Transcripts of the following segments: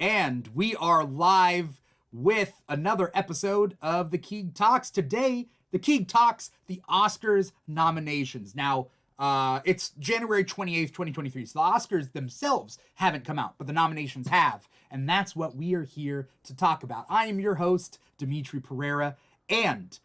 And we are live with another episode of the Keeg Talks. Today, the Keeg Talks, the Oscars nominations. Now, it's January 28th, 2023, so the Oscars themselves haven't come out, but the nominations have, and that's what we are here to talk about. I am your host, Dimithri Perera, and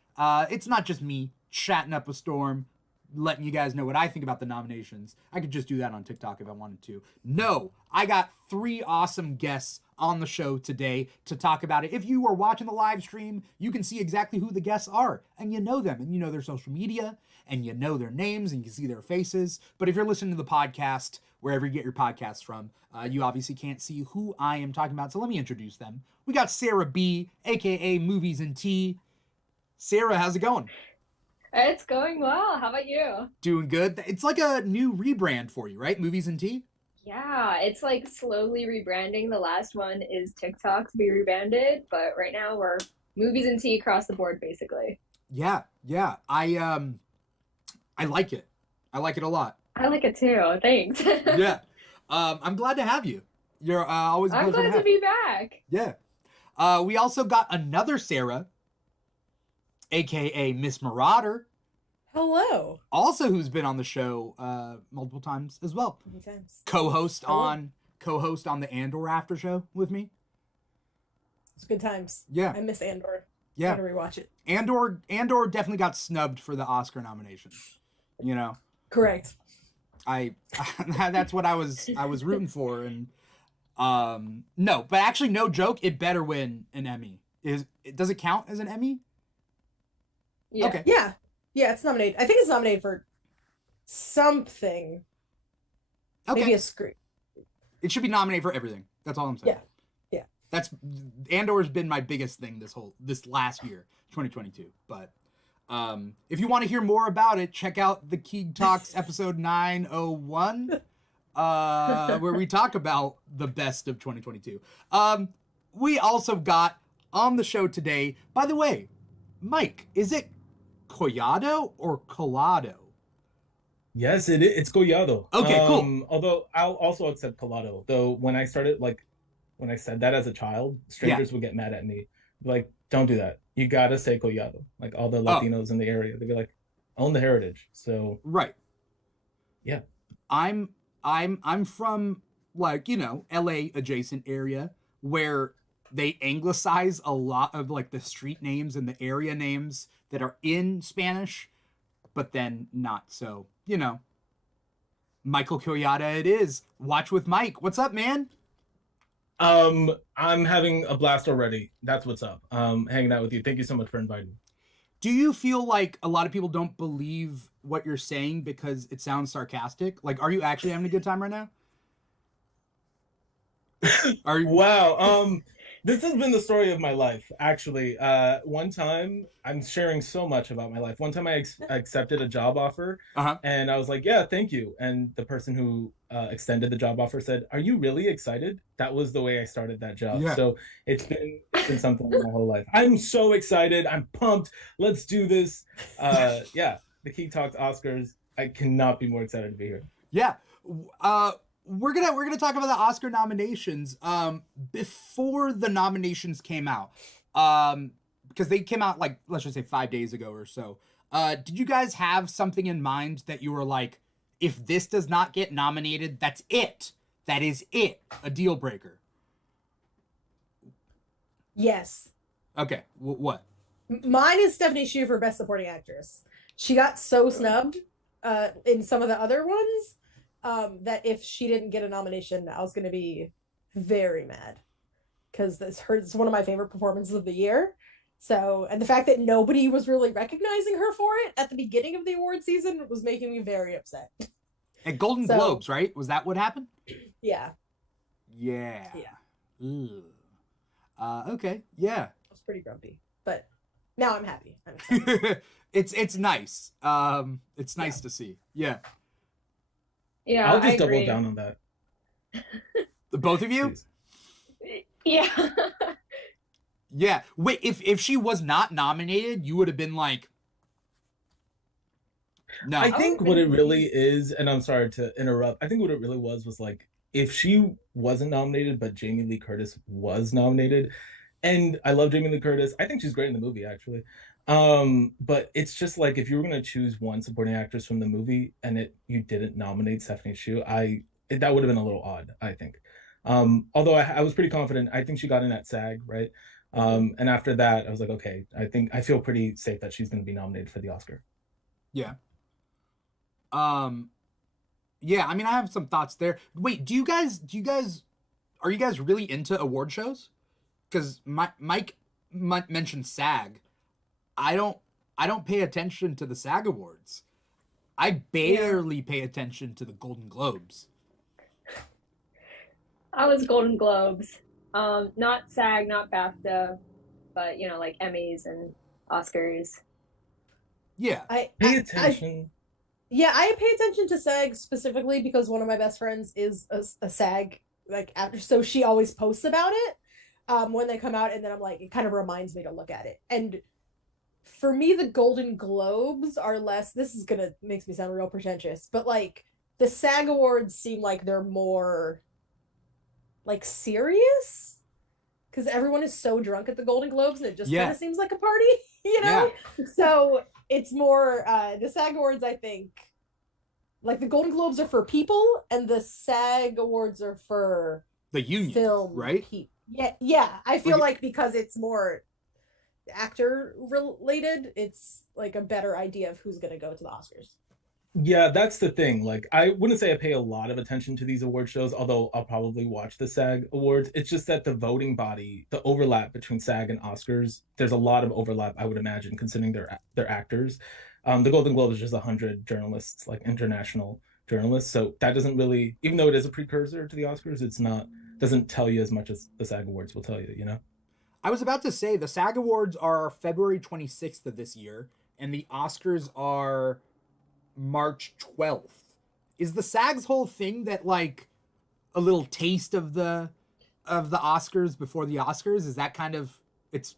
it's not just me chatting up a storm, letting you guys know what I think about the nominations. I could just do that on TikTok if I wanted to. No, I got three awesome guests on the show today to talk about it. If you are watching the live stream, you can see exactly who the guests are, and you know them, and you know their social media, and you know their names, and you can see their faces. But if you're listening to the podcast, wherever you get your podcasts from, you obviously can't see who I am talking about, so let me introduce them. We got Sarah B, aka Movies and Tea. Sarah, how's it going? It's going well. How about you? Doing good. It's like a new rebrand for you, right? Movies and Tea? Yeah, it's like slowly rebranding. The last one is TikTok to be rebranded, but right now we're movies and tea across the board, basically. Yeah. I like it. I like it a lot. I like it too. Thanks. Yeah. I'm glad to have you. You're always a I'm pleasure glad to be back. Yeah. We also got another Sarah, aka Miss Marauder. Hello. Also, who's been on the show multiple times as well. Many times. Co-host on the Andor after show with me. It's good times. Yeah. I miss Andor. Yeah. Gotta rewatch it. Andor definitely got snubbed for the Oscar nomination. You know. Correct. That's what I was rooting for, and no, but actually, no joke, it better win an Emmy. Does it count as an Emmy? Yeah. Okay. Yeah, it's nominated. I think it's nominated for something. Okay. Maybe a screen. It should be nominated for everything. That's all I'm saying. Yeah. That's Andor's been my biggest thing this last year, 2022. But if you want to hear more about it, check out the Keeg Talks episode 901, where we talk about the best of 2022. We also got on the show today, by the way, Mike, is it Collado or Collado? Yes, it's Collado. Okay, cool. Although I'll also accept Collado. Though when I said that as a child, strangers would get mad at me. Like, don't do that. You gotta say Collado. Like all the Latinos in the area, they'd be like, own the heritage. So right. Yeah. I'm from, like, LA adjacent area where they anglicize a lot of like the street names and the area names that are in Spanish, but then not. So, Michael Collado it is. Watch with Mike. What's up, man? I'm having a blast already. That's what's up. Hanging out with you. Thank you so much for inviting me. Do you feel like a lot of people don't believe what you're saying because it sounds sarcastic? Like, are you actually having a good time right now? Are you... Wow. This has been the story of my life, actually. One time, I'm sharing so much about my life. One time I accepted a job offer, and I was like, yeah, thank you. And the person who extended the job offer said, are you really excited? That was the way I started that job. Yeah. So it's been something my whole life. I'm so excited. I'm pumped. Let's do this. Yeah, the Keeg Talks Oscars. I cannot be more excited to be here. Yeah. We're gonna talk about the Oscar nominations. Before the nominations came out, because they came out like, let's just say 5 days ago or so. Did you guys have something in mind that you were like, if this does not get nominated, that's it. That is it. A deal breaker. Yes. Okay. What? Mine is Stephanie Hsu for Best Supporting Actress. She got so snubbed in some of the other ones that if she didn't get a nomination, I was going to be very mad because it's one of my favorite performances of the year. So, and the fact that nobody was really recognizing her for it at the beginning of the award season was making me very upset. At Golden Globes, right? Was that what happened? Yeah. Yeah. Yeah. Okay. Yeah. I was pretty grumpy, but now I'm happy. I'm excited. It's nice. It's nice to see. Yeah. Yeah, I'll just I double agree. down on that. Both of you? Please. Yeah. Yeah. Wait, if she was not nominated, you would have been like, no. I think what it really is, and I'm sorry to interrupt, I think what it really was like if she wasn't nominated, but Jamie Lee Curtis was nominated, and I love Jamie Lee Curtis. I think she's great in the movie, actually. But it's just like if you were gonna choose one supporting actress from the movie and you didn't nominate Stephanie Hsu, that would have been a little odd, I think. Although I was pretty confident. I think she got in at SAG, right? And after that, I was like, okay, I feel pretty safe that she's gonna be nominated for the Oscar. Yeah. Yeah, I mean, I have some thoughts there. Wait, are you guys really into award shows? Because Mike mentioned SAG. I don't pay attention to the SAG Awards. I barely pay attention to the Golden Globes. I was Golden Globes, not SAG, not BAFTA, but like Emmys and Oscars. Yeah, Pay attention. I pay attention to SAG specifically because one of my best friends is a SAG actor, so she always posts about it when they come out, and then I'm like, it kind of reminds me to look at it. And for me, the Golden Globes are less. This is makes me sound real pretentious, but like the SAG Awards seem like they're more like serious because everyone is so drunk at the Golden Globes and it just kind of seems like a party, Yeah. So it's more the SAG Awards, I think, like the Golden Globes are for people and the SAG Awards are for the union, film, right? Yeah. I feel like because it's more actor related, it's like a better idea of who's going to go to the Oscars. Yeah, that's the thing. Like, I wouldn't say I pay a lot of attention to these award shows, although I'll probably watch the SAG Awards. It's just that the voting body, the overlap between SAG and Oscars, there's a lot of overlap, I would imagine, considering their actors. The Golden Globe is just 100 journalists, like international journalists. So that doesn't really, even though it is a precursor to the Oscars, doesn't tell you as much as the SAG Awards will tell you, you know? I was about to say the SAG Awards are February 26th of this year, and the Oscars are March 12th. Is the SAG's whole thing that like a little taste of the Oscars before the Oscars? Is that kind of its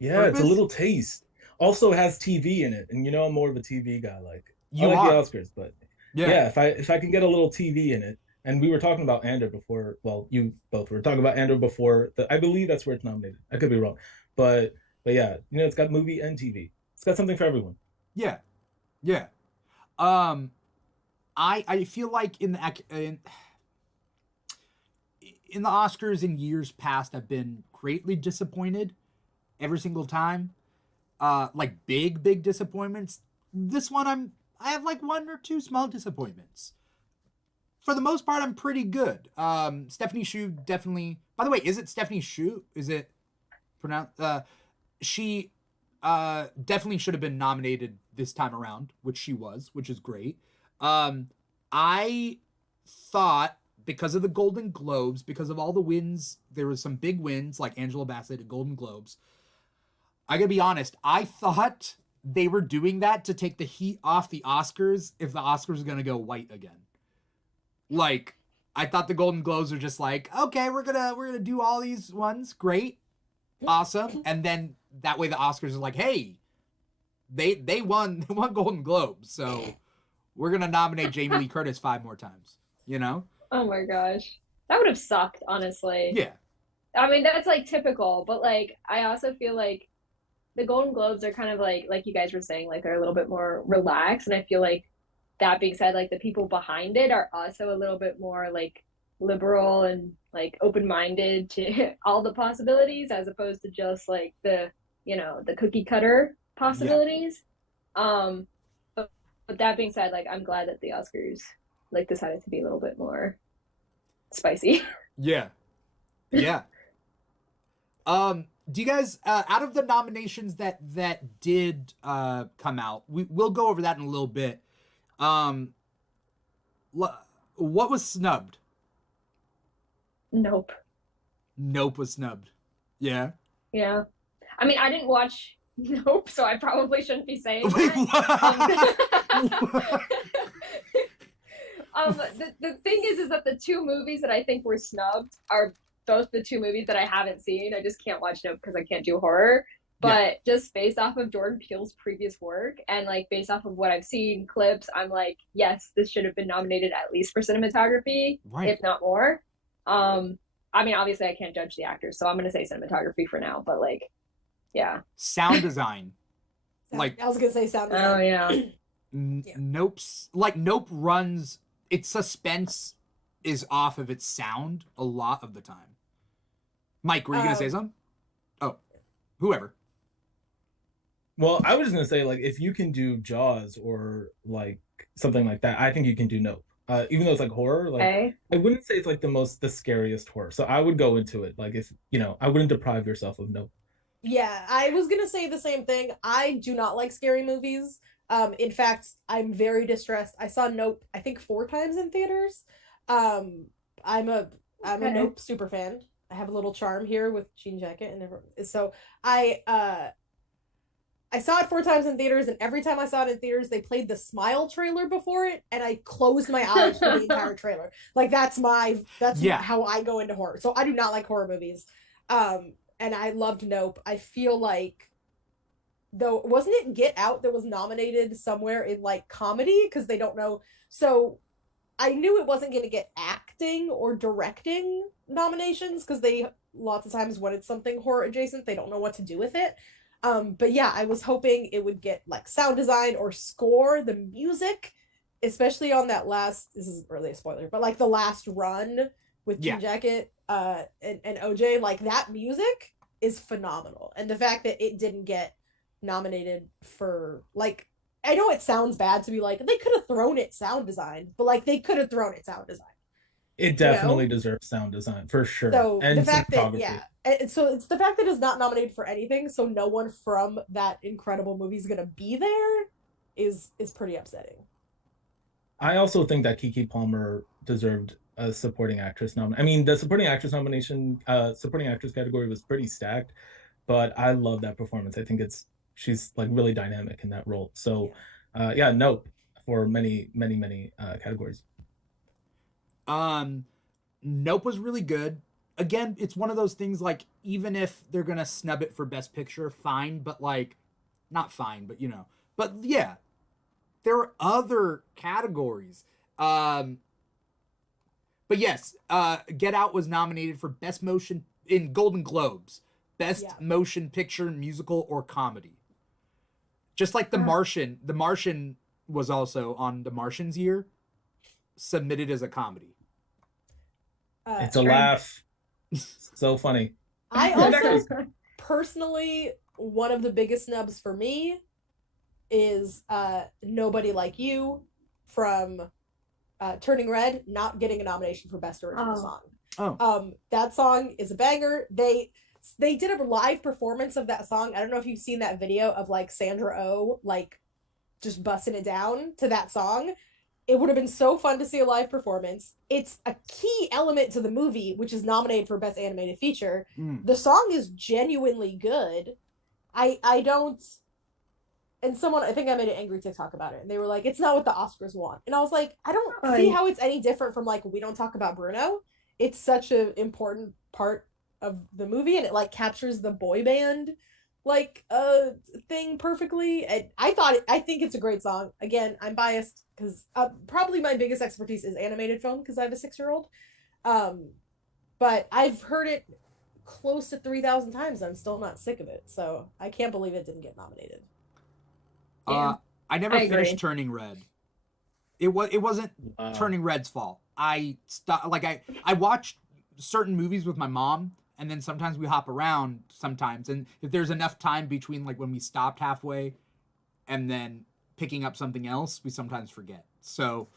purpose? It's a little taste. Also has TV in it, and I'm more of a TV guy. Like you I like are. the Oscars, but if I can get a little TV in it, and we were talking about Andor before. Well, you both were talking about Andor before. I believe that's where it's nominated. I could be wrong, but yeah, it's got movie and TV. It's got something for everyone. Yeah. I feel like in the Oscars in years past, I've been greatly disappointed every single time. Like big disappointments. This one I have like one or two small disappointments. For the most part, I'm pretty good. Stephanie Hsu definitely. By the way, is it Stephanie Hsu? Is it pronounced? She definitely should have been nominated this time around, which she was, which is great. I thought because of the Golden Globes, because of all the wins, there was some big wins like Angela Bassett at Golden Globes. I gotta be honest, I thought they were doing that to take the heat off the Oscars if the Oscars are gonna go white again. Like, I thought the Golden Globes were just like, okay, we're gonna do all these ones, great, awesome, and then that way the Oscars are like, hey, they won Golden Globes, so we're gonna nominate Jamie Lee Curtis 5 more times, Oh my gosh, that would have sucked, honestly. Yeah, I mean that's like typical, but like I also feel like the Golden Globes are kind of like you guys were saying, like they're a little bit more relaxed, and I feel like that being said, like the people behind it are also a little bit more like liberal and like open-minded to all the possibilities as opposed to just like the the cookie cutter possibilities. But that being said, like I'm glad that the Oscars like decided to be a little bit more spicy. Yeah. Do you guys out of the nominations that did come out, we'll go over that in a little bit. What was snubbed? Nope. Nope was snubbed. Yeah. Yeah. I mean, I didn't watch Nope, so I probably shouldn't be saying Wait, that. The thing is that the two movies that I think were snubbed are both the two movies that I haven't seen. I just can't watch Nope because I can't do horror. But just based off of Jordan Peele's previous work and like based off of what I've seen clips, I'm like, yes, this should have been nominated at least for cinematography, if not more. I mean, obviously I can't judge the actors, so I'm gonna say cinematography for now, but like, yeah. Sound design. Like I was gonna say sound design. Oh yeah. Nope runs, its suspense is off of its sound a lot of the time. Mike, were you gonna say something? Oh, whoever. Well, I was just gonna say, like, if you can do Jaws or like something like that, I think you can do Nope. Even though it's like horror, like I wouldn't say it's like the scariest horror. So I would go into it like, if I wouldn't deprive yourself of Nope. Yeah, I was gonna say the same thing. I do not like scary movies. In fact, I'm very distressed. I saw Nope, I think 4 times in theaters. I'm a Nope super fan. I have a little charm here with jean jacket and everything. So I saw it 4 times in theaters, and every time I saw it in theaters, they played the Smile trailer before it, and I closed my eyes for the entire trailer. Like that's how I go into horror. So I do not like horror movies. And I loved Nope. I feel like, though, wasn't it Get Out that was nominated somewhere in like comedy because they don't know? So I knew it wasn't going to get acting or directing nominations because they lots of times when it's something horror adjacent, they don't know what to do with it. But yeah, I was hoping it would get like sound design or score, the music, especially on that last, this isn't really a spoiler, but like the last run with Jean Jacket and OJ, like that music is phenomenal. And the fact that it didn't get nominated for, like, I know it sounds bad to be like, they could have thrown it sound design, but like they could have thrown it sound design. It definitely deserves sound design for sure. So and the fact that so it's the fact that it's not nominated for anything, so no one from that incredible movie is gonna be there is pretty upsetting. I also think that Keke Palmer deserved a supporting actress nomination. I mean, the supporting actress nomination, supporting actress category was pretty stacked, but I love that performance. I think she's like really dynamic in that role. So Nope for many categories. Nope was really good. Again, it's one of those things, like, even if they're gonna snub it for Best Picture, fine, but like, not fine, but but yeah, there are other categories. But yes, Get Out was nominated for Best Motion in Golden Globes, Best Motion Picture, Musical, or Comedy. Just like The Martian. The Martian was also on The Martian's year, submitted as a comedy. It's a laugh. So funny. I also personally, one of the biggest snubs for me is Nobody Like You from Turning Red not getting a nomination for Best Original Song. That song is a banger. They did a live performance of that song. I don't know if you've seen that video of like Sandra Oh like just busting it down to that song. It would have been so fun to see a live performance. It's a key element to the movie, which is nominated for Best Animated Feature. The song is genuinely good. I don't... And someone, I think I made an angry TikTok about it, and they were like, it's not what the Oscars want. And I was like, I don't see how it's any different from like, We Don't Talk About Bruno. It's such an important part of the movie, and it like captures the boy band like thing perfectly. And I think it's a great song. Again, I'm biased because probably my biggest expertise is animated film because I have a 6-year-old. But I've heard it close to 3,000 times. I'm still not sick of it, so I can't believe it didn't get nominated. I never finished Turning Red. It wasn't Turning Red's fault. I watched certain movies with my mom, and then sometimes we hop around sometimes, and if there's enough time between like when we stopped halfway and then picking up something else, we sometimes forget. So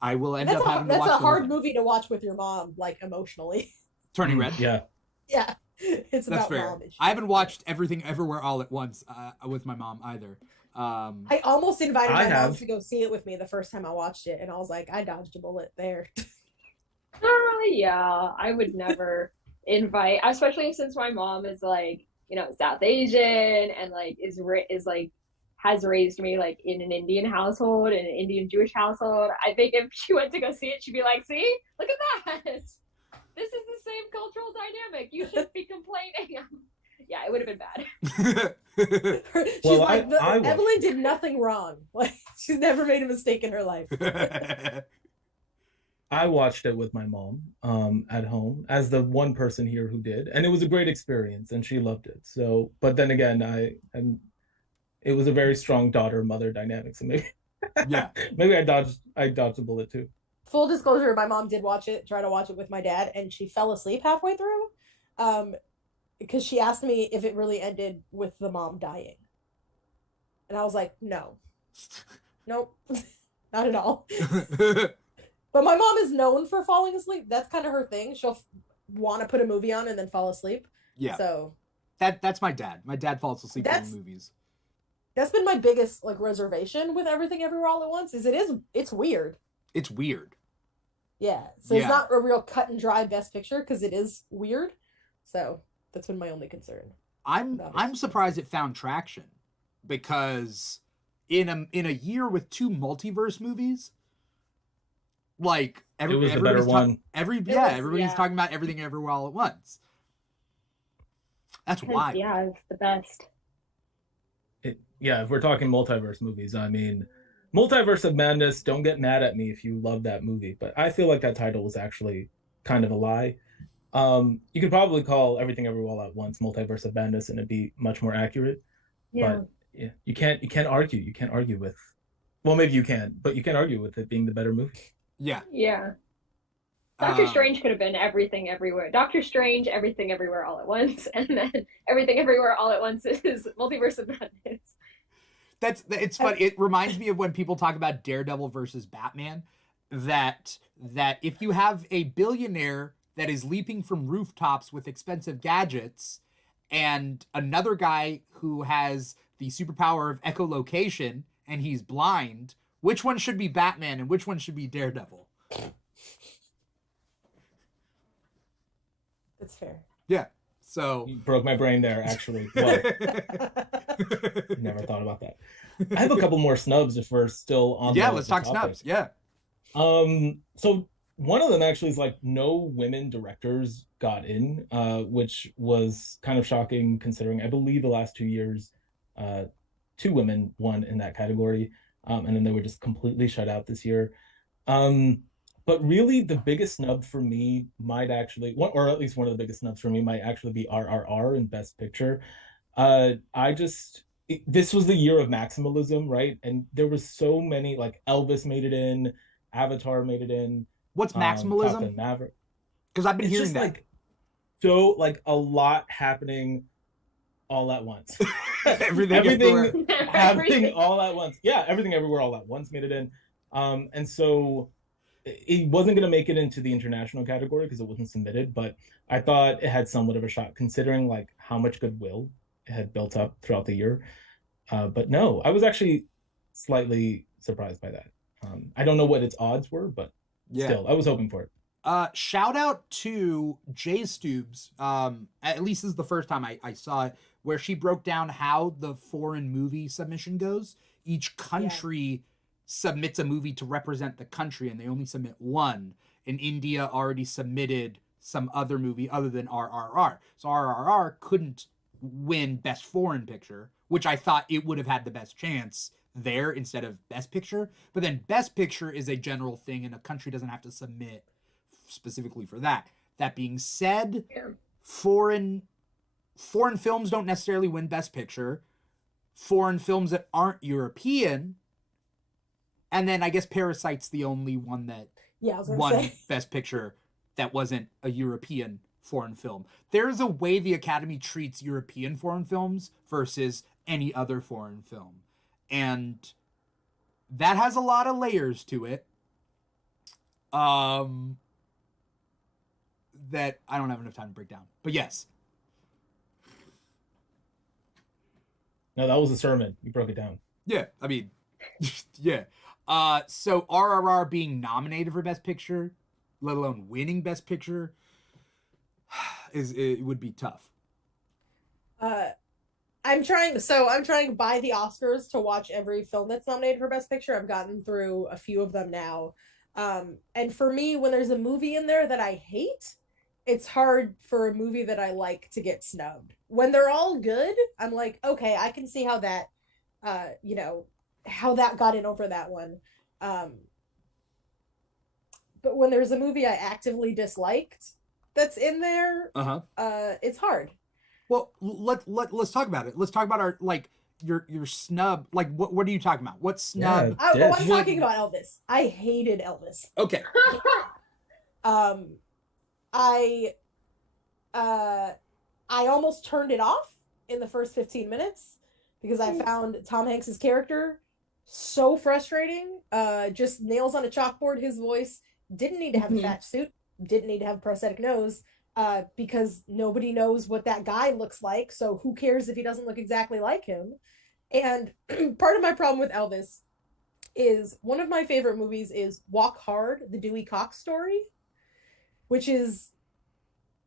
I will end up having to watch. That's a hard movie to watch with your mom, like emotionally. Turning Red. Yeah. Yeah. It's about mom. I haven't watched Everything Everywhere All at Once with my mom either. I almost invited my mom to go see it with me the first time I watched it, and I was like, I dodged a bullet there. Yeah, I would never invite, especially since my mom is like, South Asian and like is like has raised me like in an Indian household, in an Indian Jewish household. I think if she went to go see it, she'd be like, see, look at that. This is the same cultural dynamic. You shouldn't be complaining. Yeah, it would have been bad. She's Well, like, I Evelyn did nothing wrong. Like, she's never made a mistake in her life. I watched it with my mom at home as the one person here who did, and it was a great experience, and she loved it. So, but then again, it was a very strong daughter-mother dynamic, so maybe Yeah. maybe I dodged a bullet too. Full disclosure, my mom did try to watch it with my dad, and she fell asleep halfway through. Because she asked me if it really ended with the mom dying. And I was like, no. Nope. Not at all. But my mom is known for falling asleep. That's kind of her thing. She'll want to put a movie on and then fall asleep. Yeah. So that's my dad. My dad falls asleep during movies. That's been my biggest like reservation with Everything Everywhere All at Once. It's weird. It's weird. Yeah. So it's not a real cut and dry best picture because it is weird. So that's been my only concern. I'm surprised it found traction because in a year with 2 multiverse movies, like it was the better one. Everybody's talking about Everything Everywhere All at Once. That's wild. Yeah, it's the best. If we're talking multiverse movies, I mean, Multiverse of Madness, don't get mad at me if you love that movie, but I feel like that title was actually kind of a lie. You could probably call Everything Everywhere All at Once Multiverse of Madness and it'd be much more accurate. Yeah. But yeah, you can't argue with, well, maybe you can, but you can't argue with it being the better movie. Yeah. Yeah. Doctor Strange could have been Everything Everywhere. Doctor Strange, Everything Everywhere All at Once, and then Everything Everywhere All at Once is Multiverse of Madness. It's fun. It reminds me of when people talk about Daredevil versus Batman, that if you have a billionaire that is leaping from rooftops with expensive gadgets and another guy who has the superpower of echolocation and he's blind, which one should be Batman and which one should be Daredevil? That's fair. Yeah. So you broke my brain there, actually. Well, never thought about that. I have a couple more snubs if we're still on. Yeah, let's talk snubs. Yeah. So one of them actually is like no women directors got in, which was kind of shocking considering I believe the last 2 years, 2 women won in that category, and then they were just completely shut out this year. But really, the biggest snub for me might actually, or at least one of the biggest snubs for me might actually be RRR in Best Picture. This was the year of maximalism, right? And there was so many, like Elvis made it in, Avatar made it in. What's maximalism? Because I've been hearing that. Like a lot happening all at once. everything happening all at once. Yeah, Everything Everywhere All at Once made it in. And so it wasn't going to make it into the international category because it wasn't submitted, but I thought it had somewhat of a shot considering like how much goodwill it had built up throughout the year. But no, I was actually slightly surprised by that. I don't know what its odds were, but still, I was hoping for it. Shout out to Jay Stubes. At least this is the first time I saw it, where she broke down how the foreign movie submission goes. Each country submits a movie to represent the country, and they only submit one. And India already submitted some other movie other than RRR. So RRR couldn't win Best Foreign Picture, which I thought it would have had the best chance there instead of Best Picture. But then Best Picture is a general thing, and a country doesn't have to submit specifically for that. That being said, foreign films don't necessarily win Best Picture. Foreign films that aren't European, and then I guess Parasite's the only one that won Best Picture that wasn't a European foreign film. There's a way the Academy treats European foreign films versus any other foreign film. And that has a lot of layers to it. That I don't have enough time to break down. But yes. No, that was a sermon. You broke it down. Yeah, I mean, yeah. So RRR being nominated for Best Picture, let alone winning Best Picture, it would be tough. I'm trying to buy the Oscars to watch every film that's nominated for Best Picture. I've gotten through a few of them now. And for me, when there's a movie in there that I hate, it's hard for a movie that I like to get snubbed. When they're all good, I'm like, okay, I can see how that, you know, how that got in over that one. Um, but when there's a movie I actively disliked that's in there, it's hard. Well, let's talk about it. Let's talk about our like your snub. Like what are you talking about? What snub? I'm talking about Elvis. I hated Elvis. Okay. I almost turned it off in the first 15 minutes because I found Tom Hanks's character so frustrating. Just nails on a chalkboard. His voice didn't need to have a fat suit, didn't need to have a prosthetic nose, because nobody knows what that guy looks like. So who cares if he doesn't look exactly like him? And part of my problem with Elvis is one of my favorite movies is Walk Hard, the Dewey Cox story, which is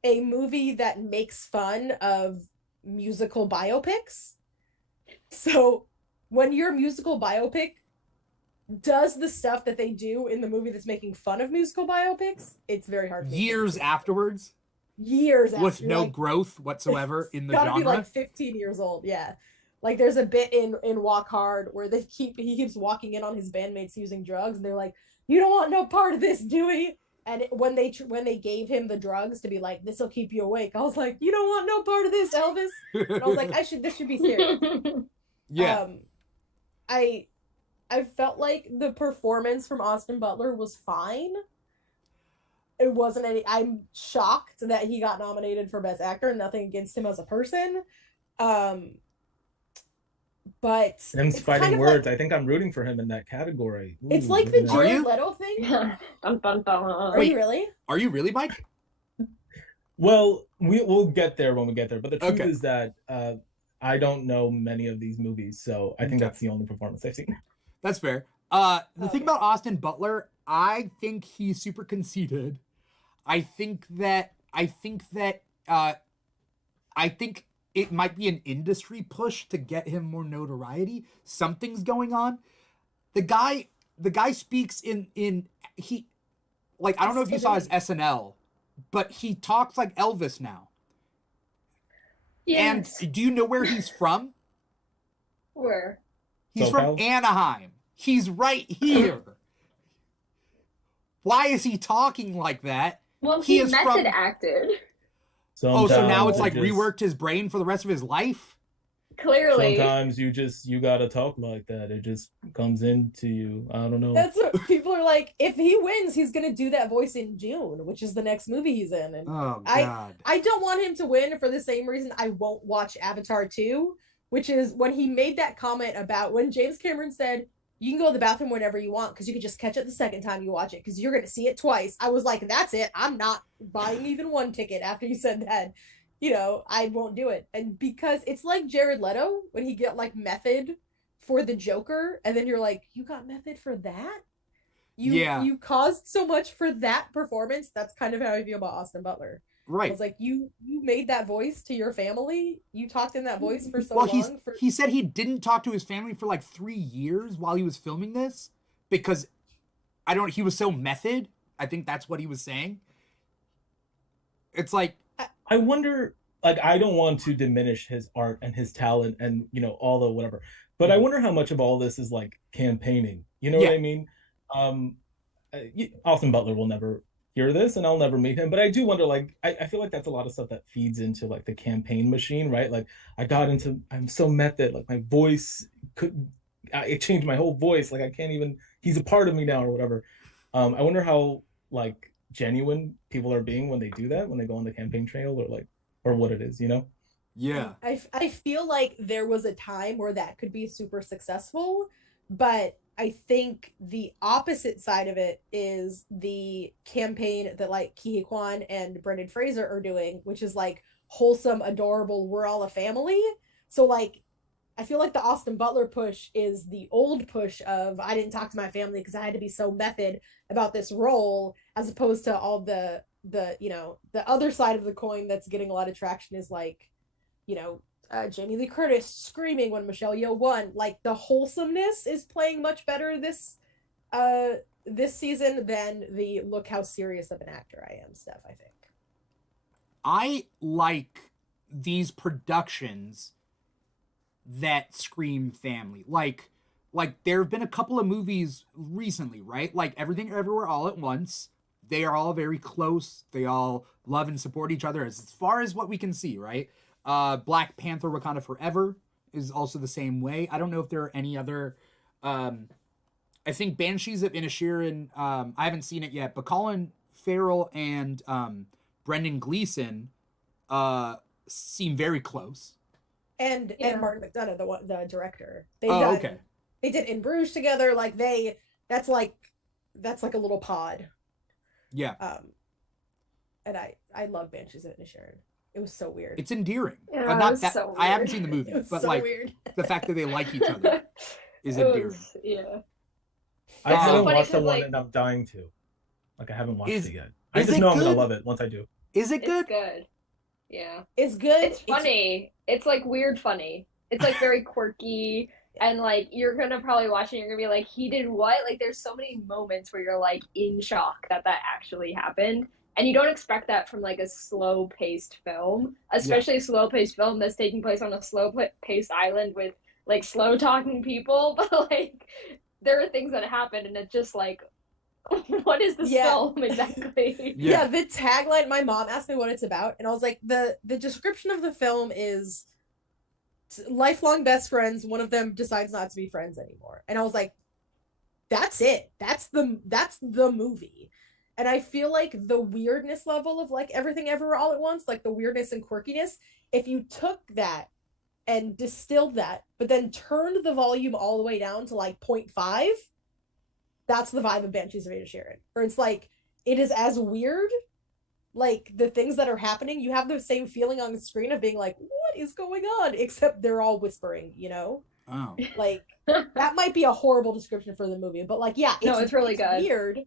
a movie that makes fun of musical biopics. So when your musical biopic does the stuff that they do in the movie that's making fun of musical biopics, it's very hard. Years afterwards? Years after. With no growth whatsoever in the genre? Gotta be like 15 years old, yeah. Like there's a bit in Walk Hard where he keeps walking in on his bandmates using drugs, and they're like, "You don't want no part of this, Dewey." And when they gave him the drugs to be like, "This will keep you awake," I was like, "You don't want no part of this, Elvis." And I was like, this should be serious. Yeah. I felt like the performance from Austin Butler was fine. It wasn't any. I'm shocked that he got nominated for Best Actor. Nothing against him as a person. But Them's fighting words. Like, I think I'm rooting for him in that category. Ooh, it's like the Jared Leto thing. Dun, dun, dun. Are you really? Are you really, Mike? Well, we'll get there when we get there. But the truth is that I don't know many of these movies, so I think that's the only performance I've seen. That's fair. The thing about Austin Butler, I think he's super conceited. I think it might be an industry push to get him more notoriety. Something's going on. The guy speaks in he, like, I don't know if you saw his SNL, but he talks like Elvis now. Yes. And do you know where he's from? Where? He's from Anaheim. He's right here. Why is he talking like that? Well, he method acted. So now it's like reworked his brain for the rest of his life? Clearly. Sometimes you gotta talk like that. It just comes into you. I don't know. That's what people are like. If he wins, he's gonna do that voice in June, which is the next movie he's in. And oh God. I don't want him to win for the same reason I won't watch Avatar 2, which is when he made that comment about when James Cameron said, "You can go to the bathroom whenever you want because you can just catch it the second time you watch it because you're going to see it twice." I was like, that's it. I'm not buying even one ticket after you said that. You know, I won't do it. And because it's like Jared Leto when he get like method for the Joker, and then you're like, you got method for that? You caused so much for that performance. That's kind of how I feel about Austin Butler. Right. I was like, you made that voice to your family. You talked in that voice for so long. He said he didn't talk to his family for like 3 years while he was filming this because he was so method. I think that's what he was saying. It's like, I wonder, like, I don't want to diminish his art and his talent and, you know, all the whatever, but I wonder how much of all this is like campaigning. You know what I mean? Austin Butler will never hear this and I'll never meet him, but I do wonder, like, I feel like that's a lot of stuff that feeds into like the campaign machine, right? Like I'm so method, like my voice it changed my whole voice, like I can't even, he's a part of me now or whatever. I wonder how like genuine people are being when they do that, when they go on the campaign trail or what it is, you know? Yeah. I feel like there was a time where that could be super successful, but I think the opposite side of it is the campaign that like Ke Quan and Brendan Fraser are doing, which is like wholesome, adorable, we're all a family. So like, I feel like the Austin Butler push is the old push of I didn't talk to my family because I had to be so method about this role, as opposed to all the you know, the other side of the coin that's getting a lot of traction is like, you know, Jamie Lee Curtis screaming when Michelle Yeoh won. Like the wholesomeness is playing much better this season than the look how serious of an actor I am stuff, I think. I like these productions that scream family. Like there have been a couple of movies recently, right? Like Everything Everywhere All at Once. They are all very close. They all love and support each other as far as what we can see, right? Black Panther Wakanda Forever is also the same way. I don't know if there are any other... I think Banshees of Inisherin, I haven't seen it yet, but Colin Farrell and Brendan Gleeson seem very close. And Martin McDonagh, the director. Okay. They did In Bruges together. Like that's like a little pod. Yeah. And I love Banshees of Inisherin. It was so weird. It's endearing. Yeah, Not that so I haven't weird. seen the movie, It was but so like weird. the fact that they like each other is endearing. Yeah. I It's so haven't funny watched the 'cause, one like- and I'm dying to. Like, I haven't watched Is- it yet. I is just it know I'm good? gonna love it once I do. Is it good? It's good. Yeah. It's good. It's funny. It's like weird funny. It's like very quirky. And like you're gonna probably watch it and you're gonna be like, he did what? Like there's so many moments where you're like in shock that actually happened. And you don't expect that from like a slow paced film, especially a slow paced film that's taking place on a slow paced island with like slow talking people. But like there are things that happen and it's just like, what is this film exactly? Yeah, the tagline, my mom asked me what it's about, and I was like, the description of the film is lifelong best friends, one of them decides not to be friends anymore. And I was like, that's it. That's the movie. And I feel like the weirdness level of like Everything Everywhere All at Once, like the weirdness and quirkiness, if you took that and distilled that, but then turned the volume all the way down to like 0.5, that's the vibe of Banshees of Inisherin. Or it's like, it is as weird, like the things that are happening, you have the same feeling on the screen of being like, what is going on? Except they're all whispering, you know? Oh. Like, that might be a horrible description for the movie, but like, yeah, it's really good. Weird,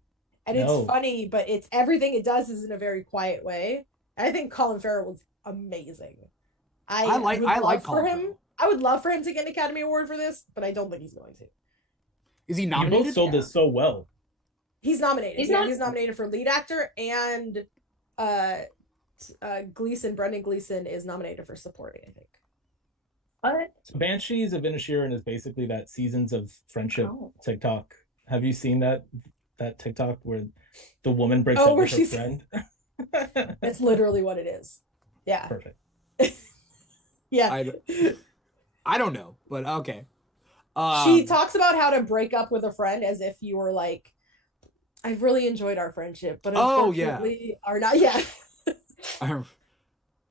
and it's funny, but it's everything it does is in a very quiet way. And I think Colin Farrell was amazing. I like Colin Farrell. I would love for him to get an Academy Award for this, but I don't think he's going to. Is he You nominated? both sold this so well. He's nominated. He's nominated for lead actor, and Brendan Gleeson is nominated for supporting, I think. What? So Banshees of Inisherin is basically that Seasons of Friendship TikTok. Have you seen that TikTok where the woman breaks up with her friend? That's literally what it is. Yeah. Perfect. Yeah. I don't know, but okay. She talks about how to break up with a friend as if you were like, I've really enjoyed our friendship, but unfortunately are not. Yeah.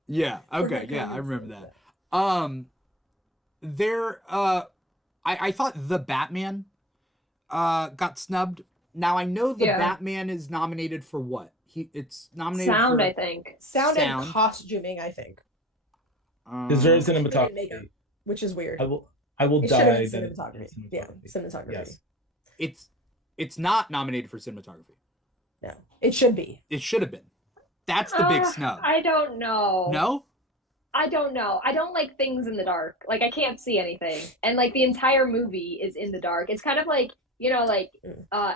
Yeah. Okay. Yeah, I remember that. I thought The Batman got snubbed. Now I know The Batman is nominated for what? It's nominated sound, for I think. Sound and costuming, I think. Deserves cinematography, which is weird. I will it die. Cinematography. Yeah, cinematography. Yes. It's not nominated for cinematography. No, it should be. It should have been. That's the big snub. I don't know. No? I don't know. I don't like things in the dark. Like I can't see anything. And like the entire movie is in the dark. It's kind of like, you know, like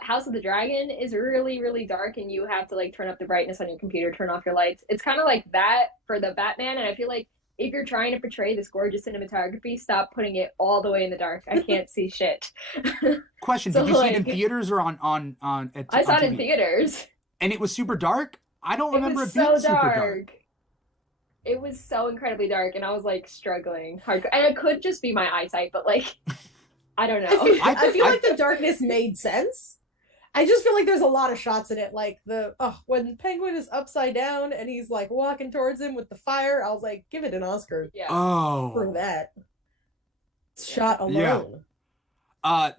House of the Dragon is really, really dark and you have to like turn up the brightness on your computer, turn off your lights. It's kind of like that for the Batman. And I feel like if you're trying to portray this gorgeous cinematography, stop putting it all the way in the dark. I can't see shit. Question, did you see it in theaters or on I saw it in TV? theaters. And it was super dark? I don't remember it being being super dark. It was so incredibly dark and I was like struggling hard. And it could just be my eyesight, but like I don't know. I feel like the darkness made sense. I just feel like there's a lot of shots in it, like when Penguin is upside down and he's like walking towards him with the fire. I was like, give it an Oscar. Yeah. Oh. For that shot alone. Yeah. I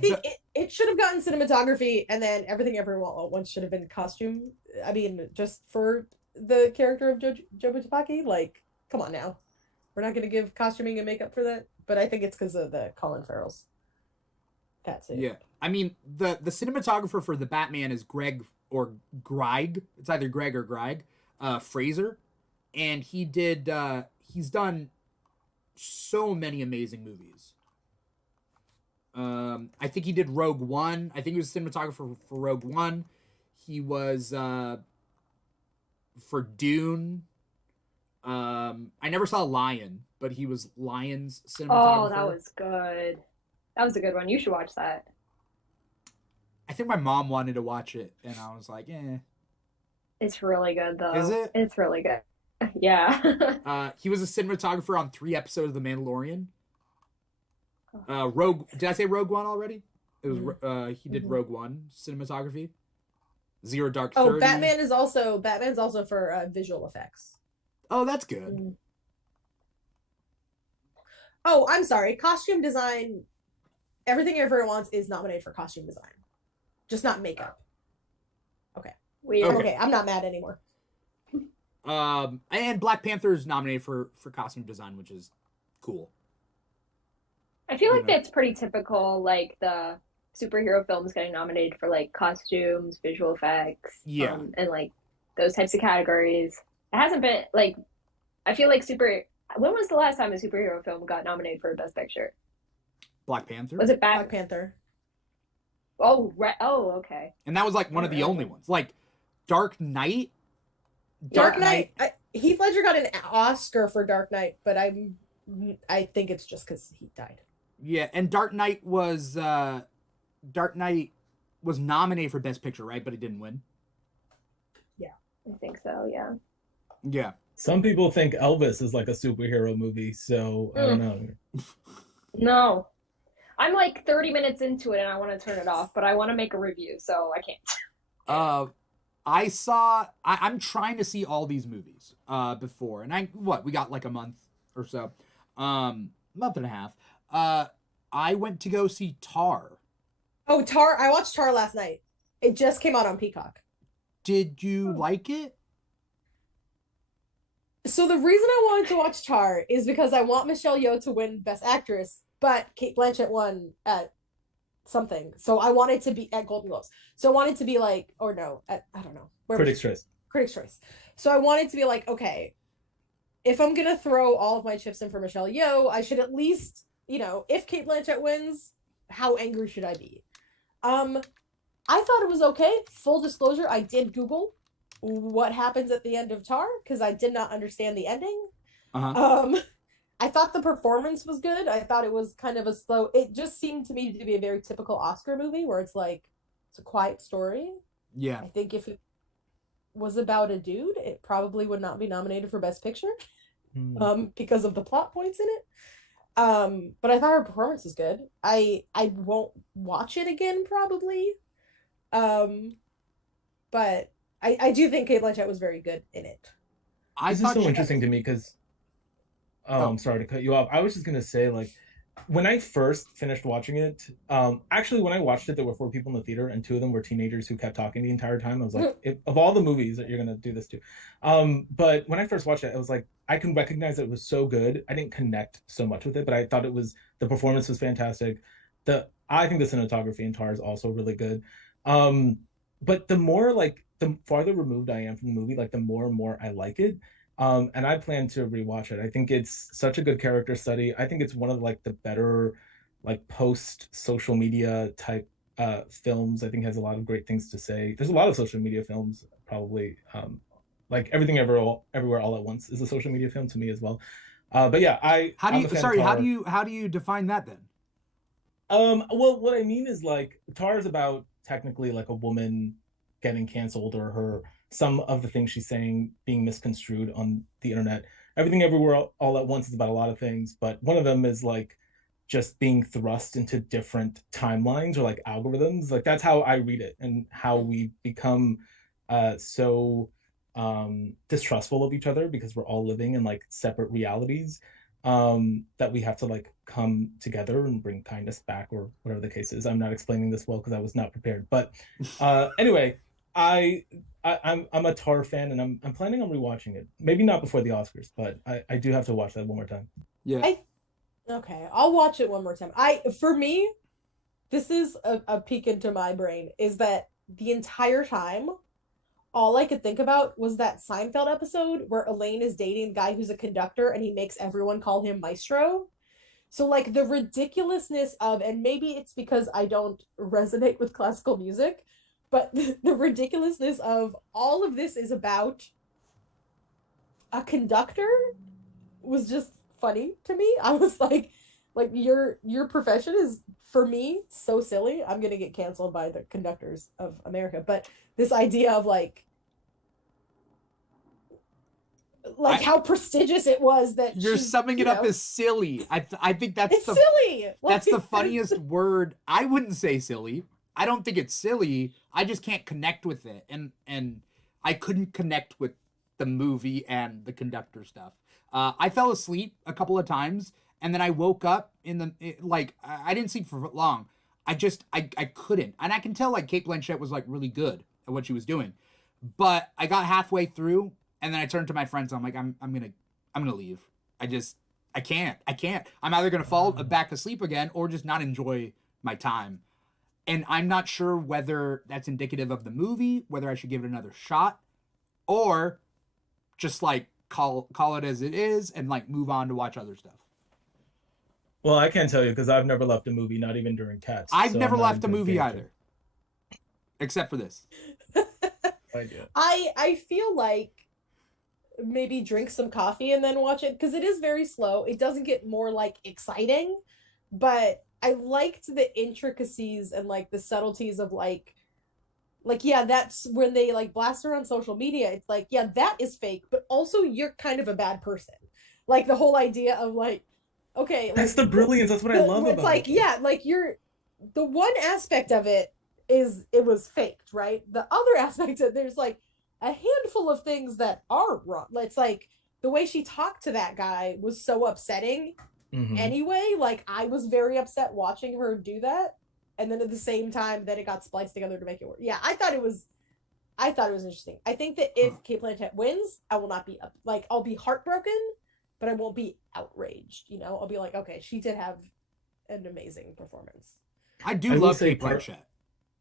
think it should have gotten cinematography, and then Everything Everywhere All at Once should have been costume. I mean, just for the character of Jobu Tupaki. Like, come on now, we're not gonna give costuming and makeup for that. But I think it's because of the Colin Farrell's. That's it. Yeah, I mean the cinematographer for the Batman is Greg or Greig. It's either Greg or Greig Fraser, and he's done so many amazing movies. I think he did Rogue One. I think he was a cinematographer for Rogue One. He was for Dune. I never saw Lion, but he was Lion's Oh, cinematographer. that was good. That was a good one. You should watch that. I think my mom wanted to watch it, and I was like, eh. It's really good, though. Is it? It's really good. Yeah. He was a cinematographer on 3 episodes of The Mandalorian. Rogue. Did I say Rogue One already? It was. He did Rogue One cinematography. Zero Dark 30. Oh, Batman's also for visual effects. Oh, that's good. Oh, I'm sorry. Costume design. Everything Everyone Wants is nominated for costume design, just not makeup. Okay. Weird. Okay, I'm not mad anymore. And Black Panther is nominated for costume design, which is cool. I feel like that's pretty typical, like the superhero films getting nominated for like costumes, visual effects, and like those types of categories. It hasn't been like, I feel like when was the last time a superhero film got nominated for Best Picture? Black Panther? Was it Black Panther? Oh, right. Oh, okay. And that was like one of the only ones. Like Dark Knight. Dark Knight. Heath Ledger got an Oscar for Dark Knight, but I think it's just because he died. Yeah, and Dark Knight was nominated for Best Picture, right? But it didn't win. Yeah, I think so. Yeah. Yeah. Some people think Elvis is like a superhero movie, so I don't know. No. I'm like 30 minutes into it and I want to turn it off, but I want to make a review, so I can't. I'm trying to see all these movies before, and we got like a month or so, month and a half. I went to go see Tar. Oh, Tar! I watched Tar last night. It just came out on Peacock. Did you like it? So the reason I wanted to watch Tar is because I want Michelle Yeoh to win Best Actress, but Cate Blanchett won at something. So I wanted to be at Golden Globes. So I wanted to be like, or no, I don't know. Critics' Choice. Critics' Choice. So I wanted to be like, okay, if I'm going to throw all of my chips in for Michelle Yeoh, I should at least, if Cate Blanchett wins, how angry should I be? I thought it was okay. Full disclosure, I did Google what happens at the end of Tar because I did not understand the ending. I thought the performance was good. I thought it was kind of it just seemed to me to be a very typical Oscar movie where it's like, it's a quiet story. Yeah. I think if it was about a dude, it probably would not be nominated for Best Picture because of the plot points in it. But I thought her performance was good. I won't watch it again probably. But I do think Cate Blanchett was very good in it. This is so interesting to me because I'm sorry to cut you off. I was just gonna say, like, when I first finished watching it, actually when I watched it, there were 4 people in the theater and 2 of them were teenagers who kept talking the entire time. I was like, of all the movies that you're gonna do this to. But when I first watched it, I was like, I can recognize that it was so good. I didn't connect so much with it, but I thought the performance was fantastic. I think the cinematography in Tar is also really good. But the farther removed I am from the movie, like the more and more I like it. And I plan to rewatch it. I think it's such a good character study. I think it's one of like the better like post social media type films. I think has a lot of great things to say. There's a lot of social media films probably like Everything Everywhere All at Once is a social media film to me as well. But yeah, how do you define that then? Well, what I mean is like Tar is about technically like a woman getting canceled or some of the things she's saying being misconstrued on the internet. Everything Everywhere All at Once is about a lot of things, but one of them is like just being thrust into different timelines or like algorithms. Like that's how I read it and how we become so distrustful of each other because we're all living in like separate realities that we have to like come together and bring kindness back or whatever the case is. I'm not explaining this well because I was not prepared, but anyway, I'm a Tar fan and I'm planning on rewatching it. Maybe not before the Oscars, but I do have to watch that one more time. Yeah. Okay, I'll watch it one more time. For me, this is a peek into my brain, is that the entire time, all I could think about was that Seinfeld episode where Elaine is dating a guy who's a conductor and he makes everyone call him Maestro. So like the ridiculousness of, and maybe it's because I don't resonate with classical music, but the ridiculousness of all of this is about a conductor was just funny to me. I was like your profession is, for me, so silly. I'm gonna get canceled by the conductors of America. But this idea of like how prestigious it was that you're summing it up as silly. I think that's silly. That's the funniest word. I wouldn't say silly. I don't think it's silly. I just can't connect with it, and I couldn't connect with the movie and the conductor stuff. I fell asleep a couple of times, and then I woke up I didn't sleep for long. I couldn't, and I can tell like Cate Blanchett was like really good at what she was doing, but I got halfway through, and then I turned to my friends. I'm like, I'm gonna leave. I can't. I'm either gonna fall back asleep again or just not enjoy my time. And I'm not sure whether that's indicative of the movie, whether I should give it another shot, or just like call it as it is and like move on to watch other stuff. Well, I can't tell you because I've never left a movie, not even during Cats. I've never left a movie either, except for this. I feel like maybe drink some coffee and then watch it, because it is very slow. It doesn't get more like exciting, but I liked the intricacies and like the subtleties of like yeah, that's when they like blast around social media. It's like, yeah, that is fake, but also you're kind of a bad person. Like the whole idea of like, okay, like, that's the brilliance. That's what I love about it. It's like, yeah, like the one aspect of it is it was faked, right? The other aspect of there's like a handful of things that are wrong. It's like the way she talked to that guy was so upsetting. Mm-hmm. Anyway, like I was very upset watching her do that, and then at the same time that it got spliced together to make it work. Yeah, I thought it was interesting. I think that if Cate Blanchett wins, I will not be I'll be heartbroken, but I won't be outraged. You know, I'll be like, okay, she did have an amazing performance. I love Cate Blanchett.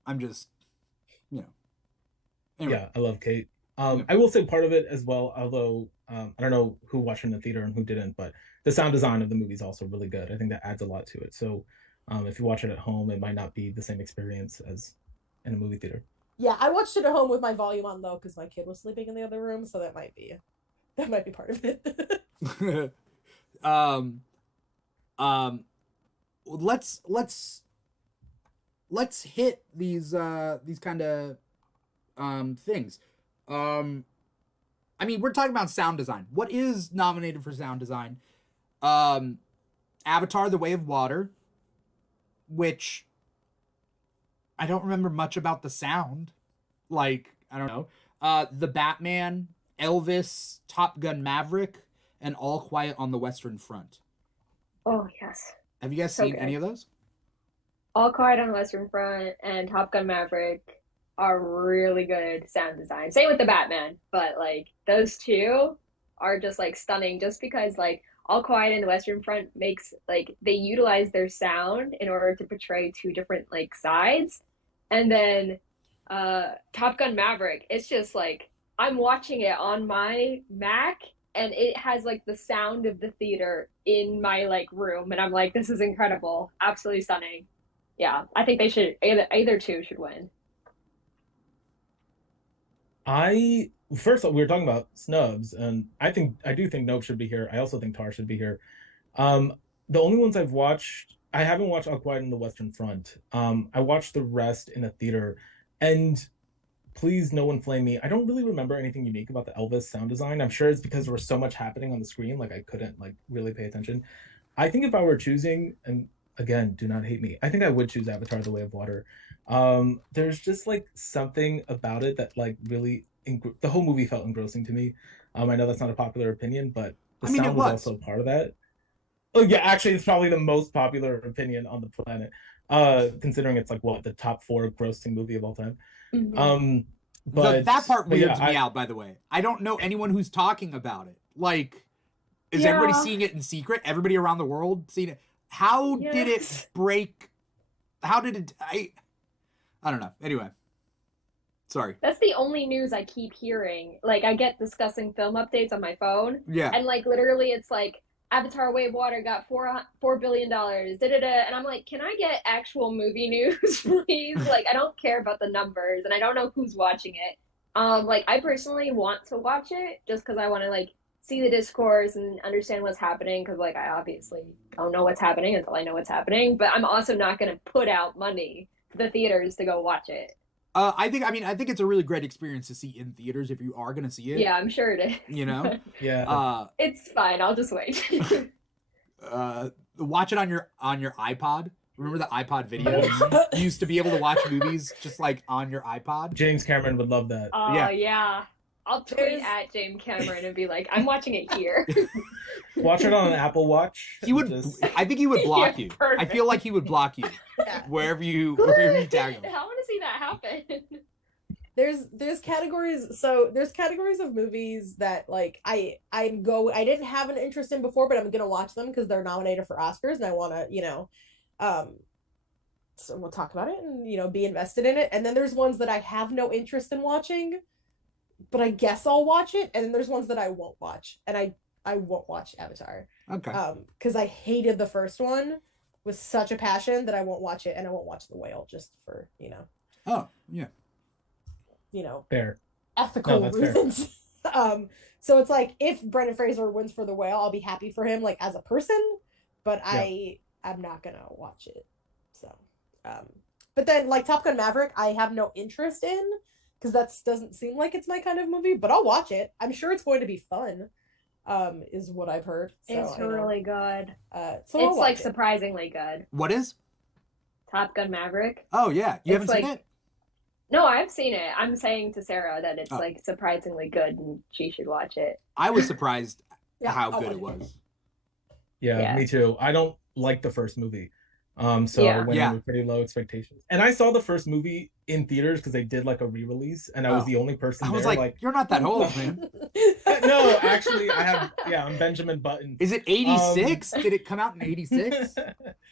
I'm just, anyway. Yeah, I love Kate. I will say part of it as well, although I don't know who watched in the theater and who didn't, but the sound design of the movie is also really good. I think that adds a lot to it. So if you watch it at home, it might not be the same experience as in a movie theater. Yeah, I watched it at home with my volume on low because my kid was sleeping in the other room, so that might be part of it. Let's hit these kind of things. I mean, we're talking about sound design. What is nominated for sound design? Avatar: The Way of Water, which I don't remember much about the sound. Like, I don't know. The Batman, Elvis, Top Gun Maverick, and All Quiet on the Western Front. Oh, yes. Have you guys seen any of those? All Quiet on the Western Front and Top Gun Maverick are really good sound design. Same with the Batman, but like those two are just like stunning, just because like All Quiet in the Western Front makes like they utilize their sound in order to portray two different like sides. And then Top Gun Maverick, it's just like I'm watching it on my Mac and it has like the sound of the theater in my like room, and I'm like, this is incredible, absolutely stunning. Yeah, I think they should either two should win. First we were talking about snubs, and I do think Nope should be here. I also think Tar should be here. The only ones I've watched, I haven't watched All Quiet on the Western Front. I watched the rest in a theater, and please no one flame me, I don't really remember anything unique about the Elvis sound design. I'm sure it's because there was so much happening on the screen, like I couldn't like really pay attention. I think if I were choosing, and again, do not hate me, I think I would choose Avatar: The Way of Water. There's just like something about it that like really the whole movie felt engrossing to me. I know that's not a popular opinion, but the sound was also part of that. Oh yeah, actually it's probably the most popular opinion on the planet, considering it's like the top 4 grossing movie of all time. Mm-hmm. But that part weirds me out, by the way. I don't know anyone who's talking about it. Like, is everybody seeing it in secret? Everybody around the world seeing it? How did it break? How did it? I don't know. Anyway, sorry. That's the only news I keep hearing. Like, I get discussing film updates on my phone. Yeah. And like literally, it's like Avatar: Way of Water got $4 billion. And I'm like, can I get actual movie news, please? Like, I don't care about the numbers, and I don't know who's watching it. Like, I personally want to watch it just because I want to like see the discourse and understand what's happening, because like I obviously don't know what's happening until I know what's happening, but I'm also not going to put out money to the theaters to go watch it. I think it's a really great experience to see in theaters if you are going to see it. Yeah, I'm sure it is. You know? Yeah. It's fine. I'll just wait. Watch it on your iPod. Remember the iPod videos? You used to be able to watch movies just like on your iPod. James Cameron would love that. Oh, yeah. I'll tweet at James Cameron and be like, I'm watching it here. Watch it on an Apple Watch. He would. I think he would block you. Perfect. I feel like he would block you wherever you tag him. I want to see that happen. There's categories. So there's categories of movies that like I didn't have an interest in before, but I'm gonna watch them because they're nominated for Oscars, and I want to so we'll talk about it and be invested in it. And then there's ones that I have no interest in watching, but I guess I'll watch it. And then there's ones that I won't watch, and I won't watch Avatar. Okay. Because I hated the first one with such a passion that I won't watch it, and I won't watch The Whale just for Oh yeah. Fair. Ethical reasons. So it's like if Brendan Fraser wins for The Whale, I'll be happy for him like as a person, but I'm not gonna watch it. So, but then like Top Gun Maverick, I have no interest in because that doesn't seem like it's my kind of movie, but I'll watch it. I'm sure it's going to be fun. Is what I've heard. So, it's really good. So it's like surprisingly good. What is? Top Gun Maverick. Oh yeah, you haven't seen it? No, I've seen it. I'm saying to Sarah that it's like surprisingly good and she should watch it. I was surprised how I'll good it watch was. Yeah, me too. I don't like the first movie. So I went in with pretty low expectations. And I saw the first movie in theaters because they did like a re-release, and I was the only person there. I was like, you're not that old, man. No, actually, I'm Benjamin Button. Is it 86? Did it come out in 86?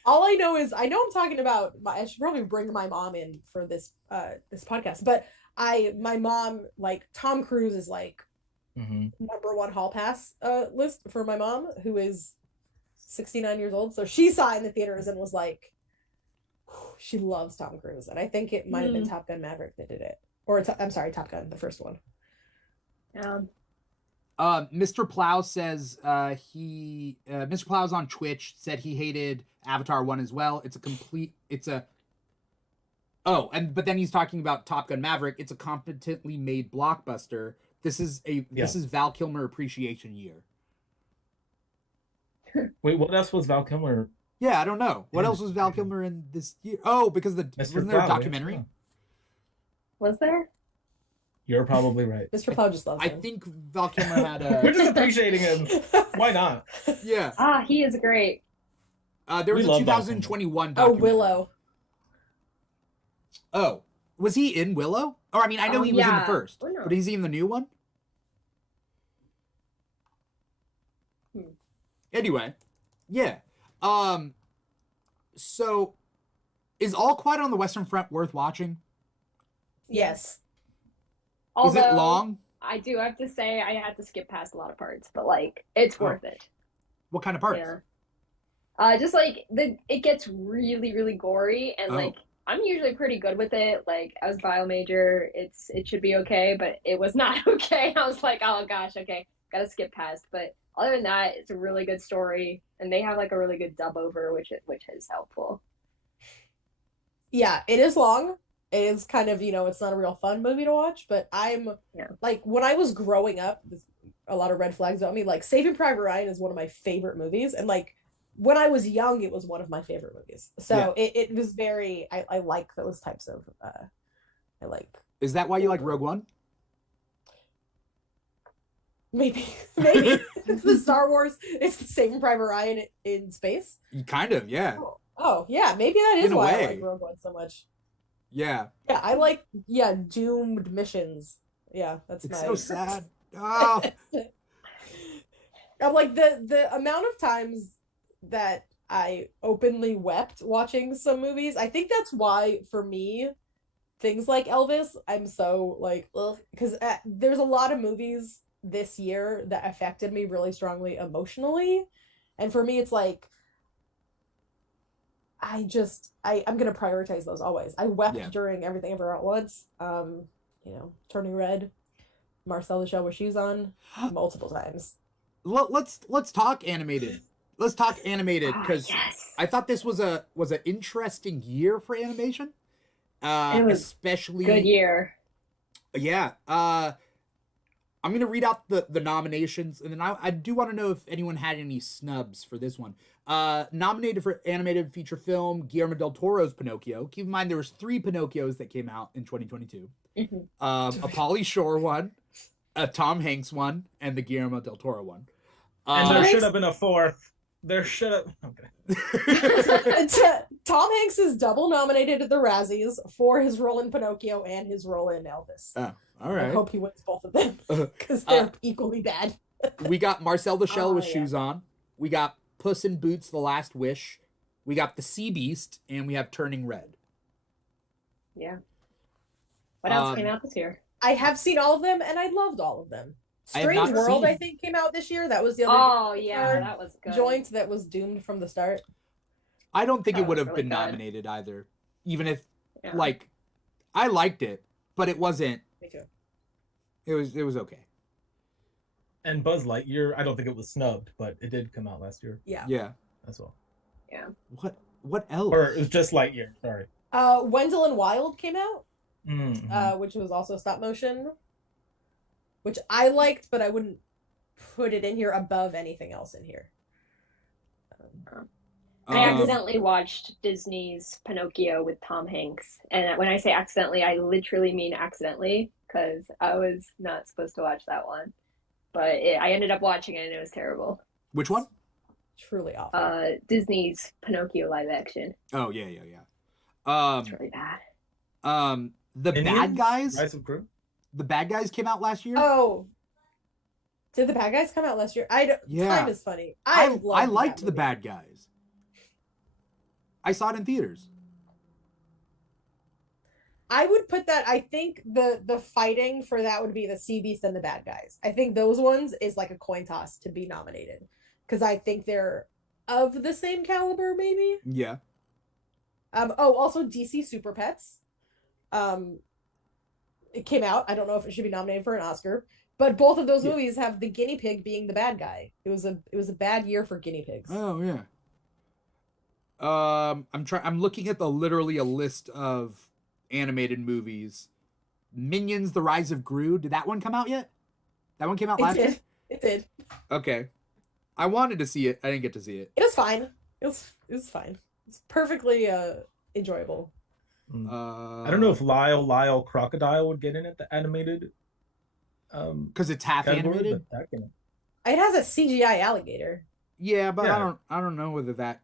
All I know is, I know I'm talking about, I should probably bring my mom in for this podcast, but my mom, like, Tom Cruise is like number one hall pass list for my mom, who is 69 years old. So she saw it in the theaters and was like, she loves Tom Cruise. And I think it might have been Top Gun Maverick that did it. Or I'm sorry, Top Gun, the first one. Mr. Plow says Mr. Plow's on Twitch, said he hated Avatar 1 as well. But then he's talking about Top Gun Maverick. It's a competently made blockbuster. This is Val Kilmer Appreciation Year. Wait, what else was Val Kilmer? Yeah, I don't know. What else was Val Kilmer in this year? Oh, because wasn't there a documentary? Yeah. Was there? You're probably right. Mr. Plow just loves him. I think Val Kilmer had a... We're just appreciating him. Why not? Yeah. He is great. There was a 2021 documentary. Oh, Willow. Oh, was he in Willow? Or, I mean, I know he was in the first, but is he in the new one? Anyway, yeah. So, is All Quiet on the Western Front worth watching? Yes. Although, is it long? I do have to say I had to skip past a lot of parts, but like it's worth it. What kind of parts? Yeah. Just like it gets really, really gory, and like I'm usually pretty good with it. Like I was bio major, it should be okay, but it was not okay. I was like, oh gosh, okay, gotta skip past. But other than that, it's a really good story, and they have like a really good dub over, which is helpful. Yeah, it is long. It is kind of, it's not a real fun movie to watch, but like, when I was growing up, a lot of red flags about me, like, Saving Private Ryan is one of my favorite movies, and, like, when I was young, it was one of my favorite movies. So it was very, I like those types of, I like. Is that why you like Rogue One? Maybe. It's the Star Wars, it's the Saving Private Ryan in space. Kind of, yeah. Oh yeah, maybe that is why I like Rogue One so much. Yeah. Yeah, I like doomed missions. Yeah, it's so sad. Oh. I'm like the amount of times that I openly wept watching some movies. I think that's why for me things like Elvis, I'm so like ugh, because there's a lot of movies this year that affected me really strongly emotionally, and for me it's like I'm gonna prioritize those always. I wept during Everything Everywhere at Once, Turning Red, Marcel the Shell with Shoes On, multiple times. let's talk animated. Let's talk animated because yes. I thought this was an interesting year for animation. It was Especially good year. Yeah. I'm gonna read out the nominations, and then I do want to know if anyone had any snubs for this one. Nominated for animated feature film, Guillermo del Toro's Pinocchio. Keep in mind there was 3 Pinocchios that came out in 2022. Mm-hmm. A Pauly Shore one, a Tom Hanks one, and the Guillermo del Toro one. And there should have been a 4th. There should have. Okay. Tom Hanks is double nominated at the Razzies for his role in Pinocchio and his role in Elvis. Oh, all right. I hope he wins both of them because they're equally bad. We got Marcel the Shell with Shoes On. We got Puss in Boots: The Last Wish. We got The Sea Beast, and we have Turning Red. Yeah. What else came out this year? I have seen all of them, and I loved all of them. Strange World, I think, came out this year. That was the other. Oh yeah, that was good. Joint that was doomed from the start. I don't think it would have been nominated either, even if like I liked it, but it wasn't. Me too. It was okay. And Buzz Lightyear, I don't think it was snubbed, but it did come out last year. Yeah. Yeah. That's all. Yeah. What else? Or it was just Lightyear. Sorry. Wendell and Wild came out, Mm-hmm. which was also stop motion, which I liked, but I wouldn't put it in here above anything else in here. I accidentally watched Disney's Pinocchio with Tom Hanks. And when I say accidentally, I literally mean accidentally, because I was not supposed to watch that one. But I ended up watching it, and it was terrible. Which one? Truly awful. Disney's Pinocchio live action. Oh, yeah. It's really bad. The Indians? Bad Guys? Rise of Gru? The Bad Guys came out last year? Oh. Did The Bad Guys come out last year? Time is funny. I liked The Bad Guys. I saw it in theaters. I would put that, I think the fighting for that would be the Sea Beast and the Bad Guys. I think those ones is like a coin toss to be nominated. Because I think they're of the same caliber, maybe. Yeah. Also DC Super Pets. It came out. I don't know if it should be nominated for an Oscar. But both of those movies have the guinea pig being the bad guy. It was a bad year for guinea pigs. Oh yeah. I'm looking at literally a list of animated movies. Minions: The Rise of Gru. Did that one come out yet? That one came out last year? It did. Okay. I wanted to see it. I didn't get to see it. It was fine. It was fine. It's perfectly enjoyable. I don't know if Lyle Crocodile would get in at the animated. Because it's half animated. It has a CGI alligator. Yeah, but I don't know whether that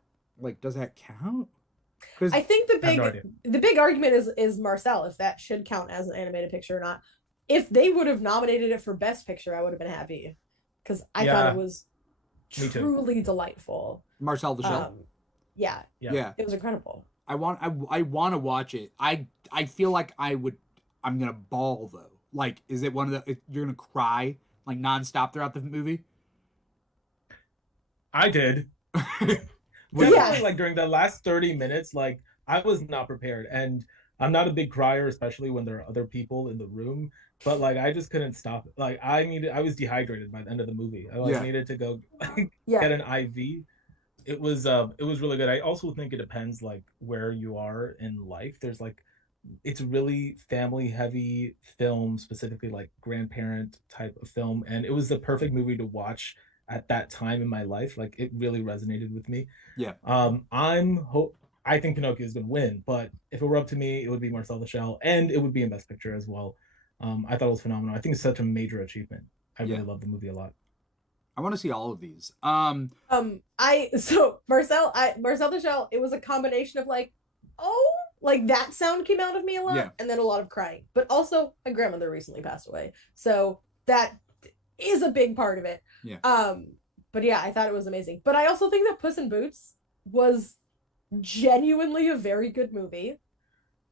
does that count? Because I think the big argument is Marcel, if that should count as an animated picture or not. If they would have nominated it for Best Picture, I would have been happy because I thought it was truly delightful. Marcel the Shell. Yeah, it was incredible. I want to watch it. I feel like I'm gonna bawl though. Like, is it one of the you're gonna cry like nonstop throughout the movie? I did. Definitely, like during the last 30 minutes, like I was not prepared, and I'm not a big crier, especially when there are other people in the room. But like, I just couldn't stop it. Like, I was dehydrated by the end of the movie. I needed to go get an IV. It was really good. I also think it depends like where you are in life. There's like, it's really family heavy film, specifically like grandparent type of film, and it was the perfect movie to watch at that time in my life. Like, it really resonated with me. Yeah. I think Pinocchio is gonna win, but if it were up to me, it would be Marcel the Shell, and it would be in Best Picture as well. I thought it was phenomenal. I think it's such a major achievement. I really love the movie a lot. I want to see all of these. Marcel the Shell, it was a combination of like that sound came out of me a lot, and then a lot of crying. But also, my grandmother recently passed away, so that is a big part of it. Yeah. But yeah, I thought it was amazing. But I also think that Puss in Boots was genuinely a very good movie.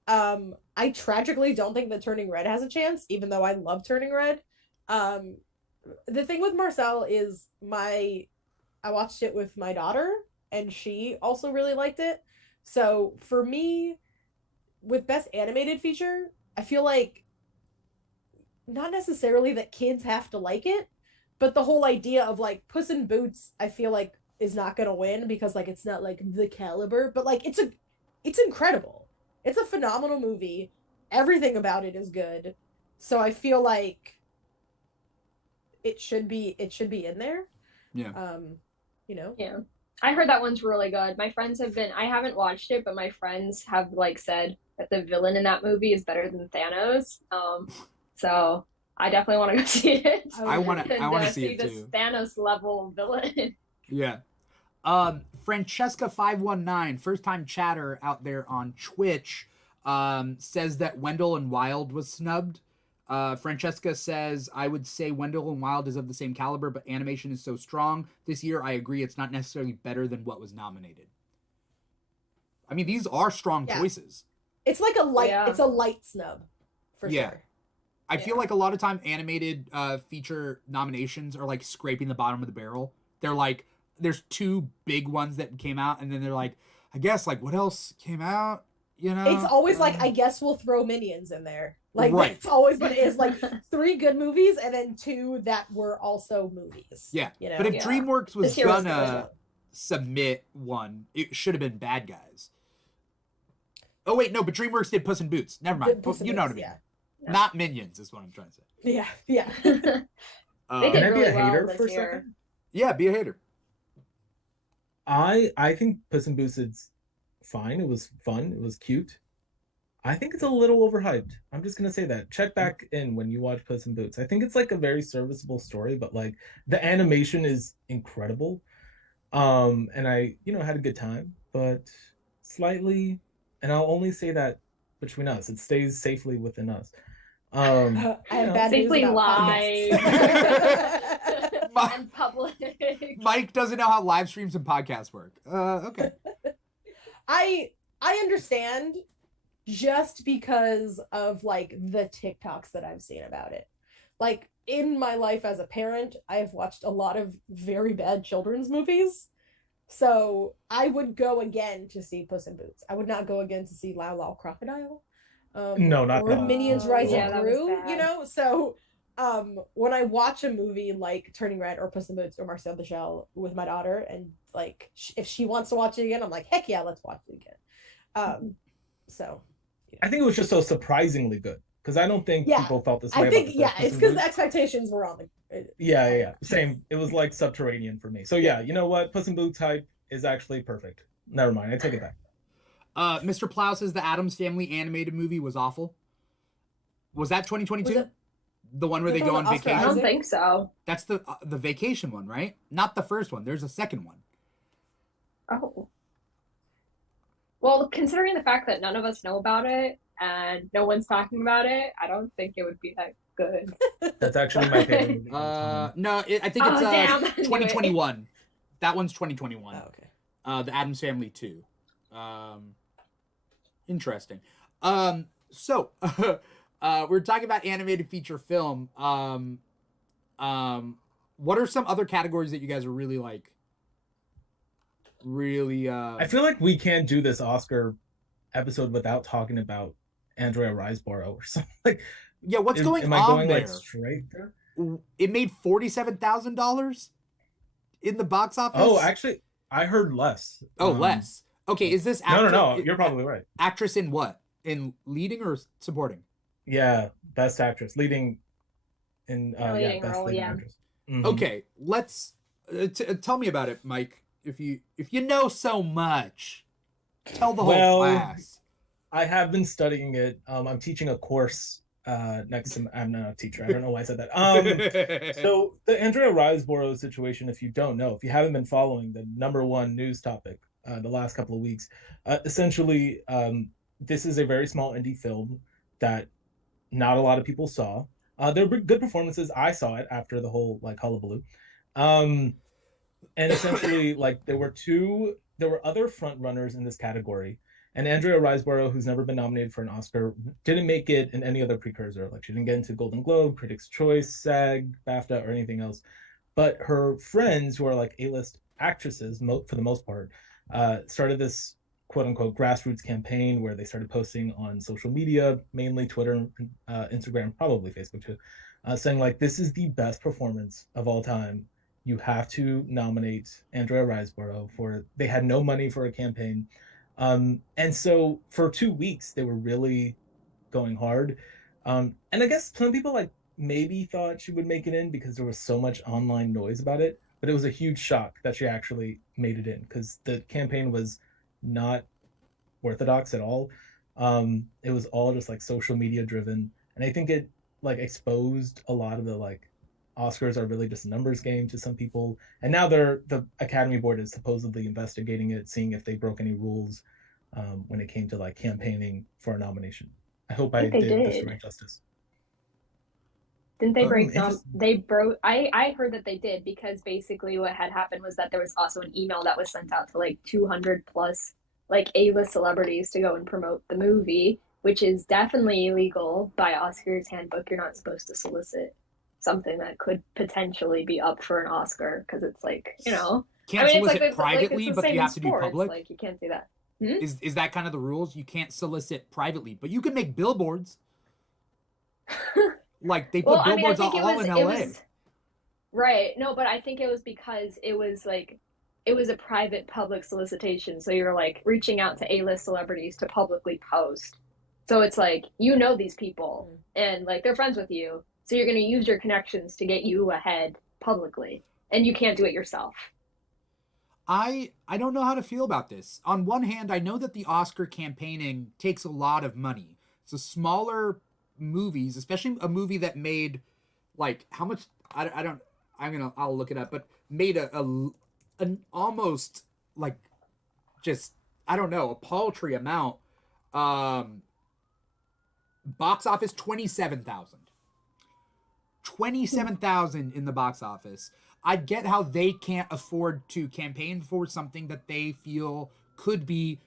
I tragically don't think that Turning Red has a chance, even though I love Turning Red. The thing with Marcel is I watched it with my daughter, and she also really liked it. So for me, with Best Animated Feature, I feel like not necessarily that kids have to like it, but the whole idea of like Puss in Boots, I feel like is not gonna win because like it's not like the caliber, but like it's incredible. It's a phenomenal movie. Everything about it is good. So I feel like it should be in there. Yeah. You know? Yeah. I heard that one's really good. My friends have been, I haven't watched it, but my friends have like said that the villain in that movie is better than Thanos. So I definitely want to go see it. I want to see it this too. Thanos level villain. Yeah. Francesca519, first time chatter out there on Twitch, says that Wendell and Wild was snubbed. Francesca says, I would say Wendell and Wild is of the same caliber, but animation is so strong this year. I agree. It's not necessarily better than what was nominated. I mean, these are strong choices. It's like it's a light snub for sure. I feel like a lot of time animated feature nominations are like scraping the bottom of the barrel. They're like, there's two big ones that came out, and then they're like, I guess, like, what else came out? You know, it's always like, I guess we'll throw Minions in there. Like, that's always what it is. Like 3 good movies and then 2 that were also movies. Yeah. You know? But if DreamWorks was gonna submit one, it should have been Bad Guys. Oh wait, no, but DreamWorks did Puss in Boots. Never mind. You know what I mean. Yeah. Not Minions is what I'm trying to say. Yeah, yeah. Can I be a hater for a second? Yeah, be a hater. I think Puss in Boots is fine. It was fun. It was cute. I think it's a little overhyped. I'm just gonna say that. Check back in when you watch Puss in Boots. I think it's like a very serviceable story, but like the animation is incredible. And I, had a good time, but slightly, and I'll only say that between us. It stays safely within us. I have bad safely news about live in public. Mike doesn't know how live streams and podcasts work. Okay. I understand, just because of like the TikToks that I've seen about it. Like in my life as a parent, I have watched a lot of very bad children's movies. So I would go again to see Puss in Boots. I would not go again to see Lao Lao Crocodile. No, not or that. Minions Rising Yeah, Gru, So when I watch a movie like Turning Red or Puss in Boots or Marcel the Shell with my daughter, and like if she wants to watch it again, I'm like, heck yeah, let's watch it again. So I think it was just so surprisingly good, because I don't think people felt this way. I think it's because the expectations were on the yeah same. It was like subterranean for me. So yeah, you know what, Puss in Boots hype is actually perfect. Never mind, I take it back. Mr. Plow says the Addams Family animated movie was awful. Was that 2022? The one where they go on vacation? I don't think so. That's the vacation one, right? Not the first one. There's a second one. Oh. Well, considering the fact that none of us know about it and no one's talking about it, I don't think it would be that good. That's actually my favorite movie. No, I think it's 2021. That one's 2021. Oh, okay. The Addams Family 2. Interesting. So we're talking about animated feature film. What are some other categories that you guys are really like? I feel like we can't do this Oscar episode without talking about Andrea Riseborough or something. Like, yeah, what's going on there? Am I going like straight there? It made $47,000 in the box office. Oh, actually, I heard less. Oh, less. Okay, is this no? You're probably right. Actress in what? In leading or supporting? Yeah, best actress, leading in leading best role, leading actress. Mm-hmm. Okay, let's tell me about it, Mike. If you know so much, tell the whole class. I have been studying it. I'm teaching a course next to. I'm not a teacher. I don't know why I said that. So the Andrea Riseborough situation, if you don't know, if you haven't been following the #1 news topic the last couple of weeks, essentially, this is a very small indie film that not a lot of people saw. There were good performances. I saw it after the whole like hullabaloo. And essentially, like there were other front runners in this category, and Andrea Riseborough, who's never been nominated for an Oscar, didn't make it in any other precursor. Like she didn't get into Golden Globe, Critics' Choice, SAG, BAFTA, or anything else. But her friends, who are like A-list actresses for the most part, started this quote unquote grassroots campaign where they started posting on social media, mainly Twitter, Instagram, probably Facebook too, saying like, this is the best performance of all time. You have to nominate Andrea Riseborough for, they had no money for a campaign. And so for 2 weeks, they were really going hard. And I guess some people like maybe thought she would make it in because there was so much online noise about it, but it was a huge shock that she actually made it in because the campaign was not orthodox at all. It was all just like social media driven, and I think it like exposed a lot of the like Oscars are really just a numbers game to some people, and now the Academy Board is supposedly investigating it, seeing if they broke any rules when it came to like campaigning for a nomination. I hope I did the story justice. Didn't they break them? They broke. I heard that they did because basically what had happened was that there was also an email that was sent out to like 200 plus like A-list celebrities to go and promote the movie, which is definitely illegal by Oscars handbook. You're not supposed to solicit something that could potentially be up for an Oscar because it's like, you know, can't solicit like privately, like but you have to be public. Like you can't do that. Is that kind of the rules? You can't solicit privately, but you can make billboards. Like they put billboards all in LA. Right. No, but I think it was because it was a private public solicitation. So you're like reaching out to A-list celebrities to publicly post. So it's like, you know, these people and like they're friends with you. So you're going to use your connections to get you ahead publicly, and you can't do it yourself. I don't know how to feel about this. On one hand, I know that the Oscar campaigning takes a lot of money. So smaller movies, especially a movie that made like how much I'll look it up, but made an almost like just I don't know, a paltry amount. Box office 27,000. 27,000 in the box office. I get how they can't afford to campaign for something that they feel could be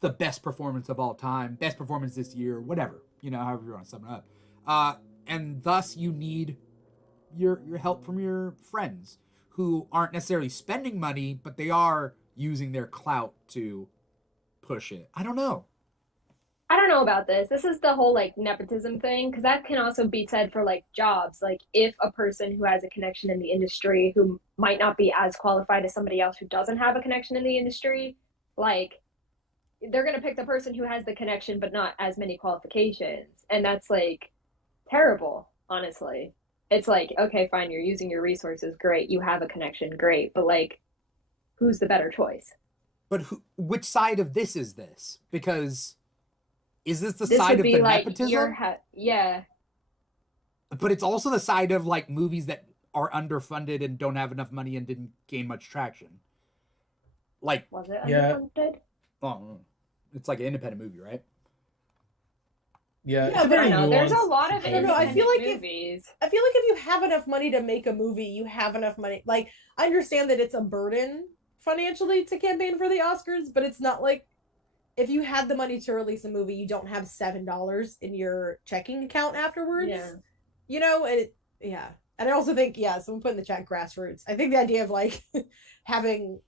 the best performance of all time, best performance this year, whatever, you know, however you want to sum it up. And thus you need your help from your friends who aren't necessarily spending money, but they are using their clout to push it. I don't know. I don't know about this. This is the whole like nepotism thing, because that can also be said for like jobs. Like if a person who has a connection in the industry who might not be as qualified as somebody else who doesn't have a connection in the industry, like they're going to pick the person who has the connection but not as many qualifications. And that's like terrible, honestly. It's like, okay, fine, you're using your resources, great. You have a connection, great. But like, who's the better choice? But which side of this is this? Because is this the side of the like nepotism? Yeah. But it's also the side of like movies that are underfunded and don't have enough money and didn't gain much traction. Like, was it underfunded? Oh, it's like an independent movie, right? Yeah, but I know there's a lot of independent I feel like movies. I feel like if you have enough money to make a movie, you have enough money. Like, I understand that it's a burden financially to campaign for the Oscars, but it's not like if you had the money to release a movie, you don't have $7 in your checking account afterwards. Yeah. You know, yeah. And I also think, someone put in the chat grassroots. I think the idea of like having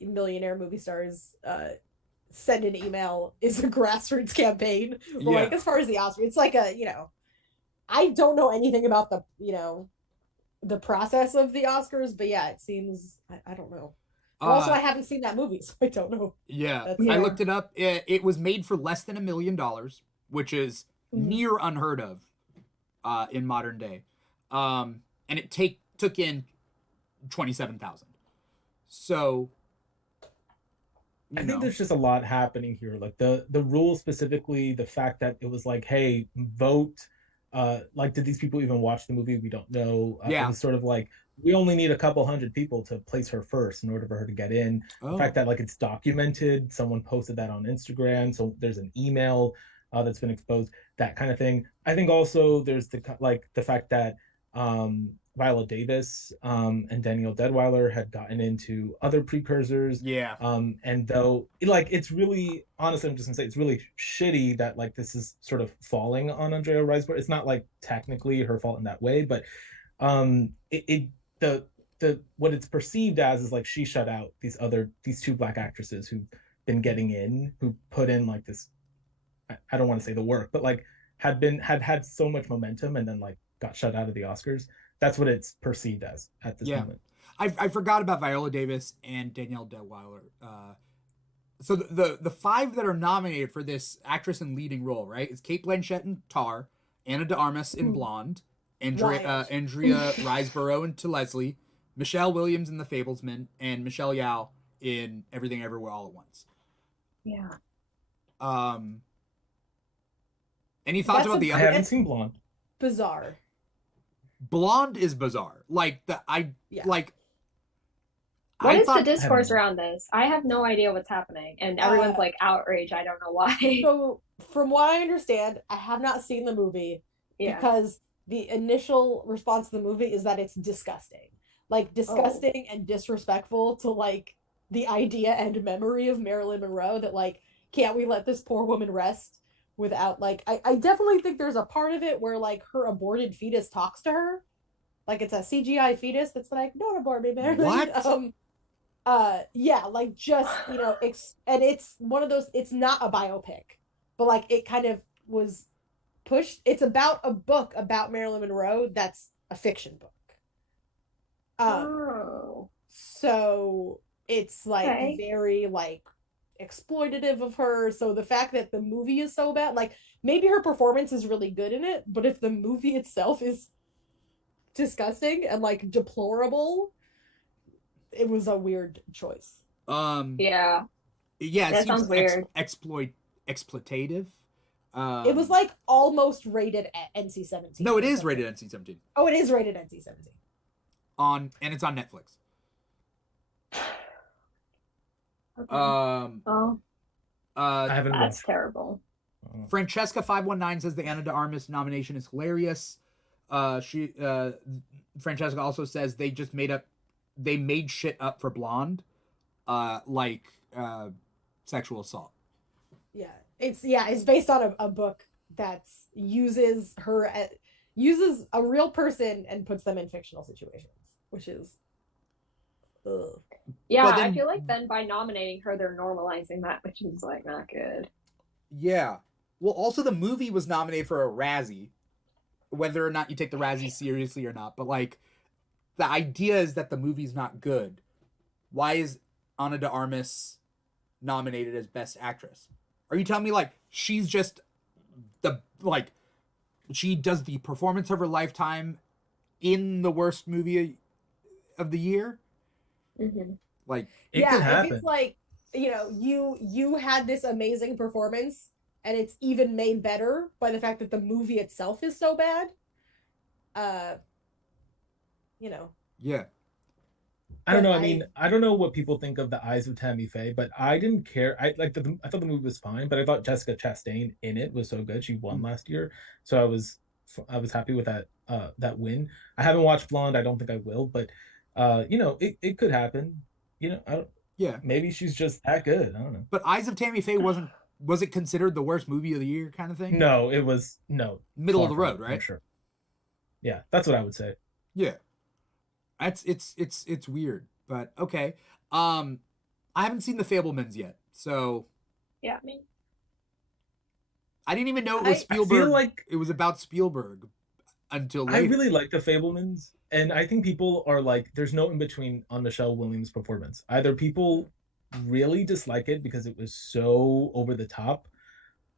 millionaire movie stars send an email is a grassroots campaign. But like as far as the Oscars, it's like I don't know anything about the process of the Oscars, but yeah, it seems I don't know. Also, I haven't seen that movie, so I don't know. Yeah, I looked it up. It was made for less than $1 million, which is near unheard of in modern day. And it took in 27,000. So I think there's just a lot happening here. Like the rule specifically, the fact that it was like, hey, vote. Like, did these people even watch the movie? We don't know. It was sort of like, we only need a couple hundred people to place her first in order for her to get in. The fact that like it's documented, someone posted that on Instagram, so there's an email that's been exposed, that kind of thing. I think also there's the fact that Viola Davis and Danielle Deadwyler had gotten into other precursors. Yeah. And though like it's really, honestly, I'm just gonna say it's really shitty that like this is sort of falling on Andrea Riseborough. It's not like technically her fault in that way, but the what it's perceived as is like she shut out these two Black actresses who've been getting in, who put in like this, I don't want to say the work, but like had so much momentum and then like got shut out of the Oscars. That's what it's perceived as at this moment. I forgot about Viola Davis and Danielle Delweiler. So the five that are nominated for this actress in leading role, right, is Cate Blanchett in Tar, Ana de Armas in Blonde, Andrea Riseborough in To Leslie, Michelle Williams in The Fablesman, and Michelle Yeoh in Everything Everywhere All at Once. Yeah. Any thoughts about the other? I haven't seen Blonde. Bizarre. Blonde is bizarre. Like What is the discourse around this? I have no idea what's happening, and everyone's like outraged. I don't know why. So, from what I understand, I have not seen the movie because the initial response to the movie is that it's disgusting. Like, disgusting and disrespectful to, like, the idea and memory of Marilyn Monroe, that, like, can't we let this poor woman rest without, like, I definitely think there's a part of it where, like, her aborted fetus talks to her. Like, it's a CGI fetus that's like, don't abort me, Marilyn. What? Yeah, like, just, you know, and it's one of those, it's not a biopic, but, like, it kind of was pushed. It's about a book about Marilyn Monroe that's a fiction book. So it's, like, very, like, exploitative of her. So the fact that the movie is so bad, like, maybe her performance is really good in it, but if the movie itself is disgusting and, like, deplorable, it was a weird choice. Yeah, it sounds weird. Exploitative. It was, like, almost rated at NC-17. No, it is rated NC-17. Oh, it is rated NC-17. And it's on Netflix. Okay. That's terrible. Francesca 519 says the Ana de Armas nomination is hilarious. Francesca also says they made shit up for Blonde, like sexual assault. Yeah, it's based on a book that uses a real person and puts them in fictional situations, which is ugh. Yeah, I feel like then by nominating her, they're normalizing that, which is, like, not good. Yeah. Well, also the movie was nominated for a Razzie, whether or not you take the Razzie seriously or not. But, like, the idea is that the movie's not good. Why is Ana de Armas nominated as Best Actress? Are you telling me, like, she's just she does the performance of her lifetime in the worst movie of the year? Mm-hmm. Like, it could happen. If it's like, you know, you had this amazing performance and it's even made better by the fact that the movie itself is so bad, you know. Yeah. I don't know. I mean, I don't know what people think of The Eyes of Tammy Faye, but I didn't care. I thought the movie was fine, but I thought Jessica Chastain in it was so good. She won last year, so I was happy with that win. I haven't watched Blonde. I don't think I will, but you know, it could happen. You know, maybe she's just that good. I don't know. But Eyes of Tammy Faye was it considered the worst movie of the year kind of thing? No, it was middle of the road, right? For sure. Yeah, that's what I would say. Yeah. It's weird, but okay. I haven't seen The Fabelmans yet, so yeah, me. I didn't even know it was Spielberg. I feel like it was about Spielberg until later. I really like The Fabelmans, and I think people are like, there's no in between on Michelle Williams' performance. Either people really dislike it because it was so over the top,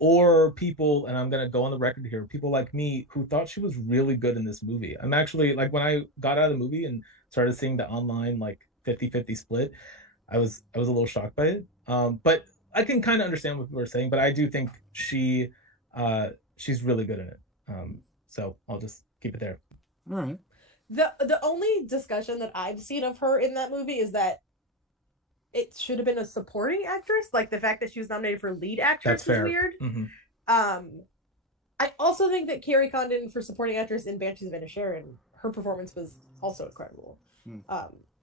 or people, and I'm gonna go on the record here, people like me who thought she was really good in this movie. I'm actually, like, when I got out of the movie and started seeing the online, like, 50-50 split, I was a little shocked by it. But I can kind of understand what people are saying, but I do think she's really good in it. So I'll just keep it there. All right. The only discussion that I've seen of her in that movie is that it should have been a supporting actress. Like, the fact that she was nominated for lead actress is weird. Mm-hmm. I also think that Carrie Condon for supporting actress in Banshees of Inisherin, her performance was also incredible.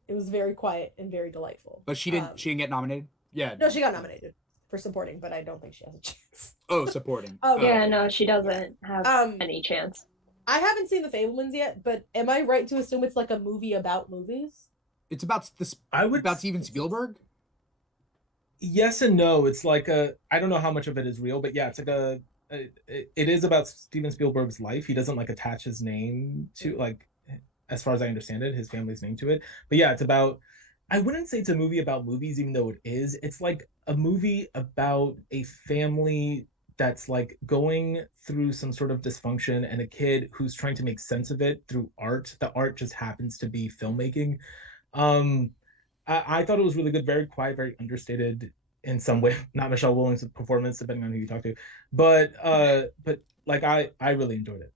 It was very quiet and very delightful. But she didn't get nominated? Yeah. No, she got nominated for supporting, but I don't think she has a chance. Oh, supporting. Yeah, no, she doesn't have any chance. I haven't seen The Fabelmans yet, but am I right to assume it's like a movie about movies? It's about about Steven Spielberg. Yes and no. It's like I don't know how much of it is real, but yeah, it's like it is about Steven Spielberg's life. He doesn't like attach his name to, like, as far as I understand it, his family's name to it. But yeah, it's about, I wouldn't say it's a movie about movies, even though it is. It's like a movie about a family that's like going through some sort of dysfunction, and a kid who's trying to make sense of it through art. The art just happens to be filmmaking. Um, I thought it was really good, very quiet, very understated in some way. Not Michelle Williams' performance, depending on who you talk to, but like I really enjoyed it.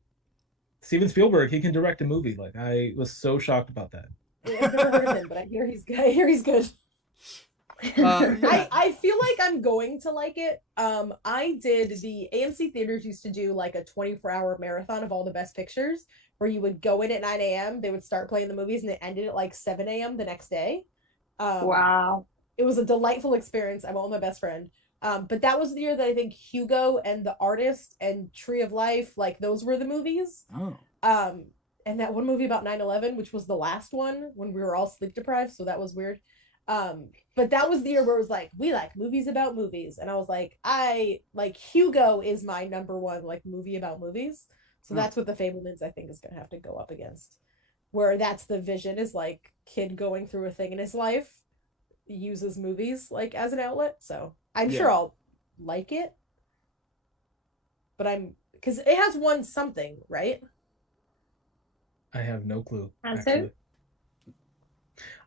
Steven Spielberg, he can direct a movie. Like, I was so shocked about that. I've never heard of him, but I hear he's good. I hear he's good. Yeah. I feel like I'm going to like it. I did the AMC theaters used to do like a 24-hour marathon of all the best pictures, where you would go in at 9 a.m. They would start playing the movies, and it ended at like 7 a.m. the next day. Wow. It was a delightful experience. I went with my best friend. But that was the year that I think Hugo and The Artist and Tree of Life, like, those were the movies. Oh. And that one movie about 9/11, which was the last one when we were all sleep deprived, so that was weird. But that was the year where it was like, we like movies about movies. And I was like, I like Hugo is my number one like movie about movies. So that's what The Fabelmans I think is gonna have to go up against. Where that's the vision, is like kid going through a thing in his life, uses movies like as an outlet. So I'm sure I'll like it. But because it has won something, right? I have no clue. Has actually. it?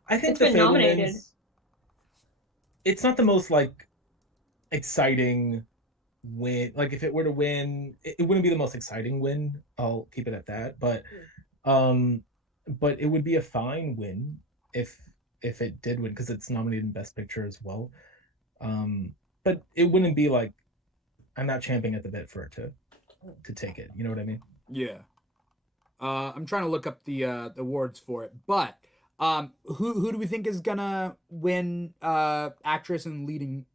I think It's The been nominated. Fabelmans, it's not the most like exciting win. Like, if it were to win, it wouldn't be the most exciting win. I'll keep it at that. But it would be a fine win if it did win, because it's nominated in Best Picture as well. But it wouldn't be like, I'm not champing at the bit for it to take it. You know what I mean? Yeah. I'm trying to look up the awards for it, but who do we think is gonna win actress in leading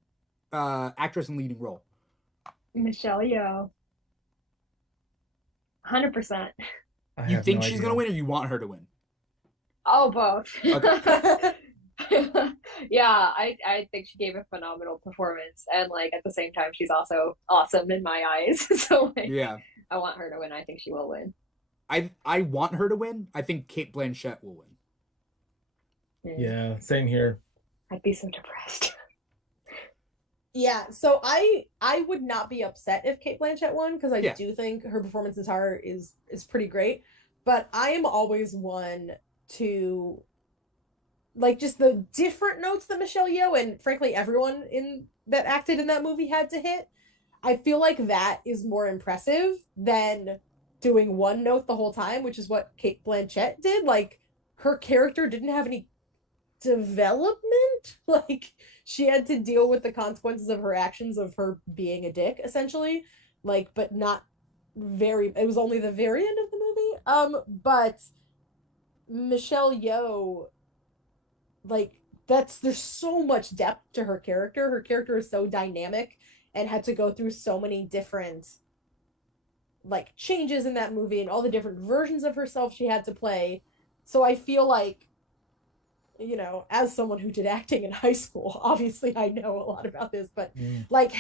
role? Michelle Yeoh. 100%. You think she's gonna win, or you want her to win? Oh, both. Okay. Yeah, I think she gave a phenomenal performance, and like at the same time, she's also awesome in my eyes. So like, Yeah. I want her to win. I think she will win. I want her to win. I think Cate Blanchett will win. Yeah, same here. I'd be so depressed. Yeah, so I would not be upset if Cate Blanchett won, because I do think her performance in Tar is pretty great. But I am always one to like just the different notes that Michelle Yeoh and frankly everyone in that acted in that movie had to hit. I feel like that is more impressive than doing one note the whole time, which is what Cate Blanchett did. Like, her character didn't have any development. Like, she had to deal with the consequences of her actions, of her being a dick, essentially. Like, but not very, it was only the very end of the movie. But Michelle Yeoh, like, there's so much depth to her character. Her character is so dynamic and had to go through so many different like changes in that movie and all the different versions of herself she had to play. So I feel like, you know, as someone who did acting in high school, obviously I know a lot about this, but like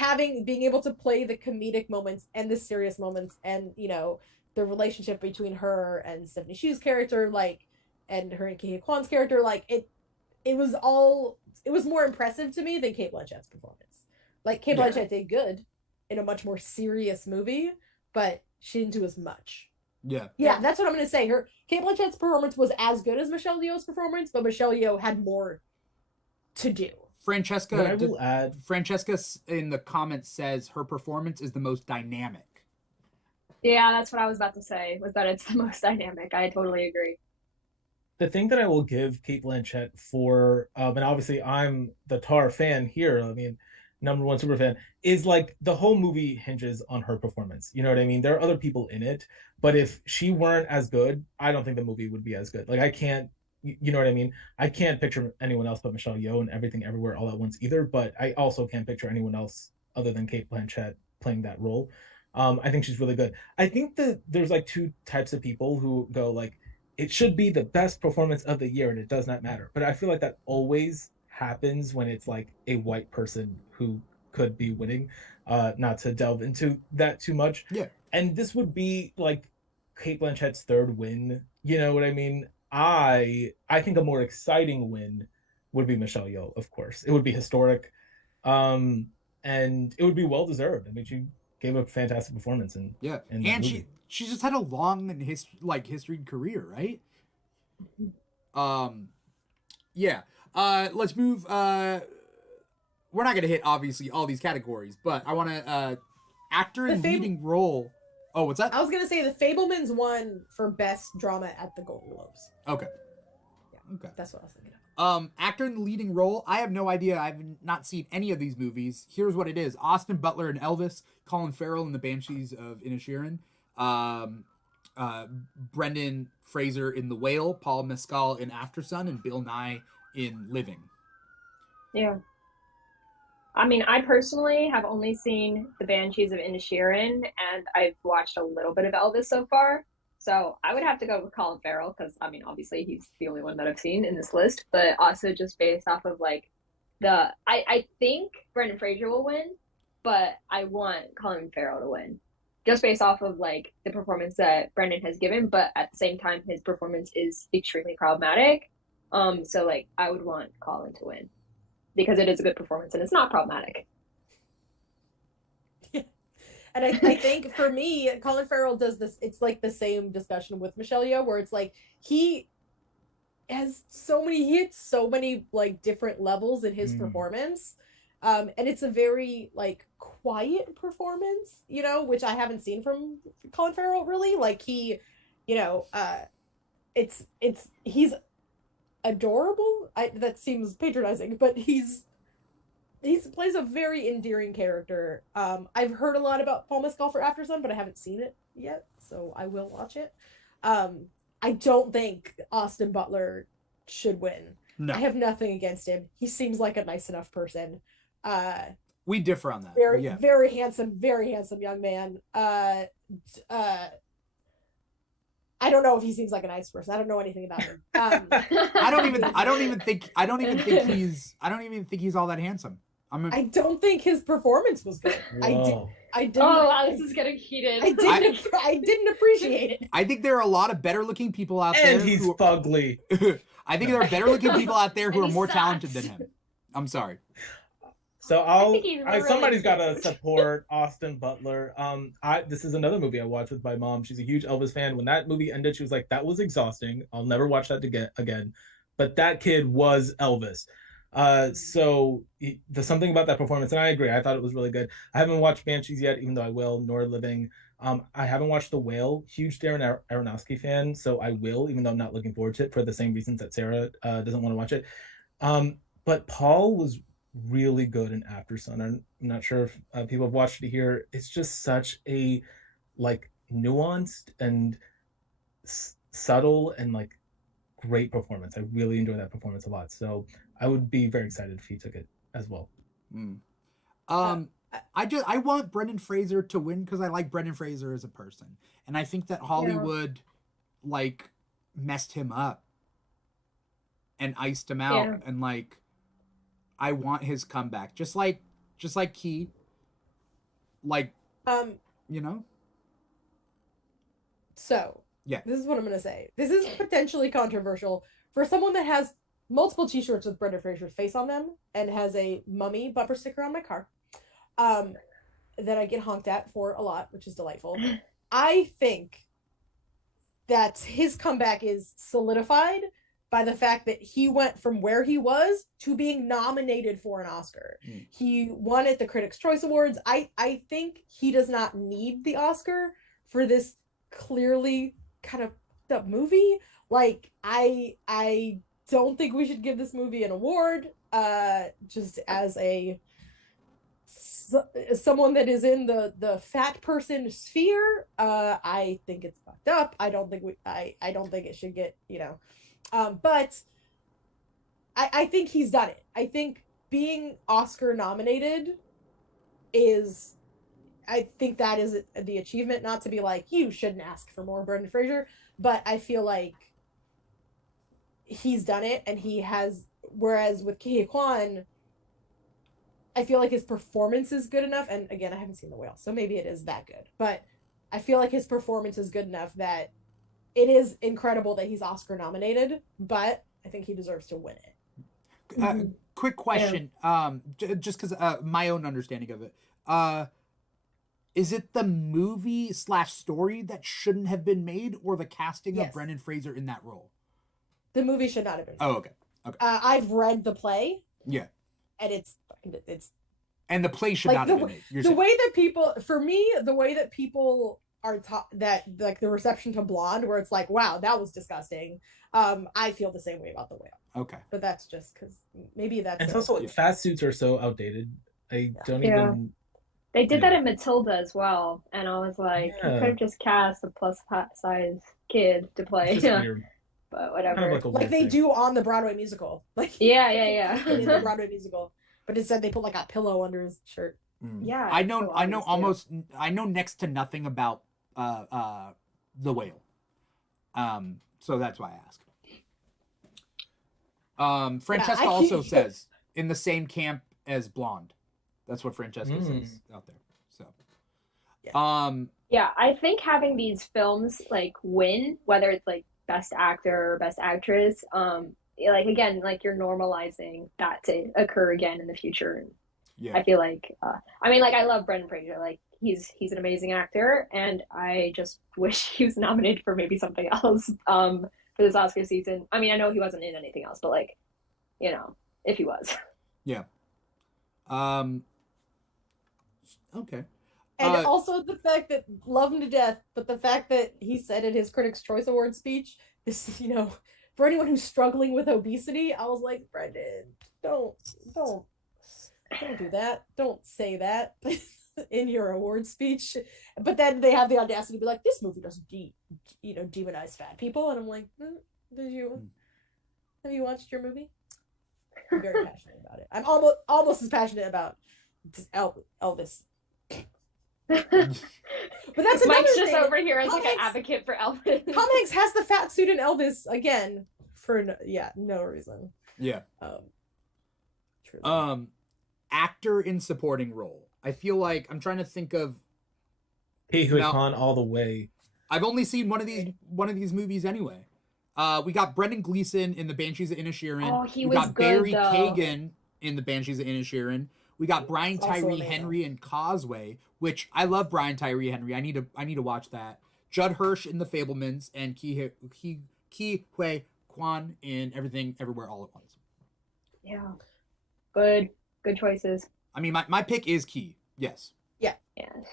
being able to play the comedic moments and the serious moments, and, you know, the relationship between her and Stephanie Shu's character, like, and her and Ke Kwan's character, like, it was more impressive to me than Cate Blanchett's performance. Like, Cate Blanchett did good in a much more serious movie, but she didn't do as much. Yeah, that's what I'm gonna say. Cate Blanchett's performance was as good as Michelle Yeoh's performance, but Michelle Yeoh had more to do. Francesca in the comments says her performance is the most dynamic. Yeah, that's what I was about to say, was that it's the most dynamic. I totally agree. The thing that I will give Cate Blanchett for, and obviously I'm the Tar fan here, I mean, #1 super fan, is like the whole movie hinges on her performance. You know what I mean? There are other people in it, but if she weren't as good, I don't think the movie would be as good. Like, I can't, you know what I mean? I can't picture anyone else but Michelle Yeoh in Everything Everywhere All at Once either, but I also can't picture anyone else other than Cate Blanchett playing that role. I think she's really good. I think that there's like two types of people who go like, it should be the best performance of the year and it does not matter. But I feel like that always happens when it's like a white person who could be winning. Not to delve into that too much. Yeah. And this would be like Kate Blanchett's third win. You know what I mean? I think a more exciting win would be Michelle Yeoh, of course. It would be historic. And it would be well deserved. I mean, she gave a fantastic performance in in that and movie. she just had a long and history career, right? Yeah. Let's move. We're not gonna hit obviously all these categories, but I want to actor in leading role. Oh, what's that? I was gonna say the Fabelmans won for best drama at the Golden Globes. Okay. Yeah, okay, that's what I was thinking of. Actor in the leading role. I have no idea. I've not seen any of these movies. Here's what it is: Austin Butler in Elvis, Colin Farrell in The Banshees of Inisherin, Brendan Fraser in The Whale, Paul Mescal in Aftersun, and Bill Nye in Living. Yeah. I mean, I personally have only seen The Banshees of Inisherin, and I've watched a little bit of Elvis so far. So I would have to go with Colin Farrell because, I mean, obviously he's the only one that I've seen in this list, but also just based off of like I think Brendan Fraser will win, but I want Colin Farrell to win just based off of like the performance that Brendan has given, but at the same time, his performance is extremely problematic. So like I would want Colin to win because it is a good performance and it's not problematic. And I think for me, Colin Farrell does this. It's like the same discussion with Michelle Yeoh, where it's like he hits so many like different levels in his performance, and it's a very like quiet performance, you know, which I haven't seen from Colin Farrell really. Like he, you know, he's adorable. That seems patronizing, but he plays a very endearing character. I've heard a lot about Paul Mescal for Aftersun, but I haven't seen it yet, so I will watch it. I don't think Austin Butler should win. No. I have nothing against him. He seems like a nice enough person. We differ on that. Very handsome young man. I don't know if he seems like a nice person. I don't know anything about him. I don't even think he's all that handsome. I don't think his performance was good. Whoa. I didn't. Oh wow, this is getting heated. I didn't appreciate it. I think there are a lot of better looking people out there. And he's fugly. I think there are better looking people out there who are more talented than him. I'm sorry. So somebody's got to support Austin Butler. This is another movie I watched with my mom. She's a huge Elvis fan. When that movie ended, she was like, "That was exhausting. I'll never watch that again." But that kid was Elvis. So there's something about that performance, and I agree. I thought it was really good. I haven't watched Banshees yet, even though I will, nor Living. I haven't watched The Whale. Huge Darren Aronofsky fan, so I will, even though I'm not looking forward to it for the same reasons that Sarah doesn't want to watch it. But Paul was really good in Aftersun. I'm not sure if people have watched it here. It's just such a like nuanced and subtle and like great performance. I really enjoyed that performance a lot. So I would be very excited if he took it as well. I want Brendan Fraser to win because I like Brendan Fraser as a person, and I think that Hollywood like messed him up and iced him out, and like I want his comeback, just like Keeg, like you know. So this is what I'm gonna say. This is potentially controversial for someone that has multiple T-shirts with Brendan Fraser's face on them and has a mummy bumper sticker on my car, that I get honked at for a lot, which is delightful. I think that his comeback is solidified by the fact that he went from where he was to being nominated for an Oscar. He won at the Critics' Choice Awards. I think he does not need the Oscar for this clearly kind of the movie. Like, I don't think we should give this movie an award, just as someone that is in the fat person sphere. I think it's fucked up. I don't think it should get, you know. But I think he's done it. I think being Oscar nominated is, I think that is the achievement. Not to be like, you shouldn't ask for more Brendan Fraser, but I feel like he's done it, and he has. Whereas with Ke Kwan, I feel like his performance is good enough. And again, I haven't seen The Whale, so maybe it is that good. But I feel like his performance is good enough that it is incredible that he's Oscar nominated, but I think he deserves to win it. Quick question, just because my own understanding of it. Is it the movie / story that shouldn't have been made, or the casting of Brendan Fraser in that role? The movie should not have been made. Oh, okay. I've read the play. Yeah. And it's and the play should not have been made. The way that people, for me, the way that people are taught that, like, the reception to Blonde, where it's like, wow, that was disgusting. I feel the same way about The Whale. Okay. But that's just because maybe that's. And it's also like fast suits are so outdated. I don't even. They did that in Matilda as well, and I was like, you could have just cast a plus size kid to play. It's just weird. But whatever. Kind of like they do on the Broadway musical. Like yeah. in the Broadway musical, but instead they put like a pillow under his shirt. Yeah. I know next to nothing about The Whale. So that's why I asked. Francesca also says in the same camp as Blonde. That's what Francesca says out there. So yeah, I think having these films like win, whether it's like best actor or best actress, like again, like you're normalizing that to occur again in the future. And I feel like I mean, like, I love Brendan Fraser, like he's an amazing actor, and I just wish he was nominated for maybe something else for this Oscar season. I mean, I know he wasn't in anything else, but like, you know, if he was. Yeah. Okay. And also the fact that, love him to death, but the fact that he said in his Critics' Choice Award speech, this, you know, for anyone who's struggling with obesity, I was like, Brendan, don't do that. Don't say that in your award speech. But then they have the audacity to be like, this movie doesn't demonize fat people, and I'm like, have you watched your movie? I'm very passionate about it. I'm almost as passionate about Elvis. But that's another Mike's just thing. over here as like an advocate for Elvis. Tom Hanks has the fat suit in Elvis again for no reason. Yeah. Truly. Actor in supporting role. I feel like I'm trying to think of Ke Kwan all the way. I've only seen one of these movies anyway. We got Brendan Gleeson in The Banshees of Inisherin. Oh, we got good, Barry though. Kagan in The Banshees of Inisherin. We got Brian Tyree Henry in Causeway, which I love. Brian Tyree Henry. I need to watch that. Judd Hirsch in The Fablemans, and Ke Huy Quan in Everything Everywhere All at Once. Yeah, good choices. I mean, my pick is Ke. Yes. Yeah. Yes.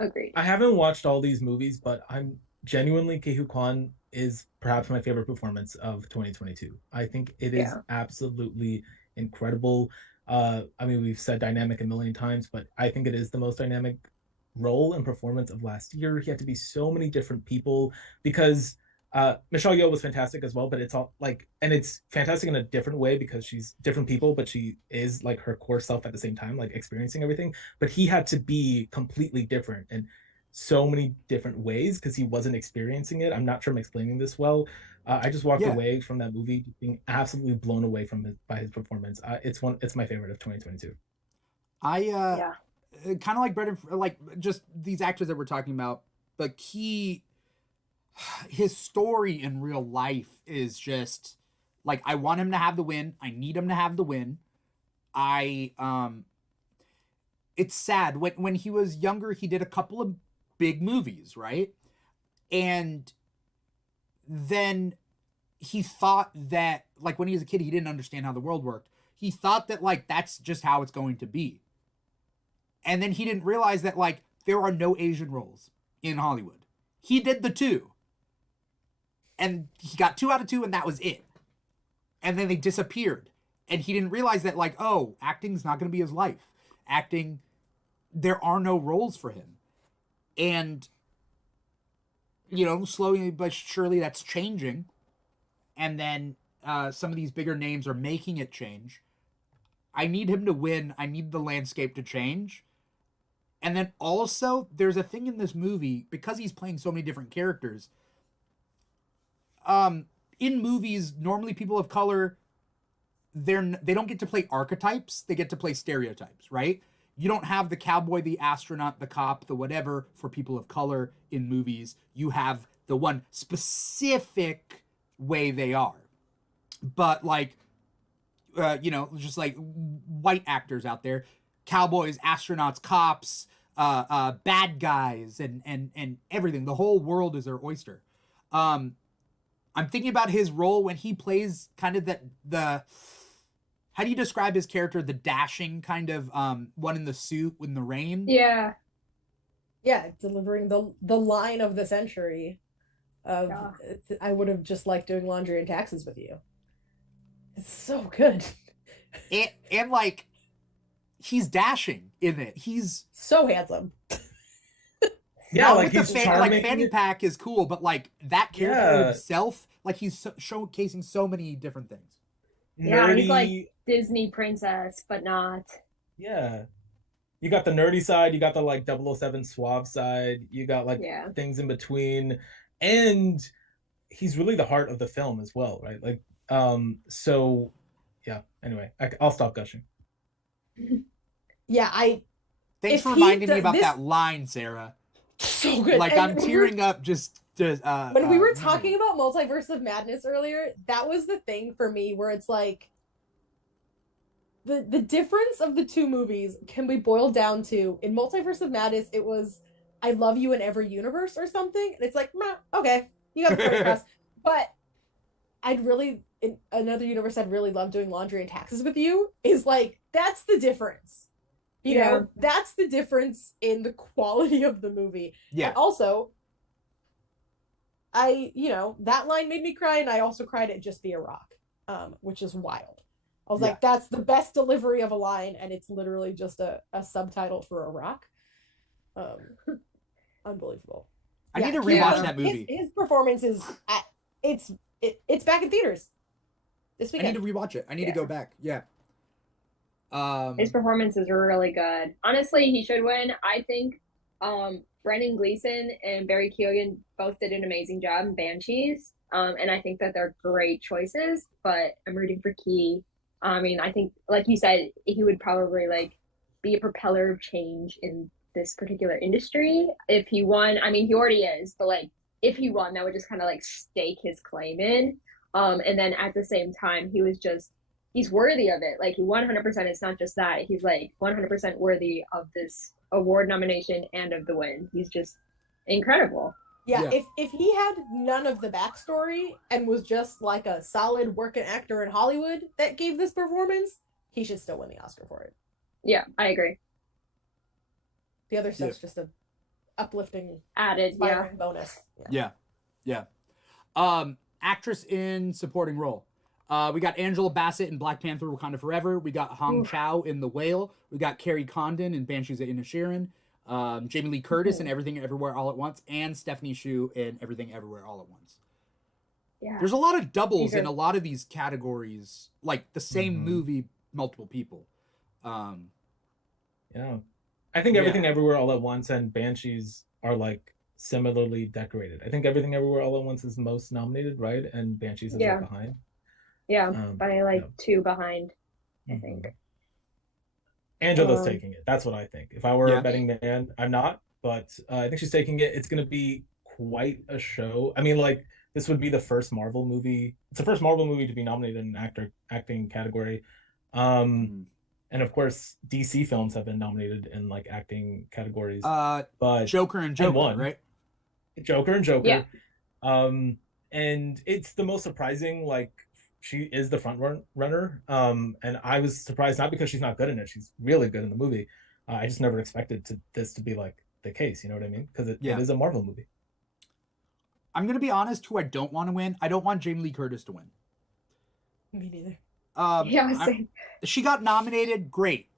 Agreed. I haven't watched all these movies, but I'm genuinely, Ke Huy Quan is perhaps my favorite performance of 2022. I think it is absolutely incredible. I mean, we've said dynamic a million times, but I think it is the most dynamic role and performance of last year. He had to be so many different people because Michelle Yeoh was fantastic as well, but it's all like, and it's fantastic in a different way because she's different people, but she is like her core self at the same time, like experiencing everything. But he had to be completely different in so many different ways because he wasn't experiencing it. I'm not sure I'm explaining this well. I just walked away from that movie being absolutely blown away by his performance. It's my favorite of 2022. I kind of like Brendan, like just these actors that we're talking about. But his story in real life is just like, I want him to have the win. I need him to have the win. It's sad when he was younger, he did a couple of big movies, right? And then he thought that, like, when he was a kid, he didn't understand how the world worked. He thought that, like, that's just how it's going to be. And then he didn't realize that, like, there are no Asian roles in Hollywood. He did the 2. And he got 2 out of 2, and that was it. And then they disappeared. And he didn't realize that, like, oh, acting's not going to be his life. Acting, there are no roles for him. And, you know, slowly but surely that's changing. And then some of these bigger names are making it change. I need him to win. I need the landscape to change. And then also, there's a thing in this movie, because he's playing so many different characters. In movies, normally people of color, they don't get to play archetypes, they get to play stereotypes, right? You don't have the cowboy, the astronaut, the cop, the whatever for people of color in movies. You have the one specific way they are. But like, just like white actors out there, cowboys, astronauts, cops, bad guys, and everything. The whole world is their oyster. I'm thinking about his role when he plays kind of how do you describe his character? The dashing kind of one in the suit in the rain. Yeah. Yeah, delivering the line of the century of I would have just liked doing laundry and taxes with you. It's so good. And like, he's dashing in it. He's so handsome. Yeah, like with he's like fanny pack is cool, but like that character himself, like he's showcasing so many different things. Yeah, he's like Disney princess, but not. Yeah. You got the nerdy side, you got the like 007 suave side, you got like things in between, and he's really the heart of the film as well, right? Like, so yeah, anyway, I'll stop gushing. Yeah, thanks for reminding me about that line, Sarah. So good. Like, I'm tearing up just when we were talking about Multiverse of Madness earlier, that was the thing for me where it's like the difference of the two movies can be boiled down to, in Multiverse of Madness, it was I love you in every universe or something. And it's like, okay, you got the point across. But in another universe, I'd really love doing laundry and taxes with you, is like, that's the difference. You know, that's the difference in the quality of the movie. Yeah. And also, that line made me cry, and I also cried at Just Be a Rock, which is wild. I was like, that's the best delivery of a line, and it's literally just a subtitle for a rock. Unbelievable. I need to rewatch that movie. His performance is it's back in theaters this weekend. I need to rewatch it. I need to go back. Yeah. His performance is really good. Honestly, he should win. I think Brendan Gleeson and Barry Keoghan both did an amazing job in Banshees. And I think that they're great choices, but I'm rooting for Key. I mean, I think, like you said, he would probably like be a propeller of change in this particular industry if he won. I mean, he already is, but like if he won, that would just kind of like stake his claim in. And then at the same time, he's worthy of it. Like, he 100%, it's not just that. He's like 100% worthy of this award nomination and of the win. He's just incredible. Yeah. If he had none of the backstory and was just like a solid working actor in Hollywood that gave this performance, he should still win the Oscar for it. Yeah, I agree. The other stuff's just a uplifting added bonus. Yeah. Actress in supporting role. We got Angela Bassett in Black Panther: Wakanda Forever. We got Hong Chow in The Whale. We got Carrie Condon in Banshees of Inisherin. Jamie Lee Curtis in Everything Everywhere All at Once, and Stephanie Hsu in Everything Everywhere All at Once. Yeah. There's a lot of doubles in a lot of these categories, like the same movie, multiple people. Yeah. I think Everything Everywhere All at Once and Banshees are like similarly decorated. I think Everything Everywhere All at Once is most nominated, right? And Banshees is like behind. Yeah, by like 2 behind, I think. Angela's taking it. That's what I think. If I were a betting man, I'm not, but I think she's taking it. It's going to be quite a show. I mean, like, this would be the first Marvel movie. It's the first Marvel movie to be nominated in acting category. And of course, DC films have been nominated in like acting categories. But Joker and Joker, right? Joker and Joker. Yeah. And it's the most surprising, like, she is the front runner. And I was surprised, not because she's not good in it. She's really good in the movie. I just never expected this to be like the case. You know what I mean? Because it is a Marvel movie. I'm going to be honest, who I don't want to win. I don't want Jamie Lee Curtis to win. Me neither. Same. She got nominated, great.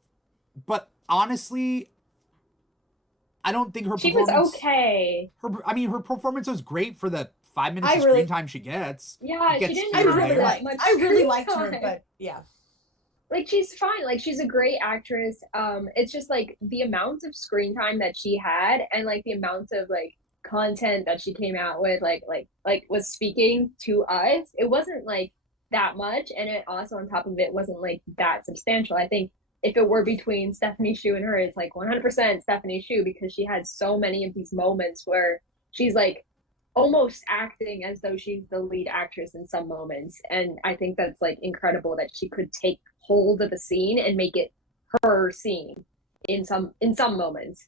But honestly, I don't think her performance... She was okay. Her performance was great for the 5 minutes of screen time she gets. Yeah, she didn't I really liked her, but yeah. like she's fine. Like she's a great actress. It's just like the amount of screen time that she had and like the amount of like content that she came out with, like was speaking to us. It wasn't like that much, and it also on top of it wasn't like that substantial. I think if it were between Stephanie Hsu and her, it's like 100% Stephanie Hsu because she had so many of these moments where she's like almost acting as though she's the lead actress in some moments. And I think that's like incredible that she could take hold of a scene and make it her scene in some moments.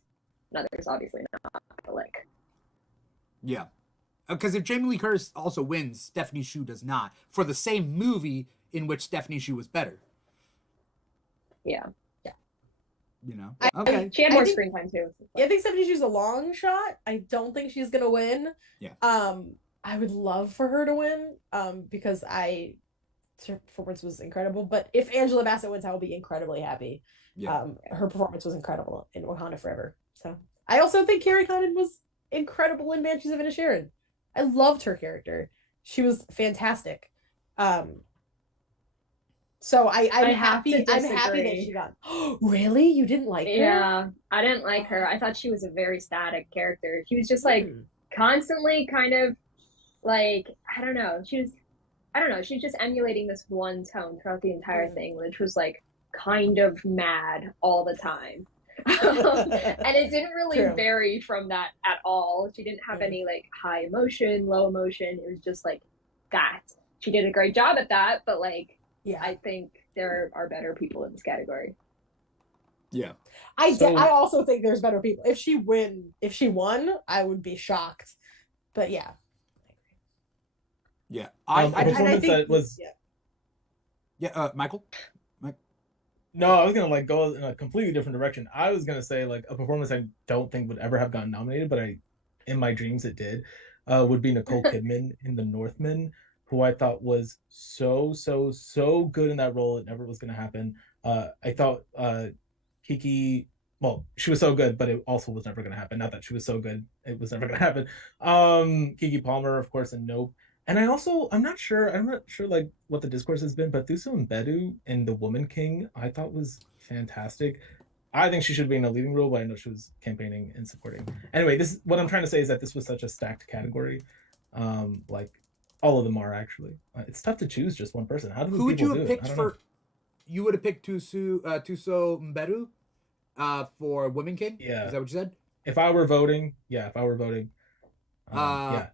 In others, obviously not. But like, yeah, because if Jamie Lee Curtis also wins, Stephanie Hsu does not for the same movie in which Stephanie Hsu was better. Yeah. You know, okay. She had more screen time too. Yeah, I think Stephanie Hsu's a long shot. I don't think she's gonna win. Yeah. I would love for her to win. Because her performance was incredible. But if Angela Bassett wins, I will be incredibly happy. Yeah. Her performance was incredible in Wakanda Forever. So I also think Carrie Condon was incredible in Banshees of Inisherin. I loved her character. She was fantastic. So I'm happy that she got. Really? You didn't like her? Yeah, I didn't like her. I thought she was a very static character. She was just like constantly kind of like I don't know. She was just emulating this one tone throughout the entire thing, which was like kind of mad all the time. And it didn't really vary from that at all. She didn't have any like high emotion, low emotion. It was just like that. She did a great job at that, but like yeah, I think there are better people in this category. Yeah, I also think there's better people. If she won, I would be shocked. But yeah, yeah. I think that was Michael. No, I was gonna like go in a completely different direction. I was gonna say like a performance I don't think would ever have gotten nominated, but in my dreams it did. Would be Nicole Kidman in The Northman, who I thought was so good in that role. It never was gonna happen. I thought Kiki, well, she was so good, but it also was never gonna happen. Not that she was so good, it was never gonna happen. Kiki Palmer, of course, in Nope. And I'm not sure like what the discourse has been, but Thuso Mbedu in The Woman King, I thought was fantastic. I think she should be in a leading role, but I know she was campaigning and supporting. Anyway, what I'm trying to say is that this was such a stacked category. Like all of them are actually. It's tough to choose just one person. How do who would you have picked for? You would have picked Thuso Mbedu for Woman King. Yeah, is that what you said? If I were voting,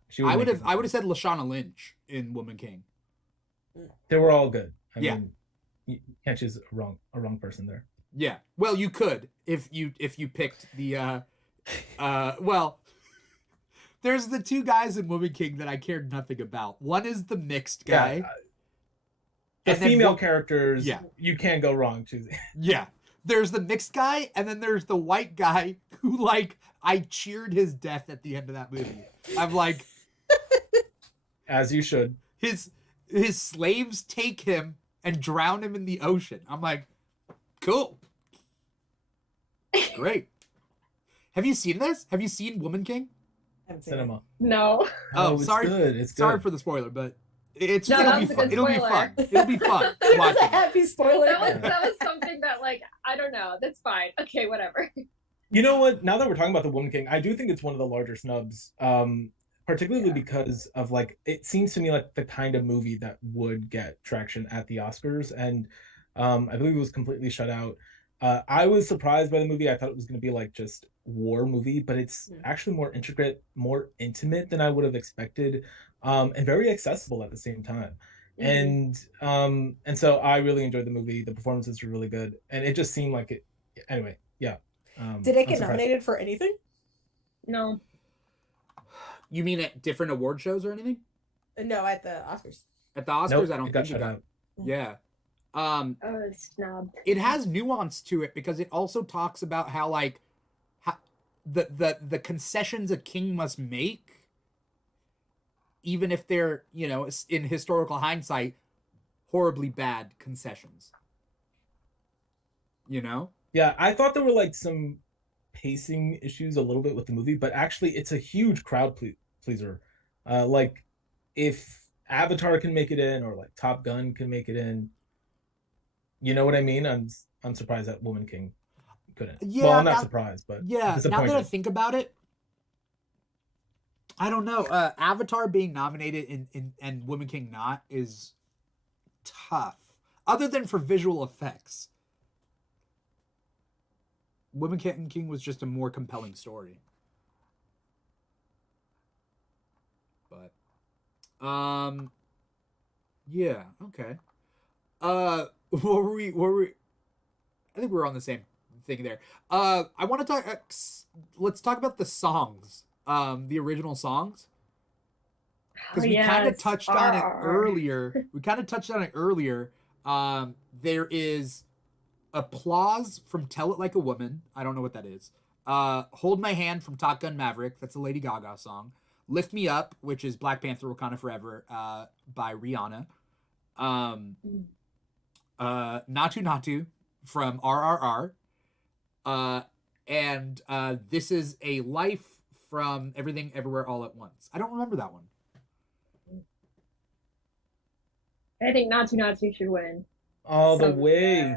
she I would have said Lashana Lynch in Woman King. They were all good. I mean, you can't choose a wrong person there. Yeah, well, you could if you picked the well. There's the two guys in Woman King that I cared nothing about. One is the mixed guy. The female characters, you can't go wrong choosing. Yeah. There's the mixed guy, and then there's the white guy who, like, I cheered his death at the end of that movie. I'm like... As you should. His slaves take him and drown him in the ocean. I'm like, cool. Great. Have you seen this? Have you seen Woman King? Cinema. No. Oh, it's sorry. Good. It's good. Sorry for the spoiler, but it'll be fun. It'll be fun. It'll be fun. It was a happy spoiler. That was something that, like, I don't know. That's fine. Okay, whatever. You know what? Now that we're talking about The Woman King, I do think it's one of the larger snubs, particularly because of, like, it seems to me like the kind of movie that would get traction at the Oscars, and I believe it was completely shut out. I was surprised by the movie. I thought it was going to be like just war movie, but it's actually more intricate, more intimate than I would have expected, and very accessible at the same time. And so I really enjoyed the movie. The performances were really good, and it just seemed like it. Anyway, yeah. Did it get nominated for anything? No. You mean at different award shows or anything? No, at the Oscars. At the Oscars, nope, I don't think it got. Yeah. Snubbed. It has nuance to it because it also talks about how, like, the concessions a king must make, even if they're, you know, in historical hindsight, horribly bad concessions. You know? Yeah, I thought there were like some pacing issues a little bit with the movie, but actually it's a huge crowd pleaser. Like if Avatar can make it in, or like Top Gun can make it in, You know what I mean? I'm surprised that Woman King couldn't. Yeah, Well, I'm not surprised, but yeah. Now that I disappointed. think about it, I don't know. Avatar being nominated in and Woman King not is tough. Other than for visual effects, Woman King was just a more compelling story. But, yeah, okay. What were we? I think we were on the same thing there. I want to talk. Let's talk about the songs. The original songs. Because we kind of touched on it earlier. There is Applause from Tell It Like a Woman. I don't know what that is. Hold My Hand from Top Gun Maverick. That's a Lady Gaga song. Lift Me Up, which is Black Panther Wakanda Forever by Rihanna. Natu Natu from RRR. And This Is a Life from Everything Everywhere All at Once. I don't remember that one. I think Natu Natu should win. All the way.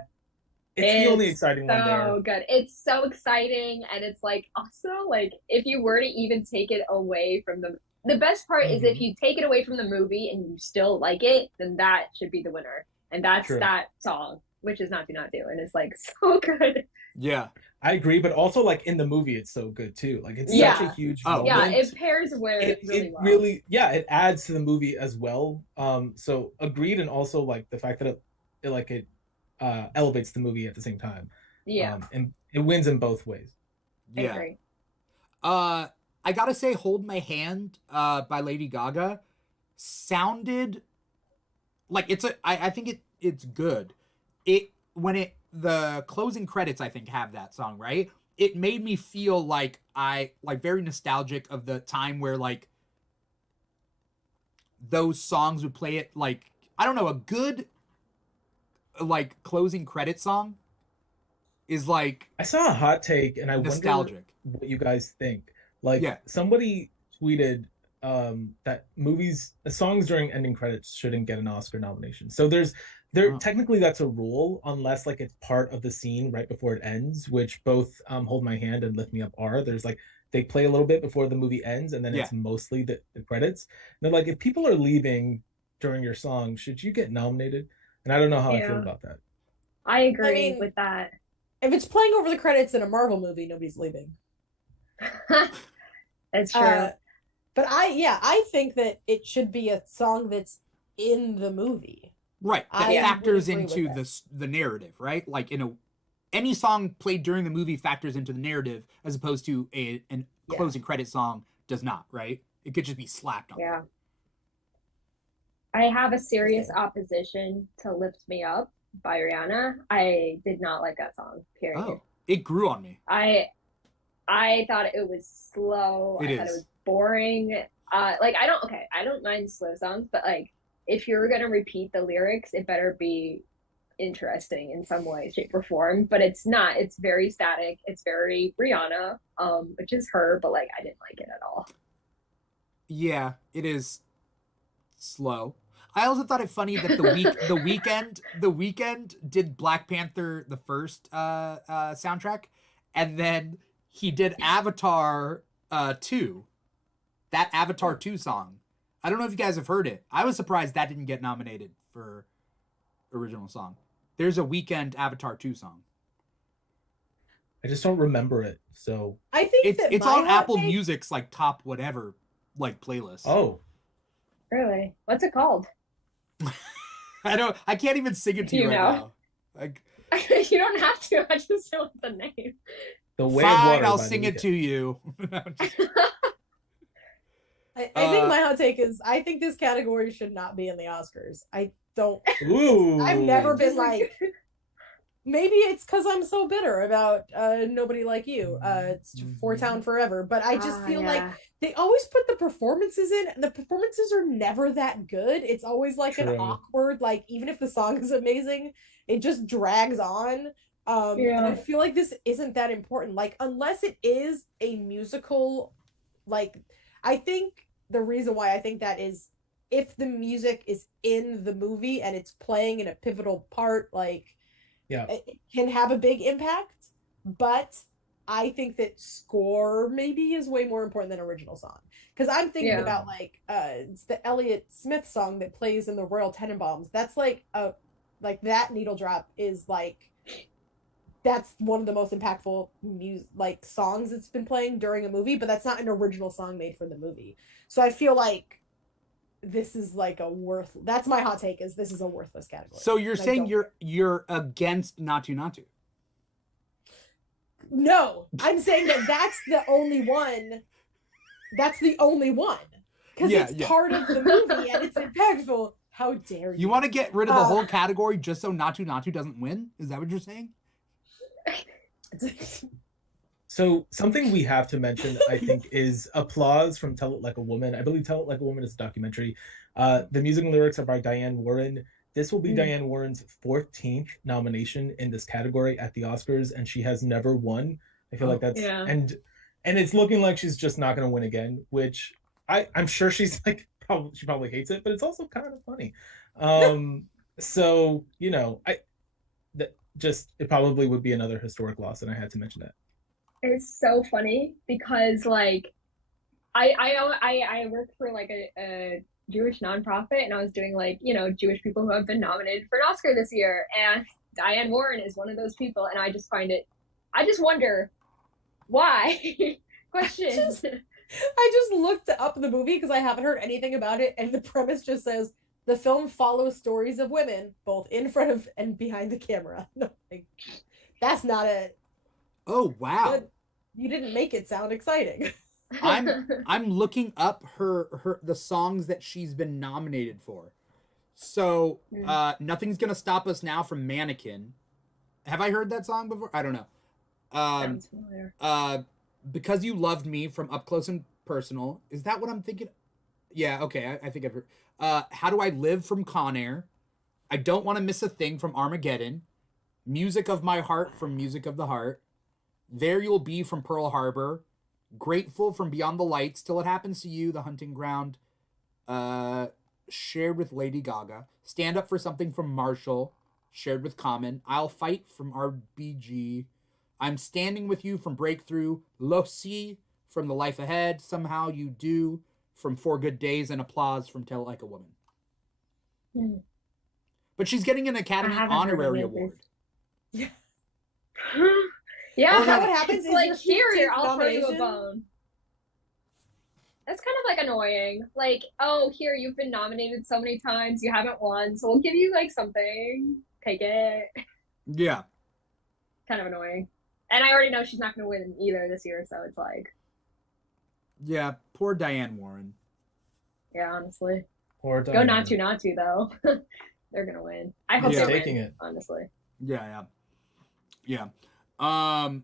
Good. It's the only exciting one there. So good. It's so exciting, and it's like also like if you were to even take it away from the best part is if you take it away from the movie and you still like it, then that should be the winner. And that's that song, which is Natu Natu, and it's like so good. Yeah. I agree, but also like in the movie, it's so good too. Like it's such a huge moment. Yeah, it pairs really well. It adds to the movie as well. So agreed, and also like the fact that it elevates the movie at the same time. Yeah, and it wins in both ways. Yeah. I agree. I gotta say, Hold My Hand by Lady Gaga sounded like I think it's good. The closing credits, I think, have that song, right? It made me feel like very nostalgic of the time where like those songs would play it, like, I don't know, a good like closing credit song is like, I saw a hot take and I wonder what you guys think. Like somebody tweeted that songs during ending credits shouldn't get an Oscar nomination. So technically that's a rule unless like it's part of the scene right before it ends, which both Hold My Hand and Lift Me Up are. There's like they play a little bit before the movie ends, and then it's mostly the credits. And they're like, if people are leaving during your song, should you get nominated? And I don't know how I feel about that. I agree with that. If it's playing over the credits in a Marvel movie, nobody's leaving. That's true. But I think that it should be a song that's in the movie. Right. That factors into the narrative, right? Like any song played during the movie factors into the narrative as opposed to a closing credit song does not, right? It could just be slapped on. Yeah. I have a serious opposition to Lift Me Up by Rihanna. I did not like that song, period. Oh, it grew on me. I thought it was slow. I thought it was boring. I don't mind slow songs, but like if you're gonna repeat the lyrics, it better be interesting in some way, shape, or form. But it's not. It's very static. It's very Rihanna, which is her, but like I didn't like it at all. Yeah, it is slow. I also thought it funny that the weekend did Black Panther the first soundtrack, and then he did Avatar 2. That Avatar 2 song. I don't know if you guys have heard it. I was surprised that didn't get nominated for original song. There's a Weekend Avatar 2 song. I just don't remember it. So I think it's on Apple Music's like top whatever like playlist. Oh. Really? What's it called? I can't even sing it to you right now. Like, you don't have to. I just know the name. The Way fine, of Water. I'll sing it to you. I think my hot take is I think this category should not be in the Oscars. I don't. Ooh. I've never been like. Maybe it's because I'm so bitter about Nobody Like You. It's For Town Forever, but I just feel like they always put the performances in, and the performances are never that good. It's always like an awkward, like even if the song is amazing, it just drags on. And I feel like this isn't that important. Like unless it is a musical, like I think the reason why I think that is if the music is in the movie and it's playing in a pivotal part, like Yeah. It can have a big impact, but I think that score maybe is way more important than original song. Because I'm thinking about like it's the Elliott Smith song that plays in the Royal Tenenbaums. That's like that needle drop is like that's one of the most impactful like songs that's been playing during a movie, but that's not an original song made for the movie. So I feel like this is like that's my hot take, is this is a worthless category. So you're saying you're against Natu Natu? No, I'm saying that's the only one. That's the only one. Because it's part of the movie and it's impactful. How dare you? You want to get rid of the whole category just so Natu Natu doesn't win? Is that what you're saying? So something we have to mention, I think, is Applause from Tell It Like a Woman. I believe Tell It Like a Woman is a documentary. The music and lyrics are by Diane Warren. This will be Diane Warren's 14th nomination in this category at the Oscars, and she has never won. I feel like that's and it's looking like she's just not going to win again, which I'm sure she's like she probably hates it, but it's also kind of funny. So you know, it probably would be another historic loss, and I had to mention that. It's so funny because like I work for like a Jewish nonprofit, and I was doing like, you know, Jewish people who have been nominated for an Oscar this year, and Diane Warren is one of those people, and I just wonder why. Question. I just looked up the movie because I haven't heard anything about it, and the premise just says the film follows stories of women both in front of and behind the camera. No, like, that's not it. Oh wow! You didn't make it sound exciting. I'm looking up the songs that she's been nominated for. So Nothing's Gonna Stop Us Now from Mannequin. Have I heard that song before? I don't know. Sounds familiar. Because You Loved Me from Up Close and Personal. Is that what I'm thinking? Yeah, okay, I think I've heard. How Do I Live from Con Air. I Don't Want to Miss a Thing from Armageddon. Music of My Heart from Music of the Heart. There You'll Be from Pearl Harbor. Grateful from Beyond the Lights. Till It Happens to You, The Hunting Ground. Shared with Lady Gaga. Stand Up for Something from Marshall. Shared with Common. I'll Fight from RBG. I'm Standing With You from Breakthrough. Losi from The Life Ahead. Somehow You Do from 4 Good Days. And Applause from Tell It Like a Woman. But she's getting an Academy Honorary Award. Yeah. Yeah, is that what happens? It's like, here, I'll throw you a bone. That's kind of like annoying. Like, oh, here, you've been nominated so many times, you haven't won, so we'll give you like something. Take it. Yeah. Kind of annoying. And I already know she's not going to win either this year, so it's like. Yeah, poor Diane Warren. Yeah, honestly. Poor Diane. Go Natu though. They're going to win. I hope they're taking it, honestly. Yeah. I'm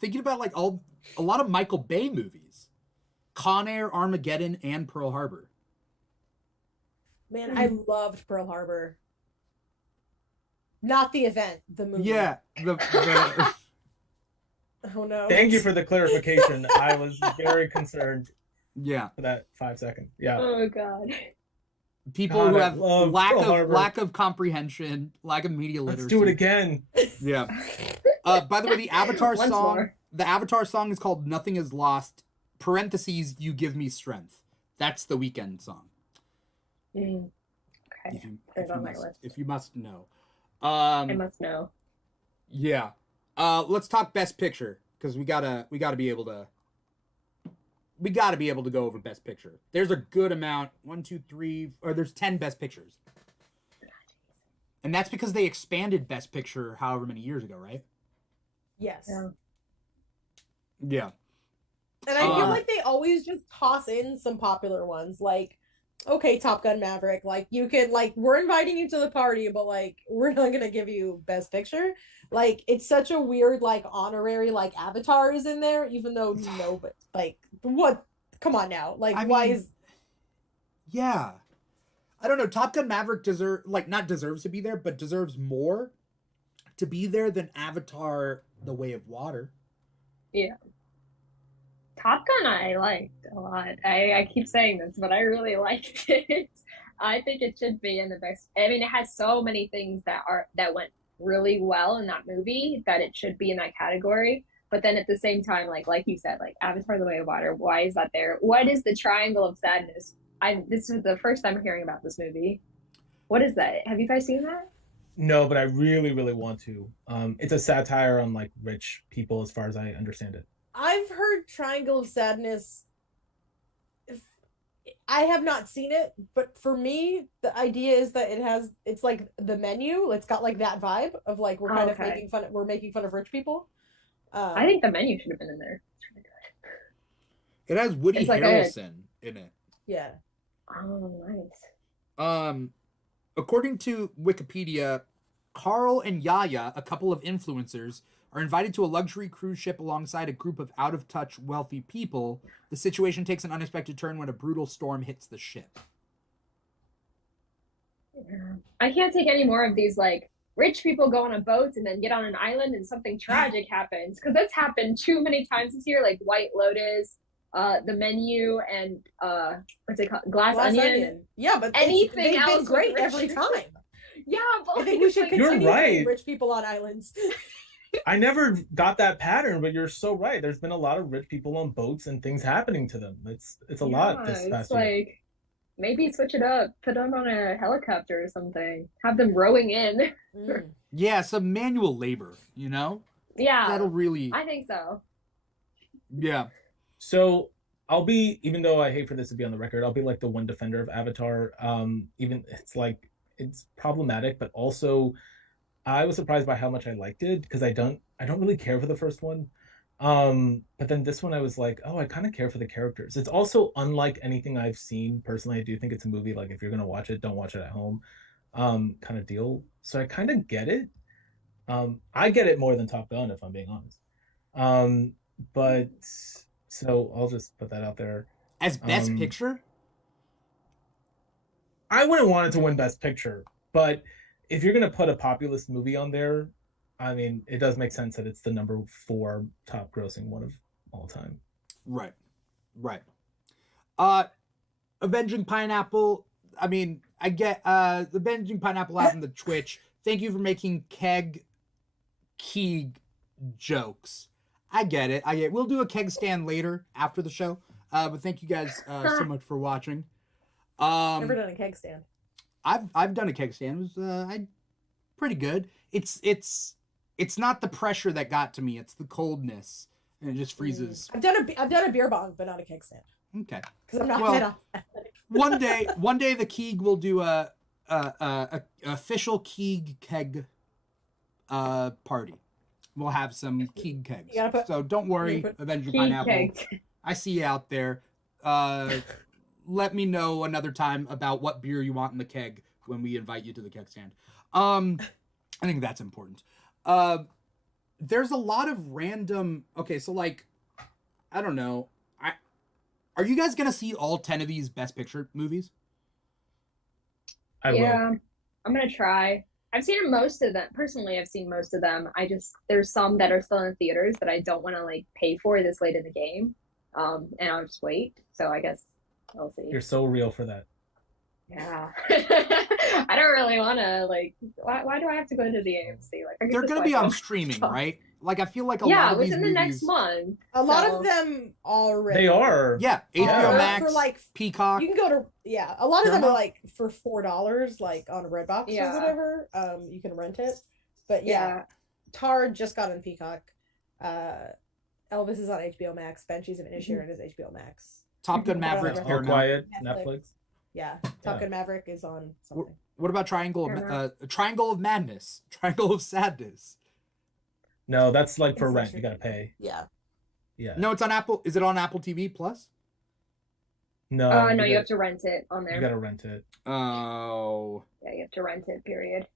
thinking about like a lot of Michael Bay movies. Con Air, Armageddon, and Pearl Harbor. Man, I loved Pearl Harbor. Not the event, the movie. Yeah. Oh no. Thank you for the clarification. I was very concerned. Yeah. For that 5 seconds. Yeah. Oh god. People who have lack of comprehension, lack of media literacy. Let's do it again. Yeah. By the way, the Avatar song is called Nothing Is Lost, parentheses, You Give Me Strength. That's the Weeknd song. Okay. If you must know. I must know. Yeah. Let's talk Best Picture, because we gotta be able to go over Best Picture. There's a good amount. 1, 2, 3, or there's 10 Best Pictures. And that's because they expanded Best Picture however many years ago, right? Yes. Yeah. And I feel like they always just toss in some popular ones, like, okay, Top Gun Maverick, like, you can, like, we're inviting you to the party, but, like, we're not gonna give you Best Picture. Like, it's such a weird, like, honorary, like, Avatar is in there, even though but like, what? Come on now. Like, Yeah. I don't know. Top Gun Maverick not deserves to be there, but deserves more to be there than Avatar The Way of Water. Yeah. Top Gun I liked a lot. I keep saying this, but I really liked it. I think it should be in the best. I mean, it has so many things that went really well in that movie that it should be in that category. But then at the same time, like you said, like Avatar: The Way of Water, why is that there? What is the Triangle of Sadness? This is the first time I'm hearing about this movie. What is that? Have you guys seen that? No, but I really, really want to. It's a satire on like rich people, as far as I understand it. I've heard Triangle of Sadness. I have not seen it, but for me, the idea is that it's like The Menu. It's got like that vibe of like we're kind of making fun of rich people. I think The Menu should have been in there. It's really good. It has Woody Harrelson in it. Yeah. Oh, nice. According to Wikipedia, Carl and Yaya, a couple of influencers, are invited to a luxury cruise ship alongside a group of out-of-touch wealthy people. The situation takes an unexpected turn when a brutal storm hits the ship. Yeah. I can't take any more of these, like, rich people go on a boat and then get on an island and something tragic happens. Because that's happened too many times this year, like White Lotus, The Menu, and what's it called? Glass Onion. Yeah, but anything they've else been great every time. Yeah, but I think we should continue You're right. putting rich people on islands. I never got that pattern, but you're so right. There's been a lot of rich people on boats and things happening to them. It's a lot this past year. Like, maybe switch it up, put them on a helicopter or something, have them rowing in. Yeah, some manual labor, you know? Yeah, that'll really. I think so. Yeah. So I'll be, even though I hate for this to be on the record, I'll be like the one defender of Avatar. Even it's problematic, but also I was surprised by how much I liked it because I don't really care for the first one. But then this one I was like, oh, I kind of care for the characters. It's also unlike anything I've seen personally. I do think it's a movie like if you're gonna watch it, don't watch it at home, kind of deal. So I kind of get it. I get it more than Top Gun if I'm being honest. But so I'll just put that out there. As Best Picture? I wouldn't want it to win Best Picture, but if you're gonna put a populist movie on there, I mean, it does make sense that it's the number 4 top grossing one of all time. Right. Avenging Pineapple. I mean, I get Avenging Pineapple out in the Twitch. Thank you for making Keeg jokes. I get it. We'll do a keg stand later after the show. But thank you guys so much for watching. Never done a keg stand. I've done a keg stand. It was pretty good. It's not the pressure that got to me. It's the coldness, and it just freezes. I've done a beer bong, but not a keg stand. Okay. Because I'm not athletic. one day the Keeg will do a official Keeg keg party. We'll have some Keeg kegs. So don't worry, Avenging Pineapple. I see you out there. Let me know another time about what beer you want in the keg when we invite you to the keg stand. I think that's important. There's a lot of random. Okay, so like, I don't know. Are you guys gonna see all 10 of these Best Picture movies? I will. I'm gonna try. I've seen most of them. Personally, I've seen most of them. There's some that are still in the theaters that I don't want to like pay for this late in the game. And I'll just wait. So I guess I'll see. You're so real for that. Yeah. I don't really want to like. Why do I have to go to the AMC? Like they're gonna be on streaming, right? Like I feel like a lot of these within the next month. A lot of them already. They are. Yeah, HBO Max, for like Peacock. You can go to a lot of them are like for $4, like on Redbox or whatever. You can rent it. But Tar just got on Peacock. Elvis is on HBO Max. Banshees of Inisherin is HBO Max. Top Gun Maverick. You're Quiet. Netflix. Yeah, Top Gun Maverick is on something. What about Triangle of Madness? Triangle of Sadness. No, that's like for rent. You gotta pay. Yeah. No, it's on Apple. Is it on Apple TV Plus? No. No, you have to rent it on there. You gotta rent it. Oh. Yeah, you have to rent it. Period.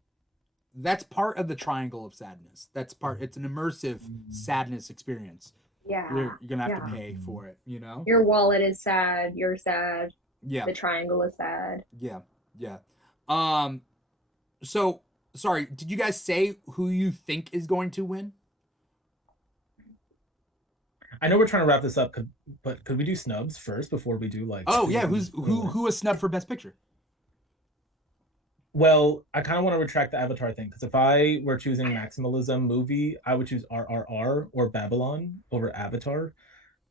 That's part of the Triangle of Sadness. It's an immersive sadness experience. Yeah. You're gonna have to pay for it. You know. Your wallet is sad. You're sad. Yeah. The triangle is sad. Yeah. So sorry. Did you guys say who you think is going to win? I know we're trying to wrap this up, but could we do snubs first before we do like? Oh yeah, who was snubbed for Best Picture? Well, I kind of want to retract the Avatar thing because if I were choosing maximalism movie, I would choose RRR or Babylon over Avatar.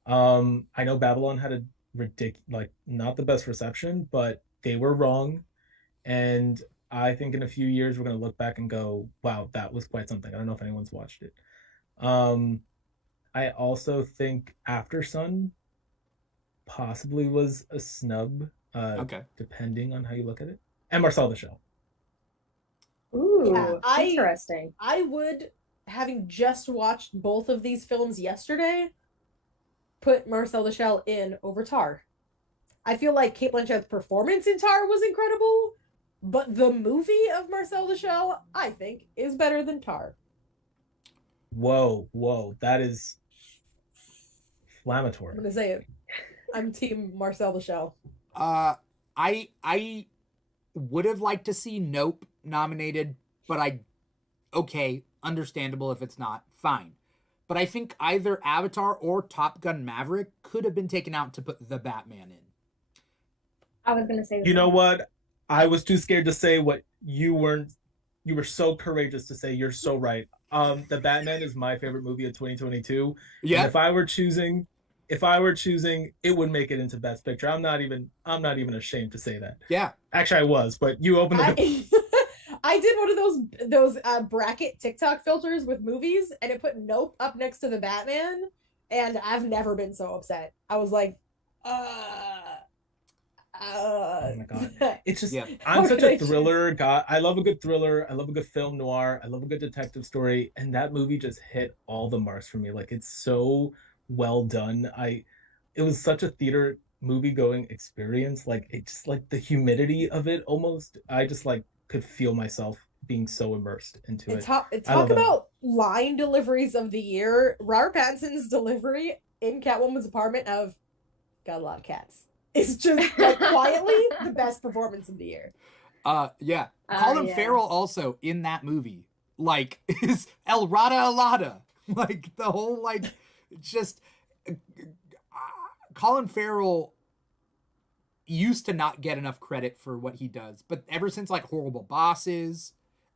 I know Babylon had a not the best reception, but they were wrong, and I think in a few years we're gonna look back and go, "Wow, that was quite something." I don't know if anyone's watched it. Um, I also think After Sun possibly was a snub, Okay. depending on how you look at it, and Marcel the Shell. Ooh, Yeah, interesting. I would, having just watched both of these films yesterday, put Marcel the Shell in over Tar. I feel like Cate Blanchett's performance in Tar was incredible, but the movie of Marcel the Shell, I think, is better than Tar. Whoa, that is I'm inflammatory. gonna say it. I'm team Marcel the Shell. I would have liked to see Nope nominated, but okay, understandable if it's not, fine. But I think either Avatar or Top Gun Maverick could have been taken out to put The Batman in. I was gonna say. You know what? I was too scared to say what you weren't. You were so courageous to say. You're so right. The Batman is my favorite movie of 2022. Yeah. And if I were choosing, it would make it into Best Picture. I'm not even ashamed to say that. Yeah. Actually, I was, but you opened the. I did one of those bracket TikTok filters with movies, and it put Nope up next to The Batman, and I've never been so upset. I was like, oh my god! It's just Yeah. I'm such a thriller guy. I love a good thriller. I love a good film noir. I love a good detective story, and that movie just hit all the marks for me. Like it's so well done. It was such a theater movie going experience. Like it just like the humidity of it almost. I just like could feel myself being so immersed into it. Talk about line deliveries of the year. Robert Pattinson's delivery in Catwoman's apartment of "Got a lot of cats." It's just like quietly the best performance of the year. Yeah. Colin Farrell also in that movie, like, is El Rada Alada. Like, the whole, like, just, Colin Farrell used to not get enough credit for what he does, but ever since, like, Horrible Bosses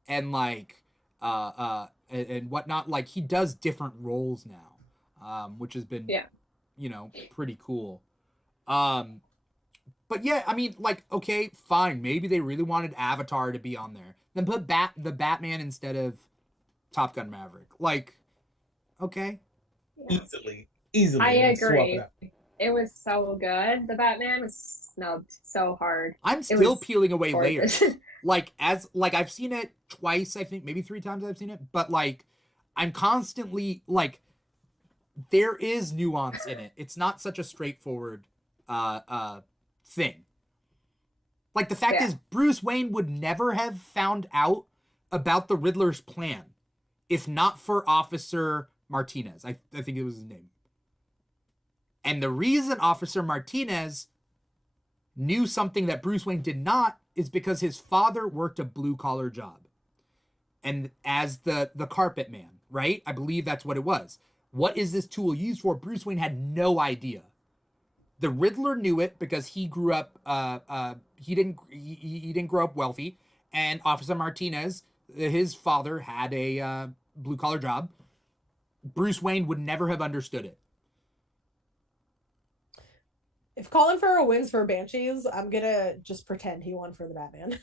and, like, and whatnot, like, he does different roles now, which has been, you know, pretty cool. But yeah, I mean, like, okay, fine. Maybe they really wanted Avatar to be on there. Then put the Batman instead of Top Gun Maverick. Like, okay. Easily. I agree. It was so good. The Batman was snubbed so hard. I'm still peeling away layers. I've seen it twice, I think, maybe 3 times I've seen it, but like, I'm constantly like, there is nuance in it. It's not such a straightforward thing. Like the fact is Bruce Wayne would never have found out about the Riddler's plan if not for Officer Martinez. I think it was his name. And the reason Officer Martinez knew something that Bruce Wayne did not is because his father worked a blue-collar job. And as the carpet man, right? I believe that's what it was. What is this tool used for? Bruce Wayne had no idea. The Riddler knew it because he grew up. He didn't grow up wealthy, and Officer Martinez, his father, had a blue collar job. Bruce Wayne would never have understood it. If Colin Farrell wins for Banshees, I'm gonna just pretend he won for the Batman.